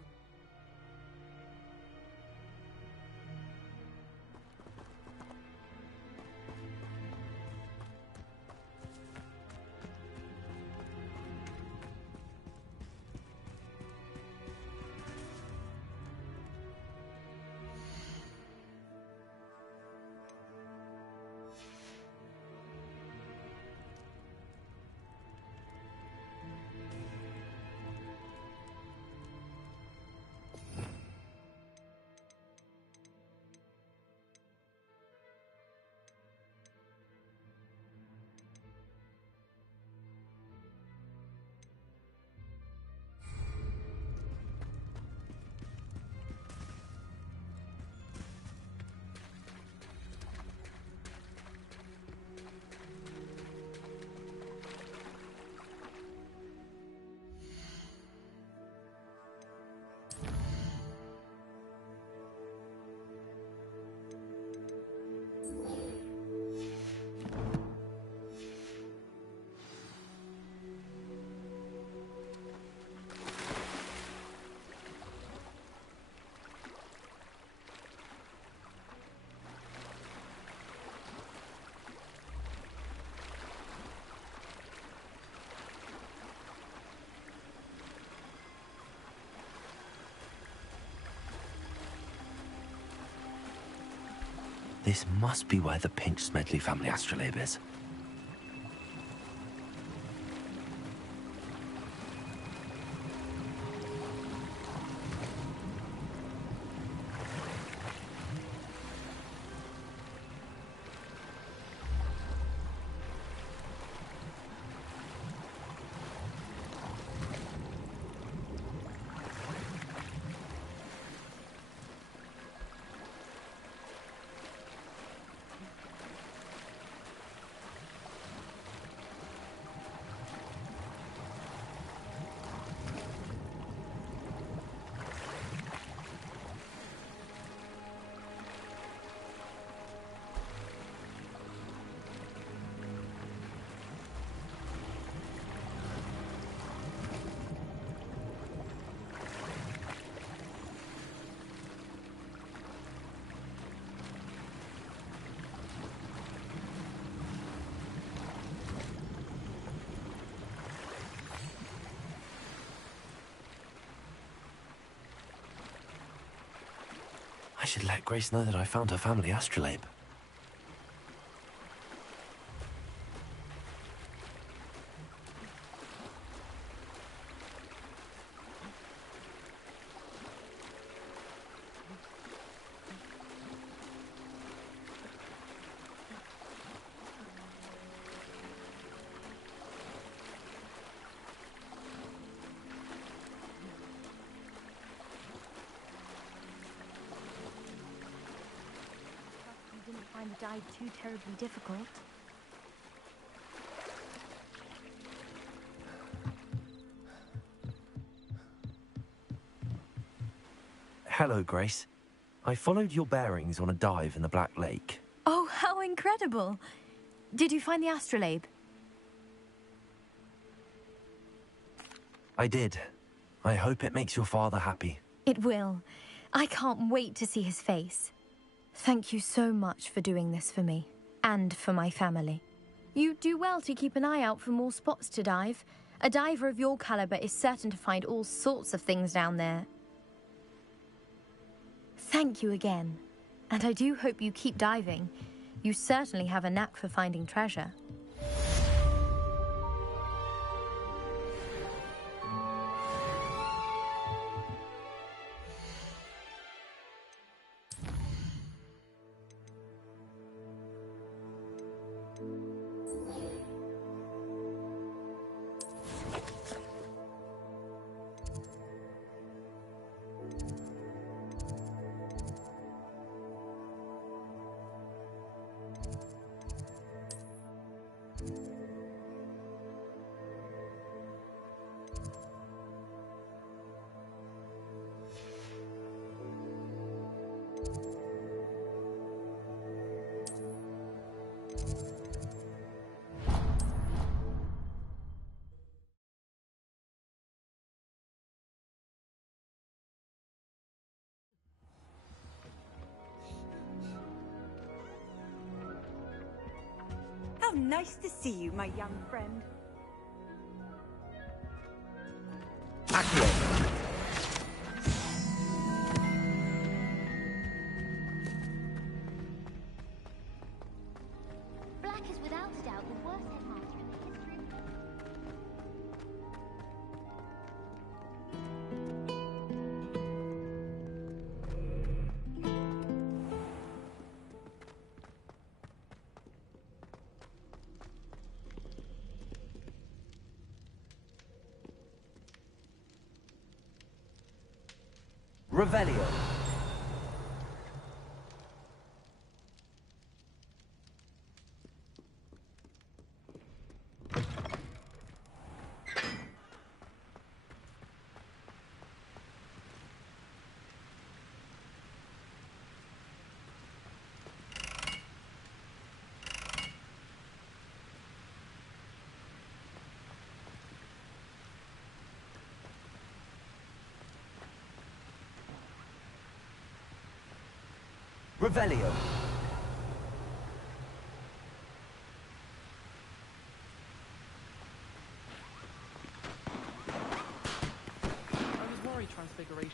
This must be where the Pinch-Smedley family astrolabe is. I should let Grace know that I found her family astrolabe. find the dive too terribly difficult. Hello, Grace. I followed your bearings on a dive in the Black Lake. Oh, how incredible! Did you find the astrolabe? I did. I hope it makes your father happy. It will. I can't wait to see his face. Thank you so much for doing this for me, and for my family. You do well to keep an eye out for more spots to dive. A diver of your caliber is certain to find all sorts of things down there. Thank you again, and I do hope you keep diving. You certainly have a knack for finding treasure. How nice to see you, my young friend. Black is without a doubt the worst headmaster in the history of... Revelio. Revelio. I was worried Transfiguration.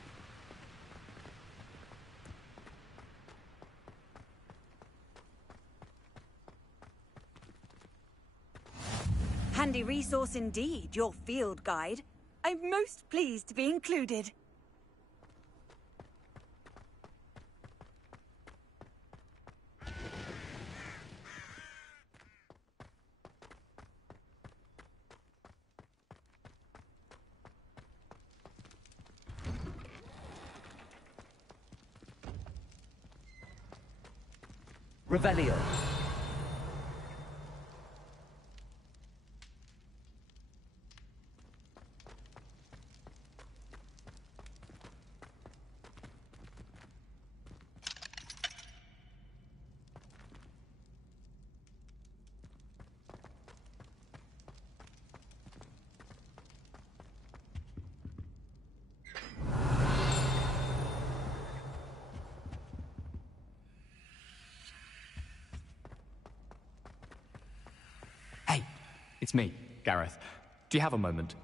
Handy resource indeed, your field guide. I'm most pleased to be included. Revelio. It's me, Gareth. Do you have a moment?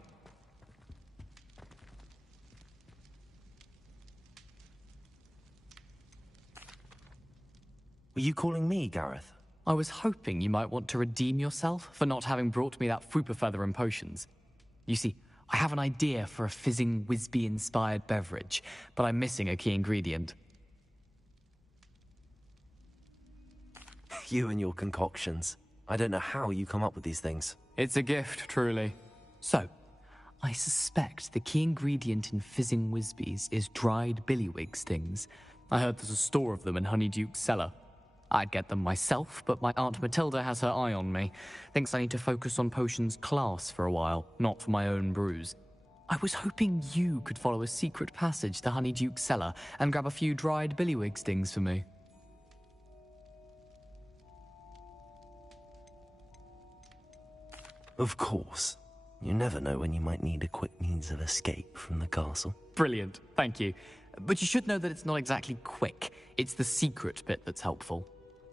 Were you calling me, Gareth? I was hoping you might want to redeem yourself for not having brought me that Fooper feather and potions. You see, I have an idea for a fizzing Wisby-inspired beverage, but I'm missing a key ingredient. You and your concoctions. I don't know how you come up with these things. It's a gift, truly. So, I suspect the key ingredient in fizzing Wisbies is dried billywig stings. I heard there's a store of them in Honeyduke's cellar. I'd get them myself, but my Aunt Matilda has her eye on me. Thinks I need to focus on potions class for a while, not for my own brews. I was hoping you could follow a secret passage to Honeyduke's cellar and grab a few dried billywig stings for me. Of course. You never know when you might need a quick means of escape from the castle. Brilliant, thank you. But you should know that it's not exactly quick. It's the secret bit that's helpful.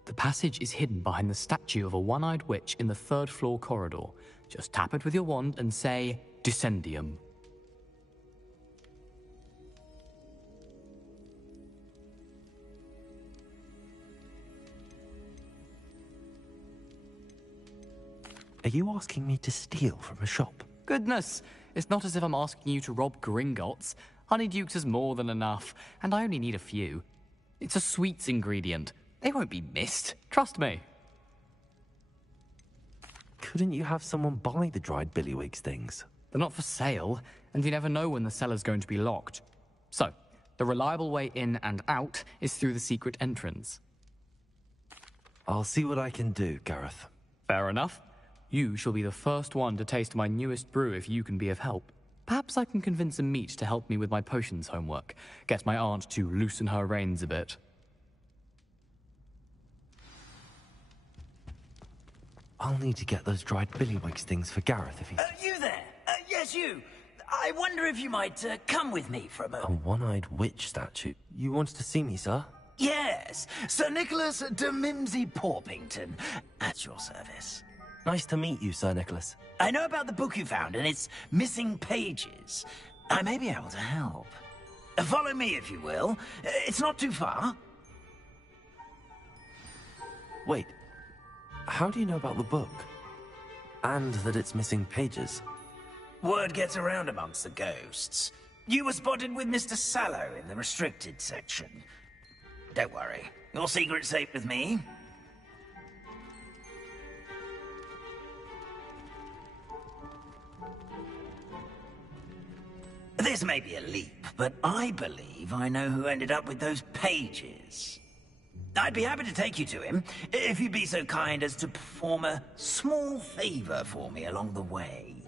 The passage is hidden behind the statue of a one-eyed witch in the third-floor corridor. Just tap it with your wand and say, Descendium. Are you asking me to steal from a shop? Goodness, it's not as if I'm asking you to rob Gringotts. Honeyduke's is more than enough, and I only need a few. It's a sweets ingredient. They won't be missed. Trust me. Couldn't you have someone buy the dried billywig stings? They're not for sale, and you never know when the cellar's going to be locked. So, the reliable way in and out is through the secret entrance. I'll see what I can do, Gareth. Fair enough. You shall be the first one to taste my newest brew if you can be of help. Perhaps I can convince a meat to help me with my potions homework. Get my aunt to loosen her reins a bit. I'll need to get those dried billywig stings for Gareth if he's... You there? Yes, you. I wonder if you might come with me for a moment. A one-eyed witch statue? You wanted to see me, sir? Yes, Sir Nicholas de Mimsy Porpington, at your service. Nice to meet you, Sir Nicholas. I know about the book you found and its missing pages. I may be able to help. Follow me, if you will. It's not too far. Wait. How do you know about the book? And that it's missing pages? Word gets around amongst the ghosts. You were spotted with Mr. Sallow in the restricted section. Don't worry. Your secret's safe with me. This may be a leap, but I believe I know who ended up with those pages. I'd be happy to take you to him, if you'd be so kind as to perform a small favor for me along the way.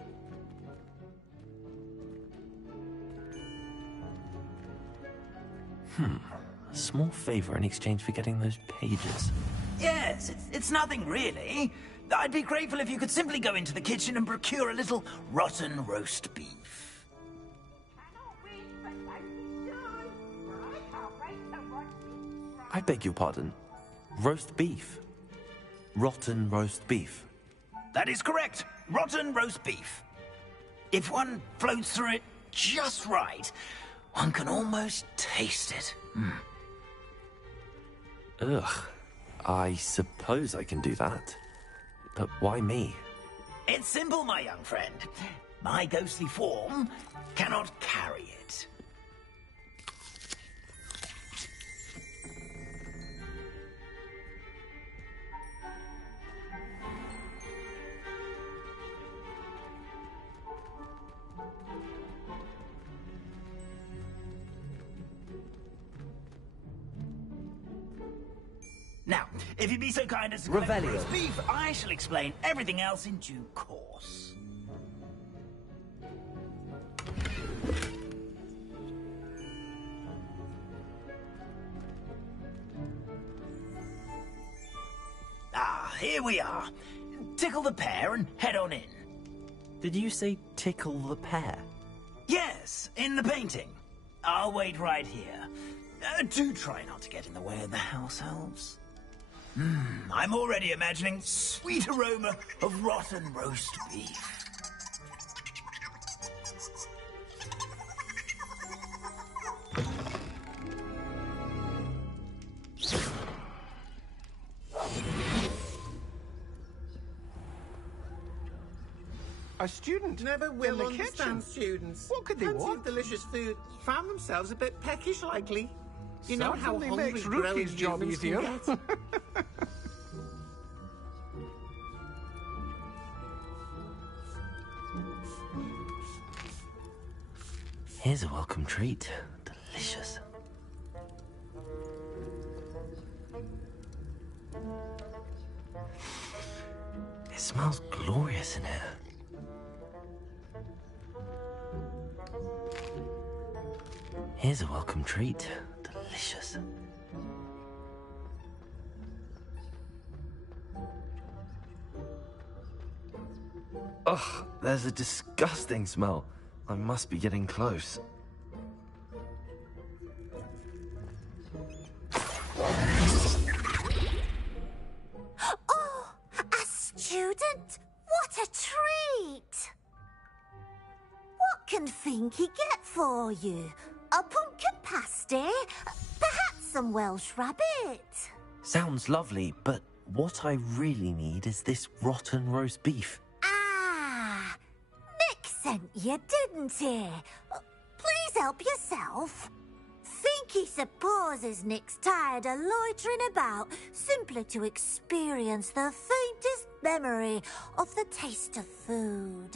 A small favor in exchange for getting those pages. Yes, it's nothing really. I'd be grateful if you could simply go into the kitchen and procure a little rotten roast beef. I beg your pardon. Roast beef. Rotten roast beef. That is correct. Rotten roast beef. If one floats through it just right, one can almost taste it. Ugh. I suppose I can do that. But why me? It's simple, my young friend. My ghostly form cannot carry it. Now, if you'd be so kind as to collect the roast beef, I shall explain everything else in due course. Ah, here we are. Tickle the pear and head on in. Did you say tickle the pear? Yes, in the painting. I'll wait right here. Do try not to get in the way of the house elves. I'm already imagining sweet aroma of rotten roast beef. A student never will in the understand kitchen. students. What could they Plenty want? of delicious food found themselves a bit peckish likely. You know how Certainly hungry makes growing Rookie's job humans can easier. get? Here's a welcome treat. Delicious. smells glorious in here. Here's a welcome treat. Delicious. Ugh, there's a disgusting smell. I must be getting close. Oh, a student? What a treat! What can Finky get for you? A pumpkin pasty? Perhaps some Welsh rabbit? Sounds lovely, but what I really need is this rotten roast beef. Ah, Nick sent you, didn't he? Please help yourself. Finky supposes Nick's tired of loitering about simply to experience the faintest memory of the taste of food.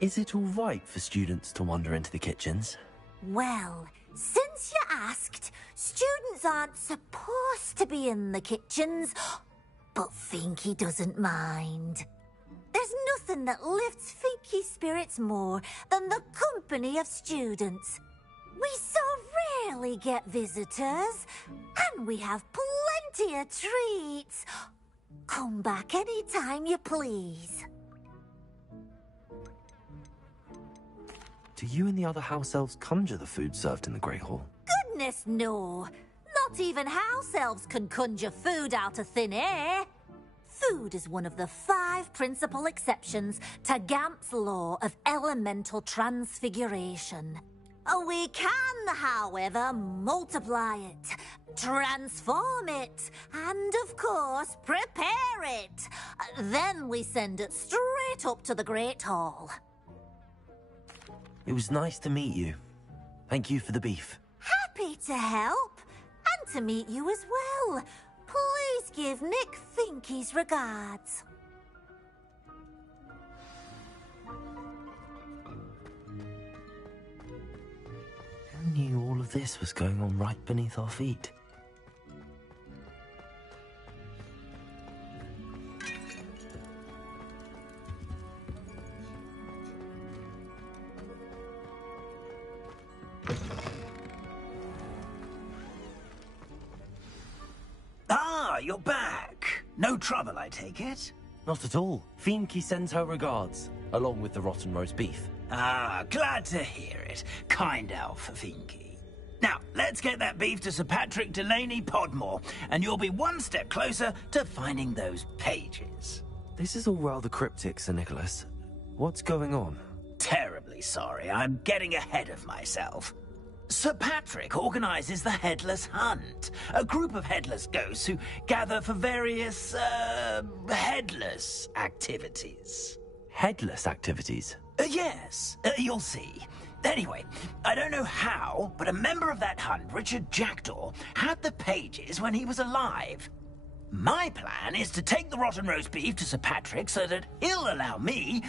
Is it all right for students to wander into the kitchens? Well, since you asked, students aren't supposed to be in the kitchens, but Finky doesn't mind. There's nothing that lifts Finky's spirits more than the company of students. We so rarely get visitors, and we have plenty of treats. Come back any time you please. Do you and the other house elves conjure the food served in the Great Hall? Goodness, no. Not even house elves can conjure food out of thin air. Food is one of the 5 principal exceptions to Gamp's law of elemental transfiguration. We can, however, multiply it, transform it, and, of course, prepare it. Then we send it straight up to the Great Hall. It was nice to meet you. Thank you for the beef. Happy to help, and to meet you as well. Please give Nick Finky's regards. Who knew all of this was going on right beneath our feet? Ah, you're back. No trouble, I take it? Not at all. Finky sends her regards, along with the rotten roast beef. Ah, glad to hear it. Kind elf, Finky. Now, let's get that beef to Sir Patrick Delaney Podmore, and you'll be one step closer to finding those pages. This is all rather cryptic, Sir Nicholas. What's going on? Terribly sorry, I'm getting ahead of myself. Sir Patrick organises the Headless Hunt, a group of headless ghosts who gather for various, headless activities. Headless activities? Yes, you'll see. Anyway, I don't know how, but a member of that hunt, Richard Jackdaw, had the pages when he was alive. My plan is to take the rotten roast beef to Sir Patrick so that he'll allow me,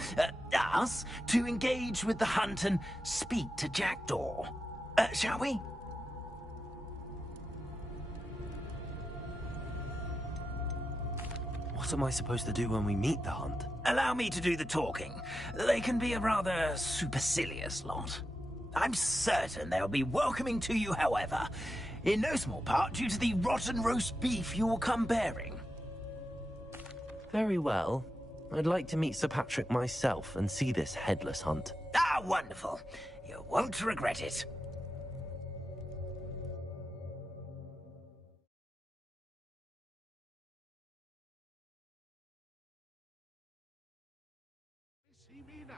us, to engage with the hunt and speak to Jackdaw. Shall we? What am I supposed to do when we meet the hunt? Allow me to do the talking. They can be a rather supercilious lot. I'm certain they'll be welcoming to you, however, in no small part due to the rotten roast beef you will come bearing. Very well. I'd like to meet Sir Patrick myself and see this headless hunt. Ah, wonderful. You won't regret it. See me now.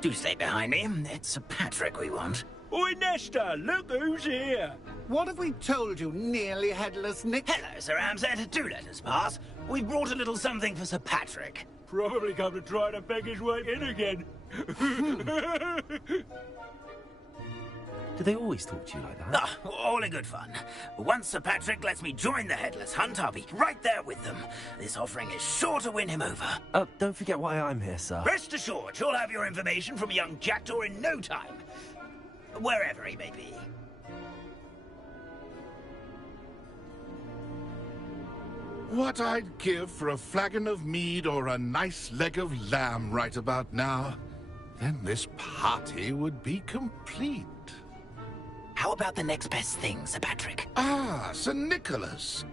Do stay behind me. It's Sir Patrick we want. Oi, Nesta, look who's here. What have we told you, nearly headless Nick? Hello, Sir Amset. Do let us pass. We brought a little something for Sir Patrick. Probably come to try to beg his way in again. Do they always talk to you like that? Ah, all in good fun. Once Sir Patrick lets me join the Headless Hunt, I'll be right there with them. This offering is sure to win him over. Don't forget why I'm here, sir. Rest assured, you'll have your information from a young Jackdaw in no time. Wherever he may be. What I'd give for a flagon of mead or a nice leg of lamb right about now. Then this party would be complete. How about the next best thing, Sir Patrick? Ah, Sir Nicholas.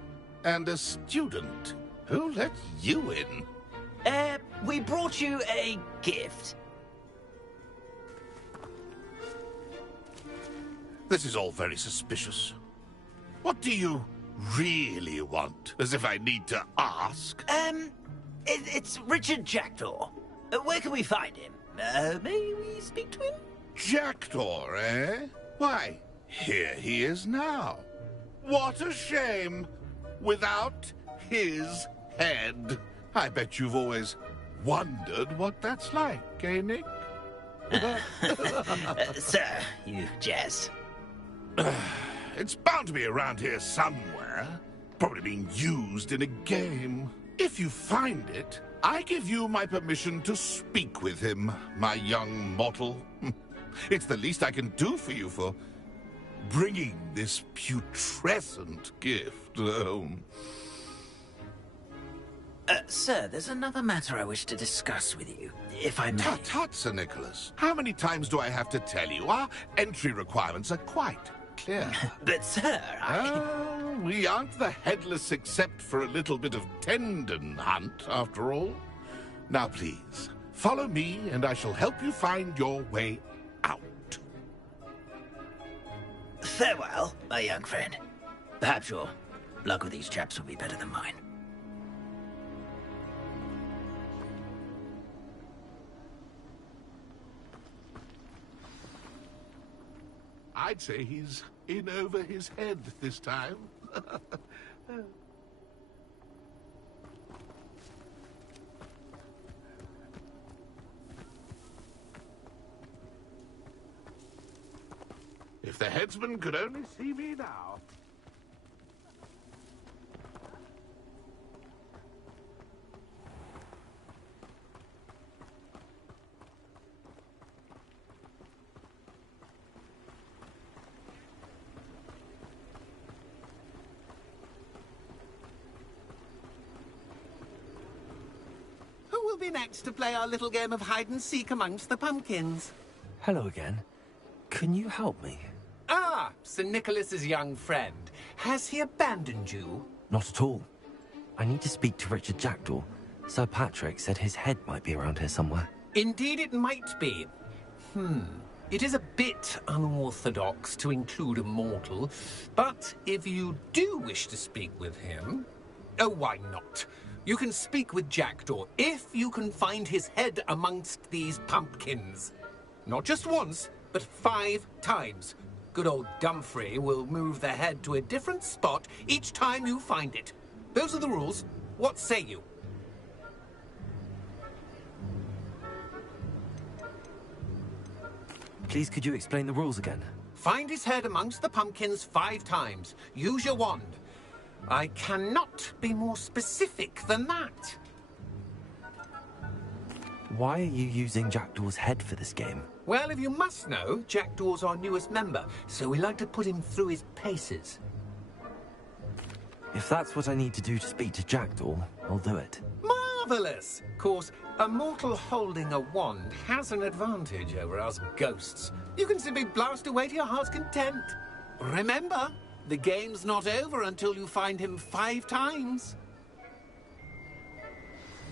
And a student. Who let you in? We brought you a gift. This is all very suspicious. What do you really want? As if I need to ask. It's Richard Jackdaw. Where can we find him? May we speak to him? Jackdaw, eh? Why, here he is now. What a shame. Without his head. I bet you've always wondered what that's like, eh, Nick? Sir, you jest. It's bound to be around here somewhere. Probably being used in a game. If you find it, I give you my permission to speak with him, my young mortal. It's the least I can do for you for bringing this putrescent gift home. Sir, there's another matter I wish to discuss with you, if I may. Tut, Sir Nicholas. How many times do I have to tell you? Our entry requirements are quite clear. But, sir, we aren't the Headless except for a little bit of tendon hunt, after all. Now, please, follow me, and I shall help you find your way out. Farewell, my young friend. Perhaps your luck with these chaps will be better than mine. I'd say he's in over his head this time. If the headsman could only see me now. Who will be next to play our little game of hide-and-seek amongst the pumpkins? Hello again. Can you help me? Ah, Sir Nicholas's young friend. Has he abandoned you? Not at all. I need to speak to Richard Jackdaw. Sir Patrick said his head might be around here somewhere. Indeed it might be. It is a bit unorthodox to include a mortal, but if you do wish to speak with him... Oh, why not? You can speak with Jackdaw if you can find his head amongst these pumpkins. Not just once, but 5 times. Good old Dumfrey will move the head to a different spot each time you find it. Those are the rules. What say you? Please, could you explain the rules again? Find his head amongst the pumpkins 5 times. Use your wand. I cannot be more specific than that. Why are you using Jackdaw's head for this game? Well, if you must know, Jackdaw's our newest member, so we like to put him through his paces. If that's what I need to do to speak to Jackdaw, I'll do it. Marvellous! Of course, a mortal holding a wand has an advantage over us ghosts. You can simply blast away to your heart's content. Remember, the game's not over until you find him 5 times.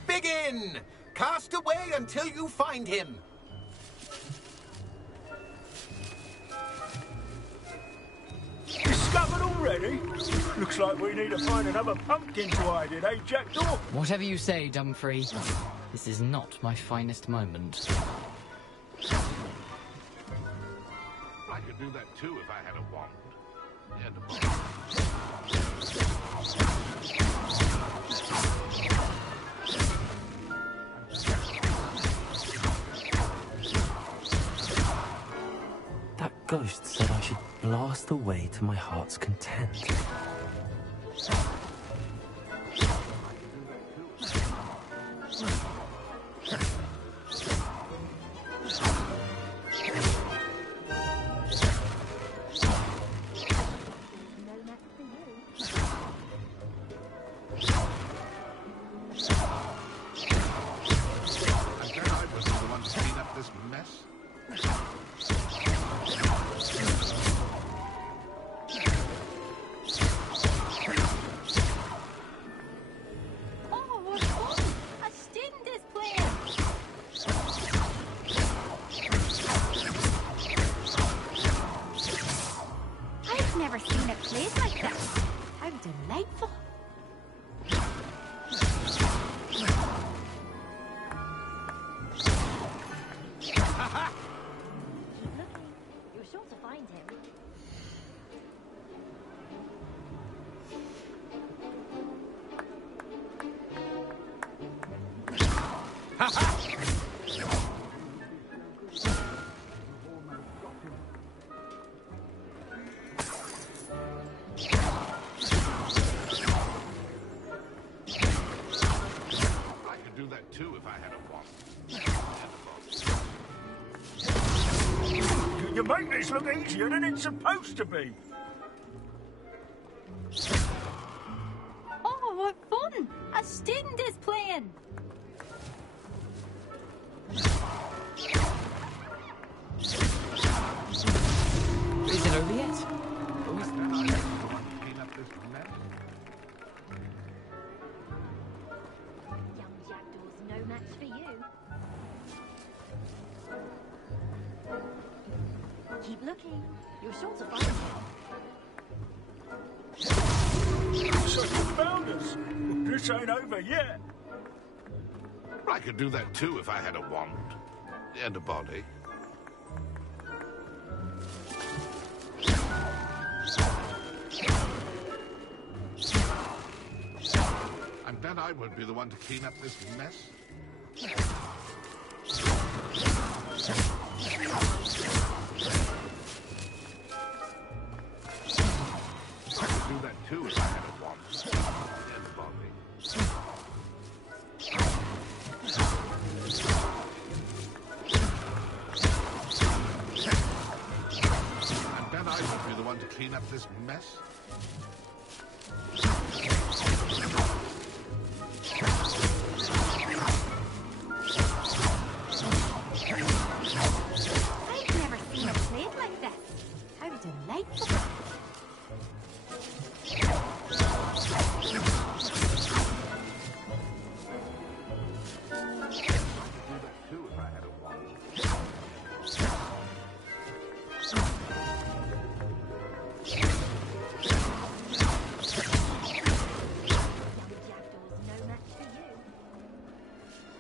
Begin! Cast away until you find him. Discovered already? Looks like we need to find another pumpkin to hide in, eh, Jackdaw? Whatever you say, Dumfrey. This is not my finest moment. I could do that too if I had a wand. And a That ghost said I should blast away to my heart's content. You make this look easier than it's supposed to be. Oh, what fun! A student is playing. Is it over yet? Young jackdaw's no match for you. Keep looking. You're sure to find him. So you found us. This ain't over yet. I could do that too if I had a wand and a body. I'm glad I won't be the one to clean up this mess. I could do that too if I had a wand and a body. I'm glad I won't be the one to clean up this mess. I've never seen a plate like this. How delightful.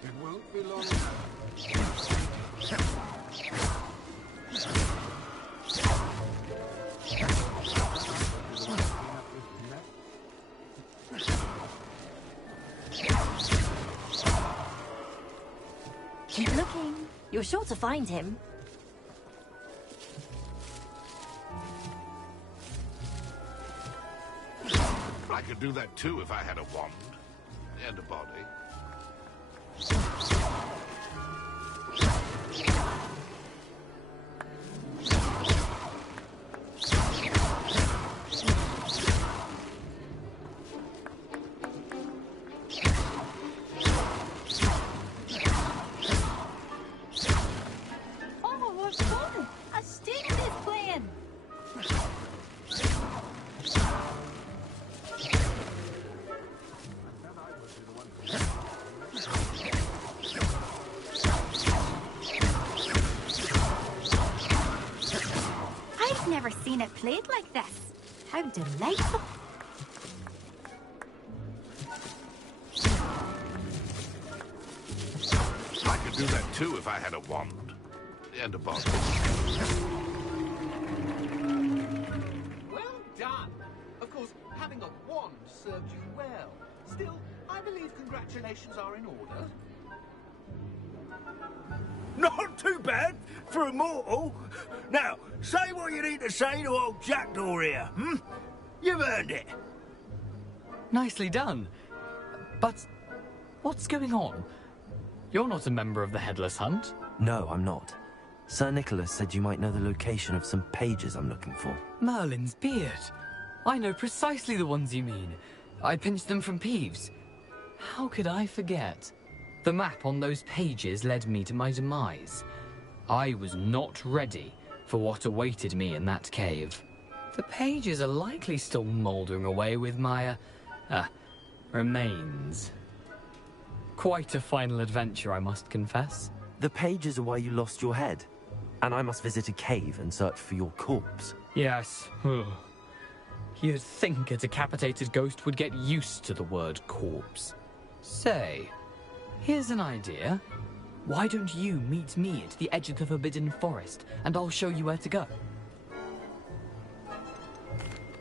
It won't be long now. Keep looking. You're sure to find him. I could do that too if I had a wand and a body. Oh, what fun! A student is playing. I've never seen it played like this. How delightful. I could do that too if I had a wand and a body. Well done. Of course, having a wand served you well. Still, I believe congratulations are in order. Not too bad for a mortal. Now, say what you need to say to old Jackdaw here, hmm? You've earned it. Nicely done. But what's going on? You're not a member of the Headless Hunt? No, I'm not. Sir Nicholas said you might know the location of some pages I'm looking for. Merlin's beard. I know precisely the ones you mean. I pinched them from Peeves. How could I forget? The map on those pages led me to my demise. I was not ready for what awaited me in that cave. The pages are likely still mouldering away with my, remains. Quite a final adventure, I must confess. The pages are why you lost your head, and I must visit a cave and search for your corpse. Yes. You'd think a decapitated ghost would get used to the word corpse. Say, here's an idea. Why don't you meet me at the edge of the Forbidden Forest, and I'll show you where to go?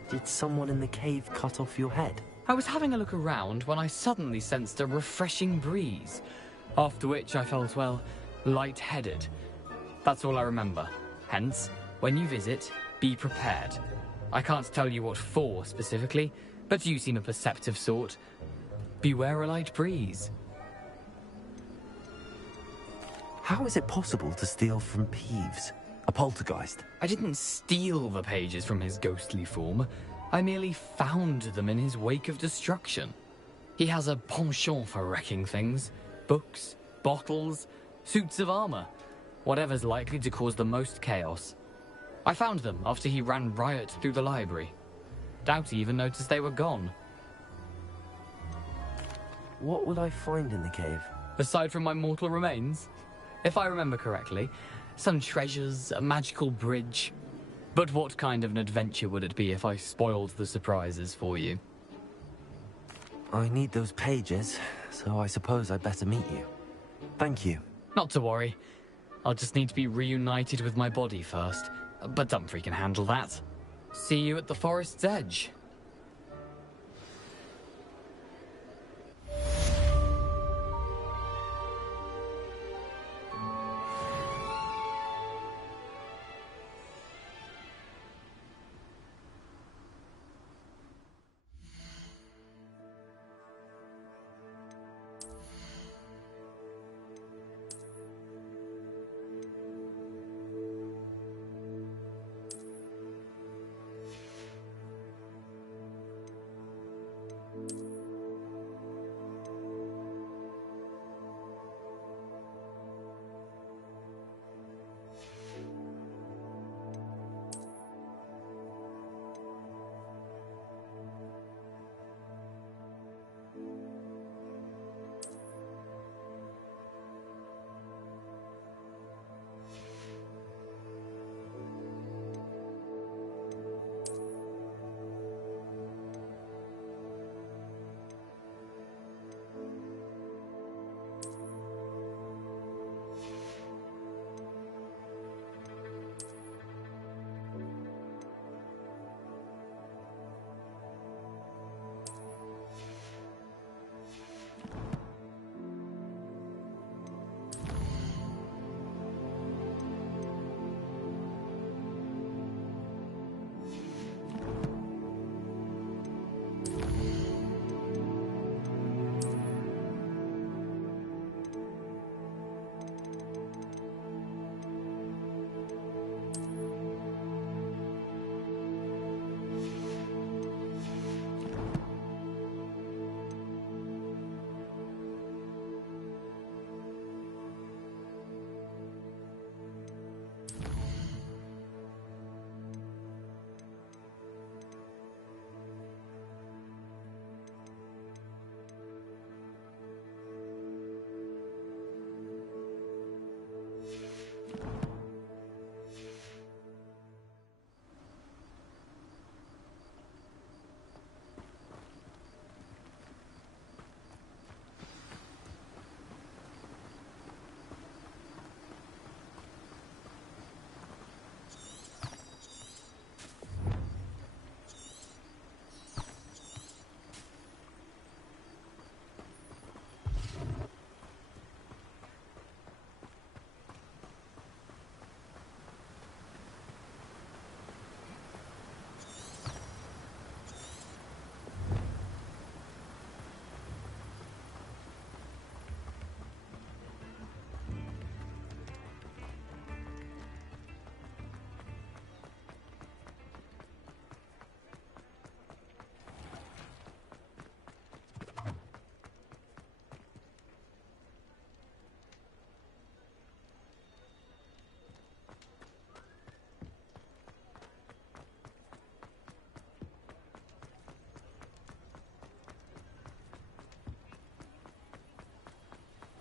Did someone in the cave cut off your head? I was having a look around when I suddenly sensed a refreshing breeze, after which I felt, well, lightheaded. That's all I remember. Hence, when you visit, be prepared. I can't tell you what for specifically, but you seem a perceptive sort. Beware a light breeze. How is it possible to steal from Peeves, a poltergeist? I didn't steal the pages from his ghostly form. I merely found them in his wake of destruction. He has a penchant for wrecking things. Books, bottles, suits of armor. Whatever's likely to cause the most chaos. I found them after he ran riot through the library. Doubt he even noticed they were gone. What will I find in the cave? Aside from my mortal remains? If I remember correctly, some treasures, a magical bridge. But what kind of an adventure would it be if I spoiled the surprises for you? I need those pages, so I suppose I'd better meet you. Thank you. Not to worry. I'll just need to be reunited with my body first. But Dumfries can handle that. See you at the forest's edge.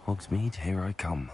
Hogsmeade, here I come.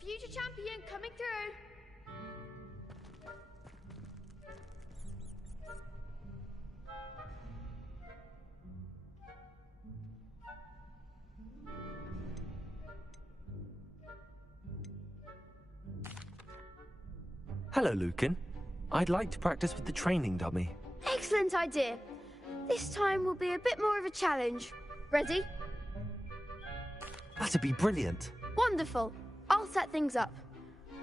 Future champion coming through. Hello, Lucan. I'd like to practice with the training dummy. Excellent idea. This time will be a bit more of a challenge. Ready? That'd be brilliant. Wonderful. I'll set things up.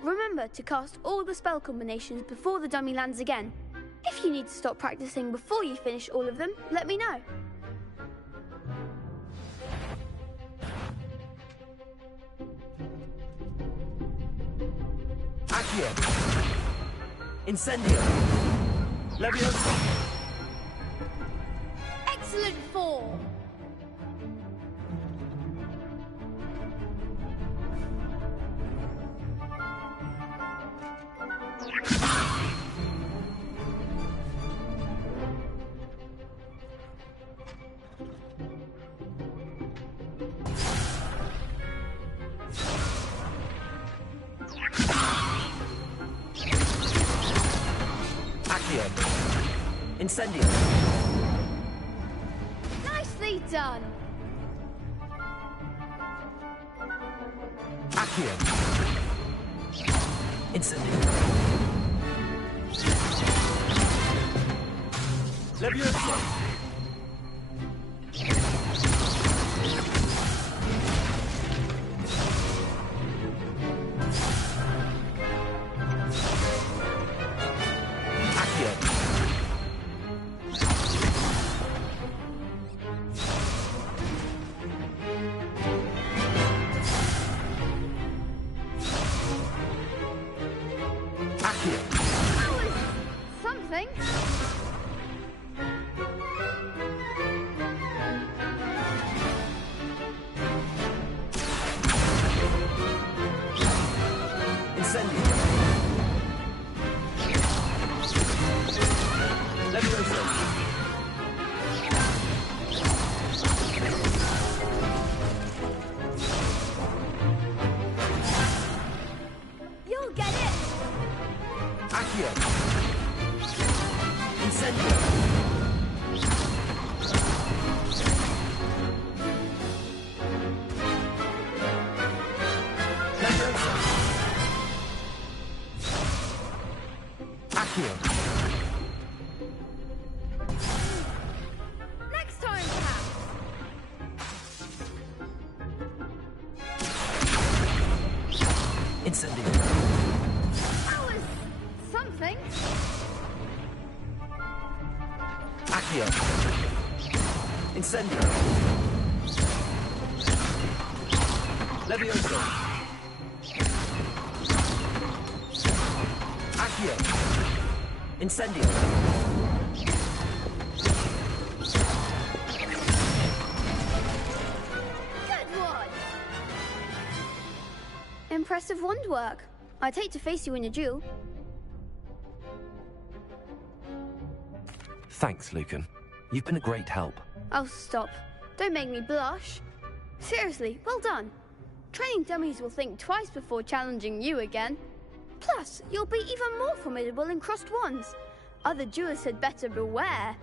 Remember to cast all the spell combinations before the dummy lands again. If you need to stop practicing before you finish all of them, let me know. Accio! Incendio! Leviosa! Excellent form! Incendio! Nicely done! Accio! Incendio! Leviosa! Something. Incendio! Accio. Incendio. Accio. Next time, perhaps. Incendio. That was something. Accio. Incendio. Levioso. Accio. Incendio. Good one. Impressive wand work. I'd hate to face you in a duel. Thanks, Lucan. You've been a great help. Oh, stop. Don't make me blush. Seriously, well done. Training dummies will think twice before challenging you again. Plus, you'll be even more formidable in crossed wands. Other duelists had better beware.